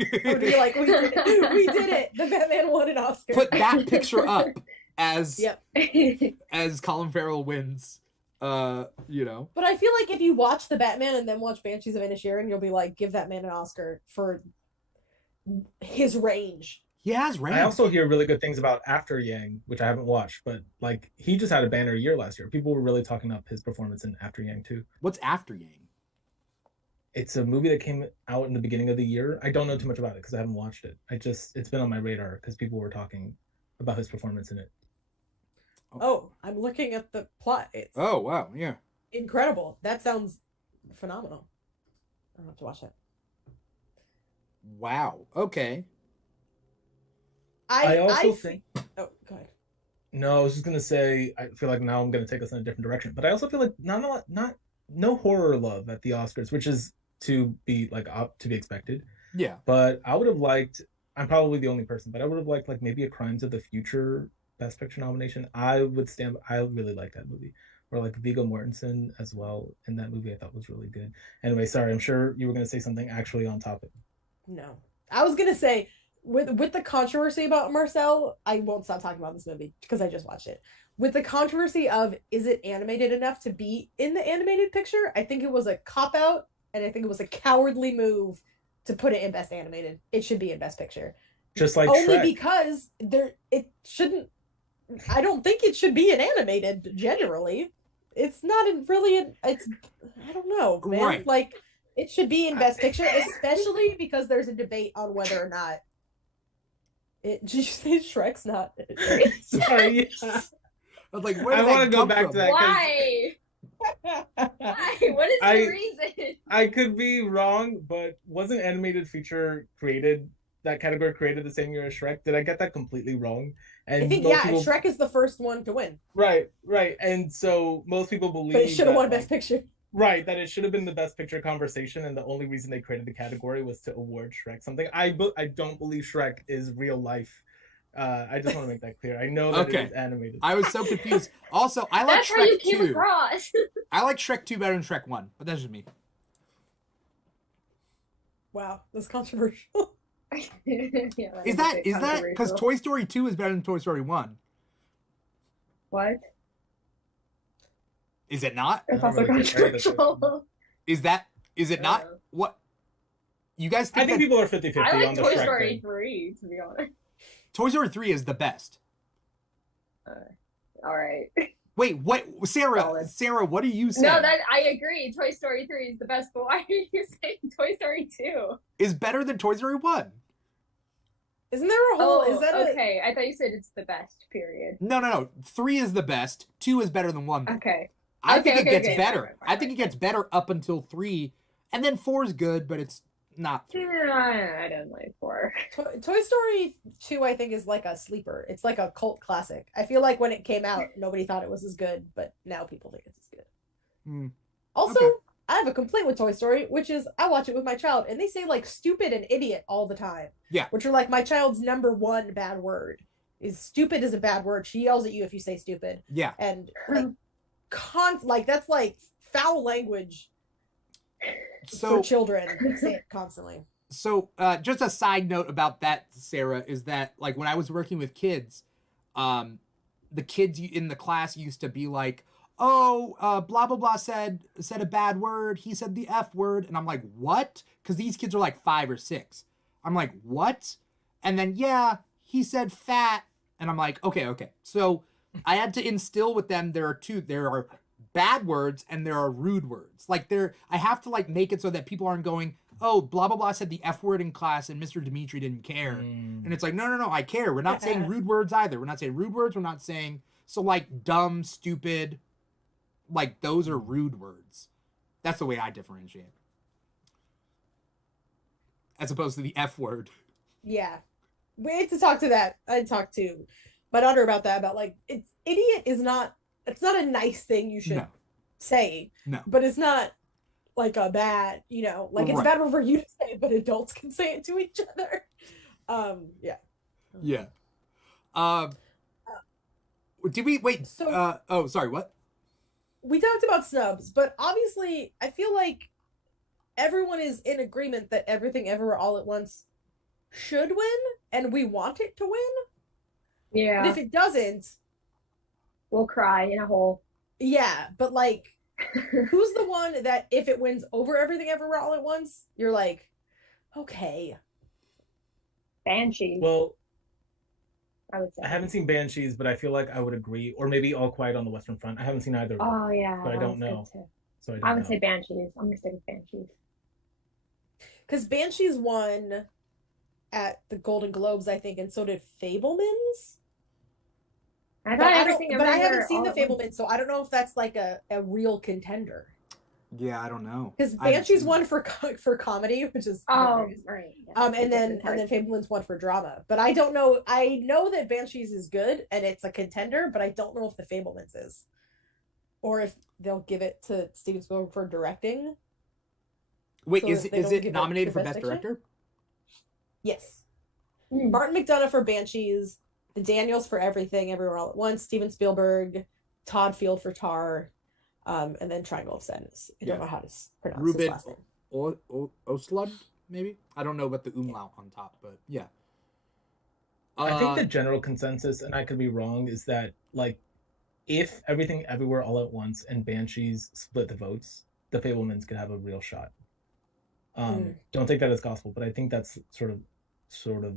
I would be like, we did it. We did it. The Batman won an Oscar. Put that picture up as as Colin Farrell wins. You know. But I feel like if you watch The Batman and then watch Banshees of Inisherin, you'll be like, give that man an Oscar for his range. He has range. I also hear really good things about After Yang, which I haven't watched, but like he just had a banner year last year. People were really talking up his performance in After Yang too. What's After Yang? It's a movie that came out in the beginning of the year. I don't know too much about it because I haven't watched it. It's been on my radar because people were talking about his performance in it. Oh, I'm looking at the plot. It's wow, yeah. Incredible. That sounds phenomenal. I don't have to watch that. Wow. Okay. I also think. Oh, go ahead. No, I was just gonna say I feel like now I'm gonna take us in a different direction, but I also feel like not no horror love at the Oscars, which is to be like to be expected. Yeah. But I would have liked. I'm probably the only person, but I would have liked like maybe a Crimes of the Future Best Picture nomination. I would stand. I really like that movie. Or like Viggo Mortensen as well in that movie. I thought was really good. Anyway, sorry. I'm sure you were gonna say something actually on topic. No, I was gonna say with the controversy about Marcel, I won't stop talking about this movie because I just watched it. With the controversy of is it animated enough to be in the animated picture, I think it was a cop out, and I think it was a cowardly move to put it in Best Animated. It should be in Best Picture, just like only Shrek. because it shouldn't. I don't think it should be an animated generally. It's not really. It's I don't know, man. Right. Like it should be in Best Picture, especially because there's a debate on whether or not. Did you say Shrek's not? Sorry. I was like, where I did want that to go come back from? to that. Why? Why? What is the reason? I could be wrong, but wasn't animated feature created that category created the same year as Shrek? Did I get that completely wrong? And I think people... Shrek is the first one to win. Right. And so most people believe but it should have won Best Picture. Right, that it should have been the Best Picture conversation, and the only reason they created the category was to award Shrek something. I don't believe Shrek is real life. I just want to make that clear. I know that it is animated. I was so confused. Also, I like That's Shrek how you 2. came across. I like Shrek 2 better than Shrek 1, but that's just me. Wow, that's controversial. Yeah, Is that because Toy Story 2 is better than Toy Story 1? What? Is it not? It's also controversial. Is it not? What? You guys think I think people are 50-50 I like on the Toy Shrek Story thing. 3, to be honest. Toy Story 3 is the best. All right. Wait, what? Sarah, what are you saying? No, I agree. Toy Story 3 is the best, but why are you saying Toy Story 2? Is better than Toy Story 1. Isn't there a whole... Oh, is that okay. I thought you said it's the best, period. No. 3 is the best. 2 is better than 1. Okay. I think it gets better. I think it gets better up until 3, and then 4 is good, but it's not 3. Yeah, I don't like 4. Toy Story 2, I think, is like a sleeper. It's like a cult classic. I feel like when it came out, nobody thought it was as good, but now people think it's as good. Also, okay. I have a complaint with Toy Story, which is I watch it with my child, and they say like stupid and idiot all the time. Yeah. Which are like my child's number one bad word. Is stupid is a bad word. She yells at you if you say stupid. Yeah. And like that's like foul language for children. They say it constantly. So just a side note about that, Sarah, is that like when I was working with kids, the kids in the class used to be like, oh, blah, blah, blah said a bad word. He said the F word. And I'm like, what? Because these kids are like 5 or 6. I'm like, what? And then, yeah, he said fat. And I'm like, okay. So I had to instill with them, there are bad words and there are rude words. Like I have to like make it so that people aren't going, oh, blah, blah, blah said the F word in class and Mr. Dimithri didn't care. And it's like, no, I care. We're not saying rude words either. We're not saying rude words. We're not saying, so like dumb, stupid, like those are rude words. That's the way I differentiate. As opposed to the F word. Yeah. We had to talk to that. I talked to my daughter about that, about like, idiot is not, it's not a nice thing you should say. No. But it's not like a bad, like it's bad for you to say, but adults can say it to each other. Yeah. Yeah. Did we wait? So, sorry, what? We talked about snubs, but obviously I feel like everyone is in agreement that Everything Everywhere All at Once should win, and we want it to win. Yeah. But if it doesn't, we'll cry in a hole. Yeah, but like, who's the one that if it wins over Everything Everywhere All at Once, you're like, okay. Banshees. Well, I would say. I haven't seen Banshees, but I feel like I would agree. Or maybe All Quiet on the Western Front. I haven't seen either of them. Oh, yeah. But I don't know. So I would say Banshees. I'm going to stick with Banshees. Because Banshees won at the Golden Globes, I think, and so did Fabelmans. I haven't seen the Fabelmans, so I don't know if that's like a real contender. Yeah, I don't know. Because I haven't Banshee's seen won that. for comedy, which is hilarious. Right. Yeah, and then Fableman's won for drama. But I don't know. I know that Banshees is good and it's a contender, but I don't know if the Fableman's is, or if they'll give it to Steven Spielberg for directing. Wait, So is they don't it give nominated the for Best Fiction? Director? Yes. Martin McDonagh for Banshees, the Daniels for Everything, Everywhere All at Once, Steven Spielberg, Todd Field for Tar, and then Triangle of Sadness. I don't know how to pronounce his Ruben last name. Östlund, maybe? I don't know about the umlaut on top, but yeah. I think the general consensus, and I could be wrong, is that like if Everything Everywhere All at Once and Banshees split the votes, the Fablemans could have a real shot. Don't take that as gospel, but I think that's sort of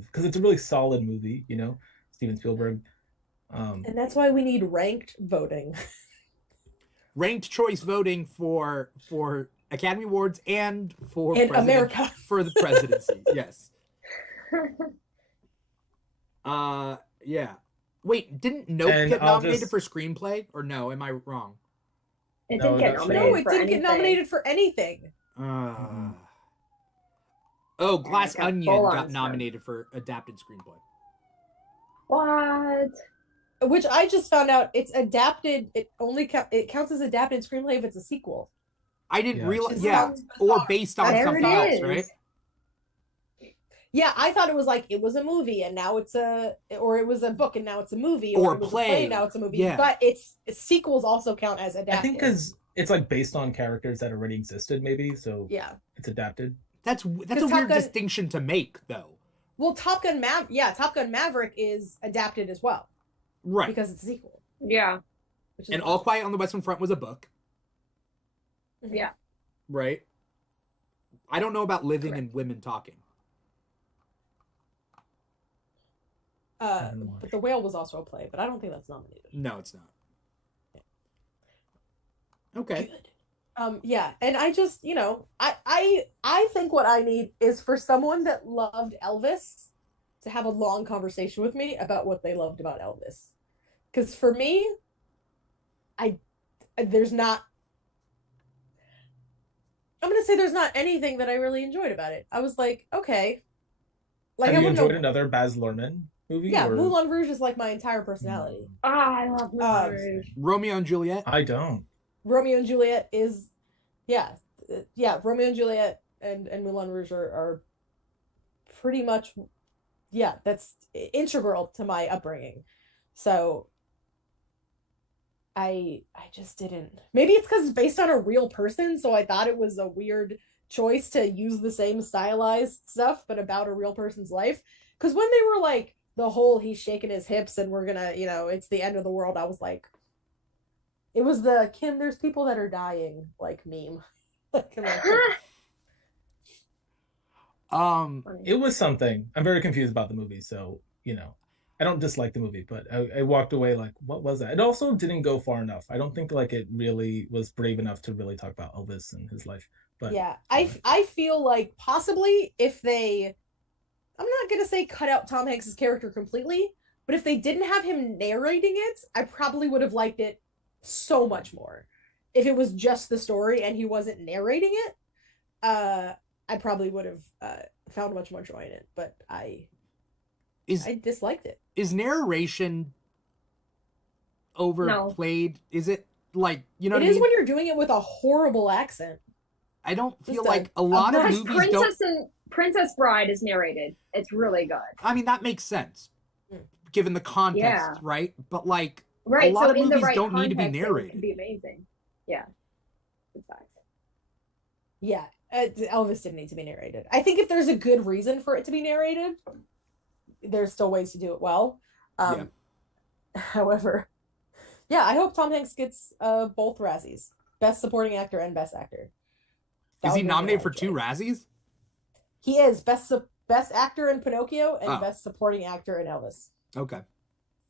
because it's a really solid movie, you know, Steven Spielberg. And that's why we need ranked voting. Ranked choice voting for Academy Awards and for in America for the presidency. Yes. Yeah. Wait, didn't Nope get nominated for screenplay, or no? Am I wrong? It didn't get nominated. No, it didn't get nominated for anything. Oh, Glass Onion got nominated for adapted screenplay. What? Which I just found out it's adapted. It only it counts as adapted screenplay if it's a sequel. I didn't realize. Yeah, or based on something else, right? Yeah, I thought it was like it was a movie and now it's or it was a book and now it's a movie, or it was play. A play now it's a movie. Yeah. But sequels also count as adapted. I think because it's like based on characters that already existed, maybe. So yeah, it's adapted. That's a weird distinction to make, though. Well, Top Gun Maverick is adapted as well, right? Because it's a sequel. Yeah. And All Quiet on the Western Front was a book. Yeah. Right. I don't know about Living and Women Talking. But The Whale was also a play, but I don't think that's nominated. No, it's not. Okay. Good. Yeah, and I just, I think what I need is for someone that loved Elvis to have a long conversation with me about what they loved about Elvis. Because for me, there's not anything that I really enjoyed about it. I was like, okay. Like, have you enjoyed another Baz Luhrmann movie? Yeah, Moulin Rouge is like my entire personality. I love Moulin Rouge. Romeo and Juliet? I don't. Romeo and Juliet is, Romeo and Juliet and Moulin Rouge are pretty much, that's integral to my upbringing. So I just didn't. Maybe it's because it's based on a real person, so I thought it was a weird choice to use the same stylized stuff, but about a real person's life. Because when they were like, the whole he's shaking his hips and we're gonna, it's the end of the world, I was like, it was the Kim, there's people that are dying, like, meme. It was something. I'm very confused about the movie, so, I don't dislike the movie, but I walked away like, what was that? It also didn't go far enough. I don't think like it really was brave enough to really talk about Elvis and his life. But yeah, I feel like possibly if they, I'm not gonna say cut out Tom Hanks's character completely, but if they didn't have him narrating it, I probably would have liked it so much more. If it was just the story and he wasn't narrating it, I probably would have found much more joy in it. But I disliked it. Is narration overplayed? No. Is it like, It is when you're doing it with a horrible accent. I don't feel like a lot of movies Princess Bride is narrated. It's really good. I mean, that makes sense, given the context, right? But like, right, a lot of movies don't need to be narrated. It can be amazing. Yeah. Besides. Yeah, Elvis didn't need to be narrated. I think if there's a good reason for it to be narrated, there's still ways to do it well. However, I hope Tom Hanks gets both Razzies, Best Supporting Actor and Best Actor. Is he nominated for 2 Razzies? He is best actor in Pinocchio and best supporting actor in Elvis. Okay.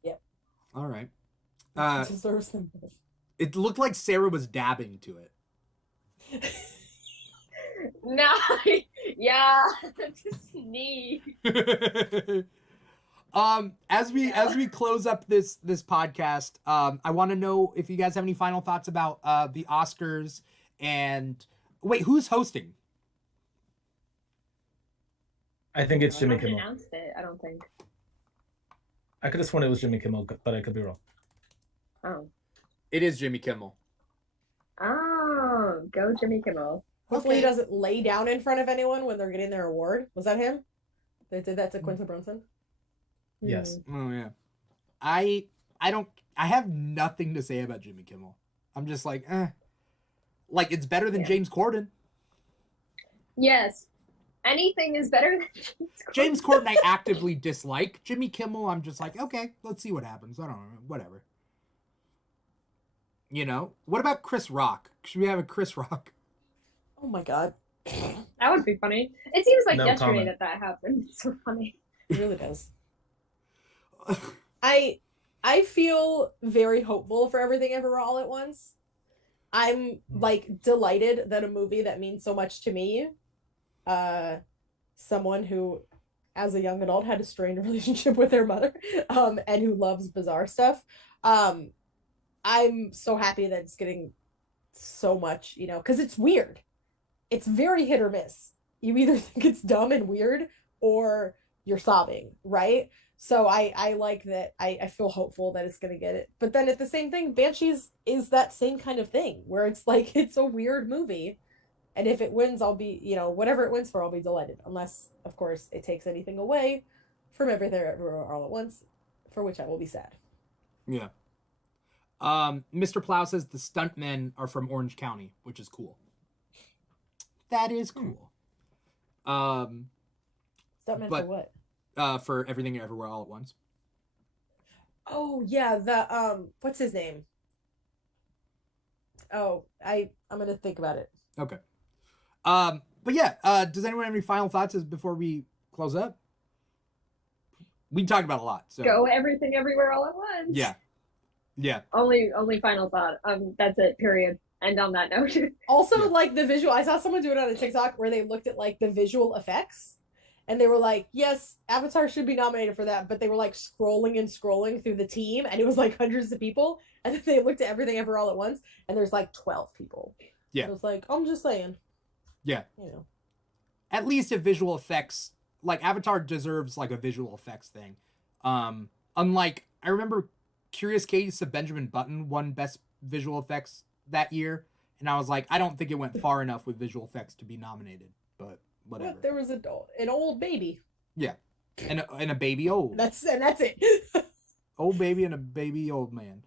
Yep. All right. He deserves them both. It looked like Sarah was dabbing to it. No. Yeah. Just neat. As we close up this podcast, I want to know if you guys have any final thoughts about the Oscars And wait, who's hosting? I think it's Jimmy I haven't Kimmel. announced it, I don't think. I could have sworn it was Jimmy Kimmel, but I could be wrong. Oh. It is Jimmy Kimmel. Oh, go Jimmy Kimmel. Hopefully he doesn't lay down in front of anyone when they're getting their award. Was that him? They did that to Quinta Brunson? Yes. Oh yeah. I have nothing to say about Jimmy Kimmel. I'm just like, like it's better than James Corden. Yes. Anything is better than James Corden I actively dislike. Jimmy Kimmel, I'm just like, okay, let's see what happens. I don't know, whatever. You know? What about Chris Rock? Should we have a Chris Rock? Oh my god. That would be funny. It seems like No yesterday comment. that happened. It's so funny. It really does. I feel very hopeful for Everything Everywhere All at Once. I'm like delighted that a movie that means so much to me, someone who as a young adult had a strained relationship with their mother, and who loves bizarre stuff. I'm so happy that it's getting so much, you know, because it's weird. It's very hit or miss. You either think it's dumb and weird or you're sobbing, right? So I like that. I feel hopeful that it's going to get it. But then at the same thing, Banshees is that same kind of thing where it's like, it's a weird movie. And if it wins, I'll be, you know, whatever it wins for, I'll be delighted. Unless, of course, it takes anything away from Everything Everywhere All at Once, for which I will be sad. Yeah. Mr. Plow says the stuntmen are from Orange County, which is cool. That is cool. Stuntmen for what? For Everything Everywhere All at Once. Oh yeah, the what's his name? Oh, I'm gonna think about it. Okay. But yeah, does anyone have any final thoughts before we close up? We talked about a lot. So Go Everything Everywhere All at Once. Yeah. Yeah. Only final thought. That's it, period. And on that note. Also, like the visual, I saw someone do it on a TikTok where they looked at like the visual effects and they were like, yes, Avatar should be nominated for that, but they were like scrolling and scrolling through the team and it was like hundreds of people, and then they looked at Everything Ever All at Once and there's like 12 people. Yeah. So it's like, I'm just saying. Yeah. You know. At least if visual effects, like Avatar deserves like a visual effects thing. Unlike, I remember Curious Case of Benjamin Button won Best Visual Effects that year, and I was like, I don't think it went far enough with visual effects to be nominated, but whatever. But there was an old baby. Yeah, and a baby old. That's it. Old baby and a baby old man.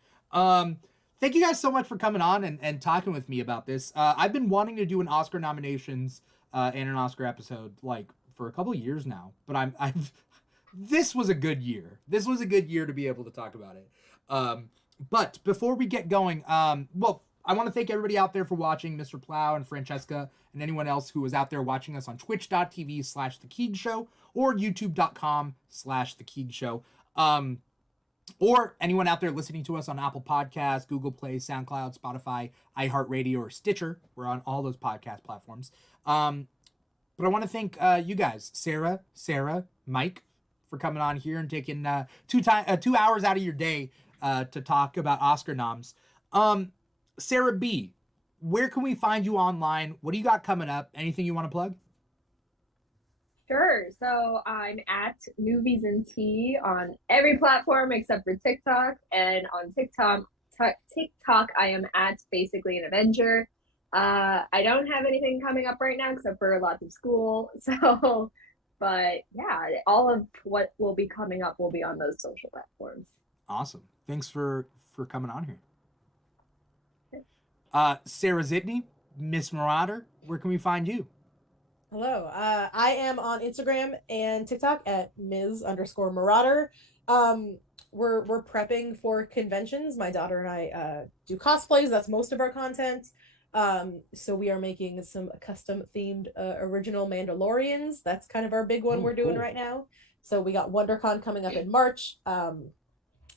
Thank you guys so much for coming on and talking with me about this. I've been wanting to do an Oscar nominations and an Oscar episode like for a couple of years now, but I've this was a good year. This was a good year to be able to talk about it. But before we get going, well, I want to thank everybody out there for watching, Mr. Plow and Francesca, and anyone else who was out there watching us on twitch.tv/The Keeg Show or youtube.com/The Keeg Show. Or anyone out there listening to us on Apple Podcasts, Google Play, SoundCloud, Spotify, iHeartRadio, or Stitcher. We're on all those podcast platforms. But I want to thank you guys, Sarah, Mike, for coming on here and taking 2 hours out of your day to talk about Oscar noms. Sarah B, where can we find you online? What do you got coming up? Anything you want to plug? Sure. So I'm at Movies and Tea on every platform except for TikTok. And on TikTok I am at Basically an Avenger. I don't have anything coming up right now except for lots of school. So, but yeah, all of what will be coming up will be on those social platforms. Awesome. Thanks for coming on here. Sarah Zitney, Miss Marauder, where can we find you? Hello. I am on Instagram and TikTok at Ms_Marauder. We're prepping for conventions. My daughter and I do cosplays. That's most of our content. So we are making some custom themed original Mandalorians. That's kind of our big one we're doing right now. So we got WonderCon coming up in March.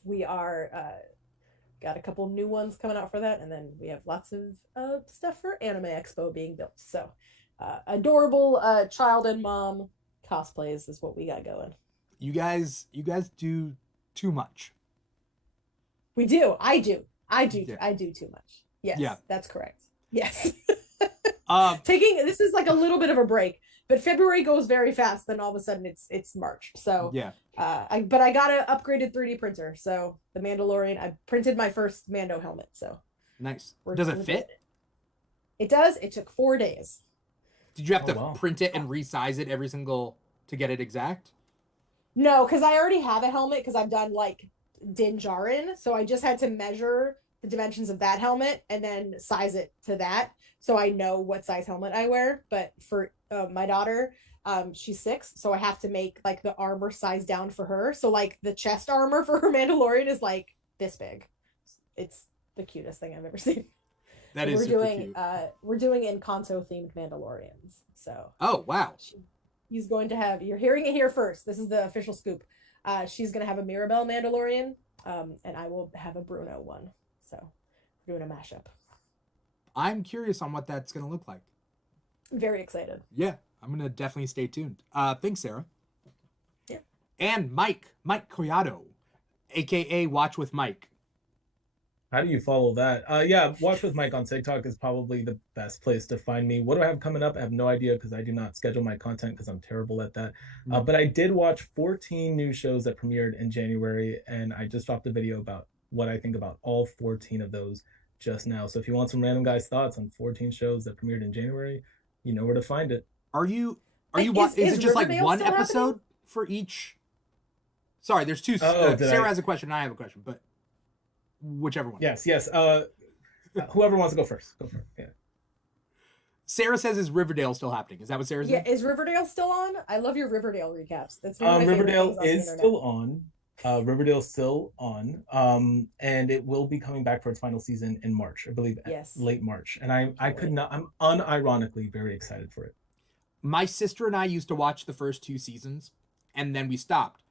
We are got a couple new ones coming out for that, and then we have lots of stuff for Anime Expo being built. So adorable child and mom cosplays is what we got going. You guys do too much. We do. I do too much. Yes, yeah. That's correct. Yes. This is like a little bit of a break, but February goes very fast. Then all of a sudden it's March. So yeah. I got an upgraded 3D printer. So the Mandalorian, I printed my first Mando helmet. So nice. Does it fit? It does. It took 4 days. Did you have to print it and resize it every single to get it exact? No, because I already have a helmet because I've done like Din Djarin. So I just had to measure the dimensions of that helmet and then size it to that. So I know what size helmet I wear. But for my daughter, she's 6. So I have to make like the armor size down for her. So like the chest armor for her Mandalorian is like this big. It's the cutest thing I've ever seen. That is super cute. We're doing Encanto themed Mandalorians. So oh wow. He's going to have, you're hearing it here first. This is the official scoop. She's going to have a Mirabelle Mandalorian, and I will have a Bruno one. So we're doing a mashup. I'm curious on what that's going to look like. I'm very excited. Yeah, I'm going to definitely stay tuned. Thanks, Sarah. Yeah. And Mike Collado, a.k.a. Watch with Mike. How do you follow that? Yeah, Watch with Mike on TikTok is probably the best place to find me. What do I have coming up? I have no idea because I do not schedule my content because I'm terrible at that. But I did watch 14 new shows that premiered in January, and I just dropped a video about what I think about all 14 of those just now. So if you want some random guy's thoughts on 14 shows that premiered in January, you know where to find it. Is it just like one episode for each? Sorry, there's two. Sarah has a question and I have a question, but whichever one. Yes. Whoever wants to go first, go for it. Yeah. Sarah says, "Is Riverdale still happening?" Is that what Sarah's saying? Yeah, is Riverdale still on? I love your Riverdale recaps. That's one of my Riverdale is still on. Riverdale's still on. And it will be coming back for its final season in March, I believe. Yes. Late March. And I'm unironically very excited for it. My sister and I used to watch the first 2 seasons, and then we stopped.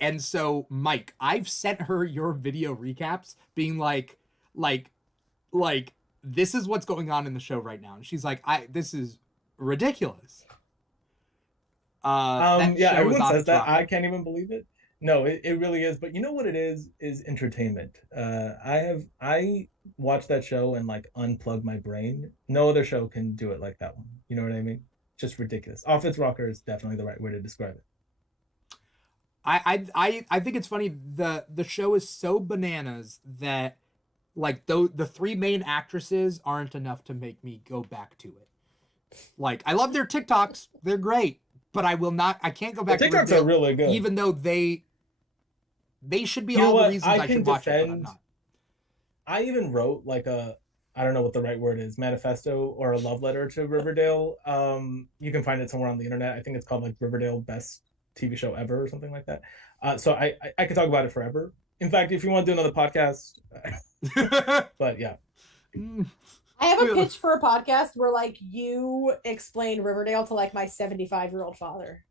And so, Mike, I've sent her your video recaps being like, this is what's going on in the show right now. And she's like, this is ridiculous. Everyone says that. I can't even believe it. No, it really is. But you know what it is entertainment. I watched that show and like unplugged my brain. No other show can do it like that one. You know what I mean? Just ridiculous. Off its rocker is definitely the right way to describe it. I think it's funny. The show is so bananas that like the 3 main actresses aren't enough to make me go back to it. Like I love their TikToks. They're great, but I can't go back to TikToks are really good. Even though they should be all the reasons I should watch it, but I'm not. I even wrote like I don't know what the right word is, manifesto or a love letter to Riverdale. You can find it somewhere on the internet. I think it's called like Riverdale Best TV Show Ever or something like that. So I could talk about it forever. In fact, if you want to do another podcast, but yeah. I have a pitch for a podcast where like you explain Riverdale to like my 75-year-old father.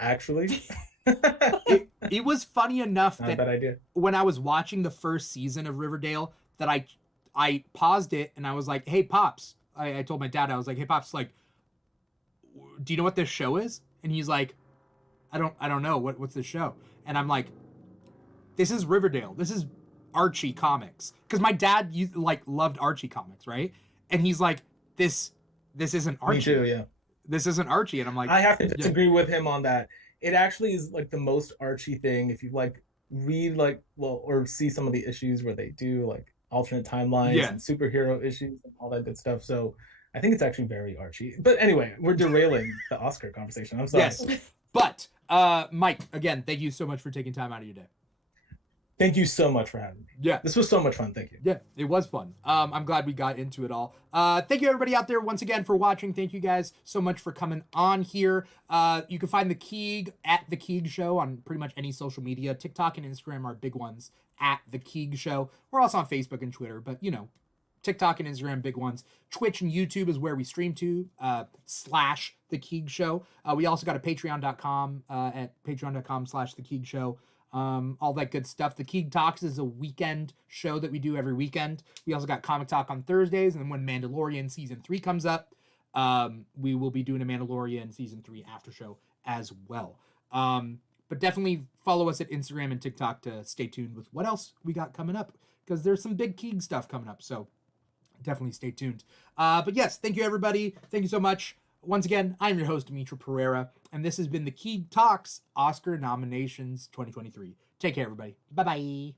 Actually, it was funny enough that bad idea. When I was watching the first season of Riverdale that I paused it and I was like, "Hey Pops," I told my dad, I was like, "Hey Pops, like, do you know what this show is?" And he's like, I don't know what's the show. And I'm like, this is Riverdale. This is Archie comics. Because my dad loved Archie comics, right? And he's like, this isn't Archie. Me too, yeah. This isn't Archie. And I'm like, I have to disagree with him on that. It actually is like the most Archie thing. If you like read or see some of the issues where they do like alternate timelines and superhero issues and all that good stuff. So I think it's actually very Archie. But anyway, we're derailing the Oscar conversation. I'm sorry. Yes. But Mike, again, thank you so much for taking time out of your day. Thank you so much for having me. Yeah. This was so much fun. Thank you. Yeah, it was fun. I'm glad we got into it all. Thank you everybody out there once again for watching. Thank you guys so much for coming on here. You can find the Keeg at the Keeg Show on pretty much any social media. TikTok and Instagram are big ones at the Keeg Show. We're also on Facebook and Twitter, but you know, TikTok and Instagram, big ones. Twitch and YouTube is where we stream to, / The Keeg Show. We also got a patreon.com at patreon.com/The Keeg Show. All that good stuff. The Keeg Talks is a weekend show that we do every weekend. We also got Comic Talk on Thursdays, and then when Mandalorian Season 3 comes up, we will be doing a Mandalorian Season 3 after show as well. But definitely follow us at Instagram and TikTok to stay tuned with what else we got coming up, because there's some big Keeg stuff coming up. So definitely stay tuned. But yes, thank you everybody. Thank you so much. Once again, I'm your host, Dimithri Perera, and this has been the Keeg Talks Oscar Nominations 2023. Take care, everybody. Bye-bye.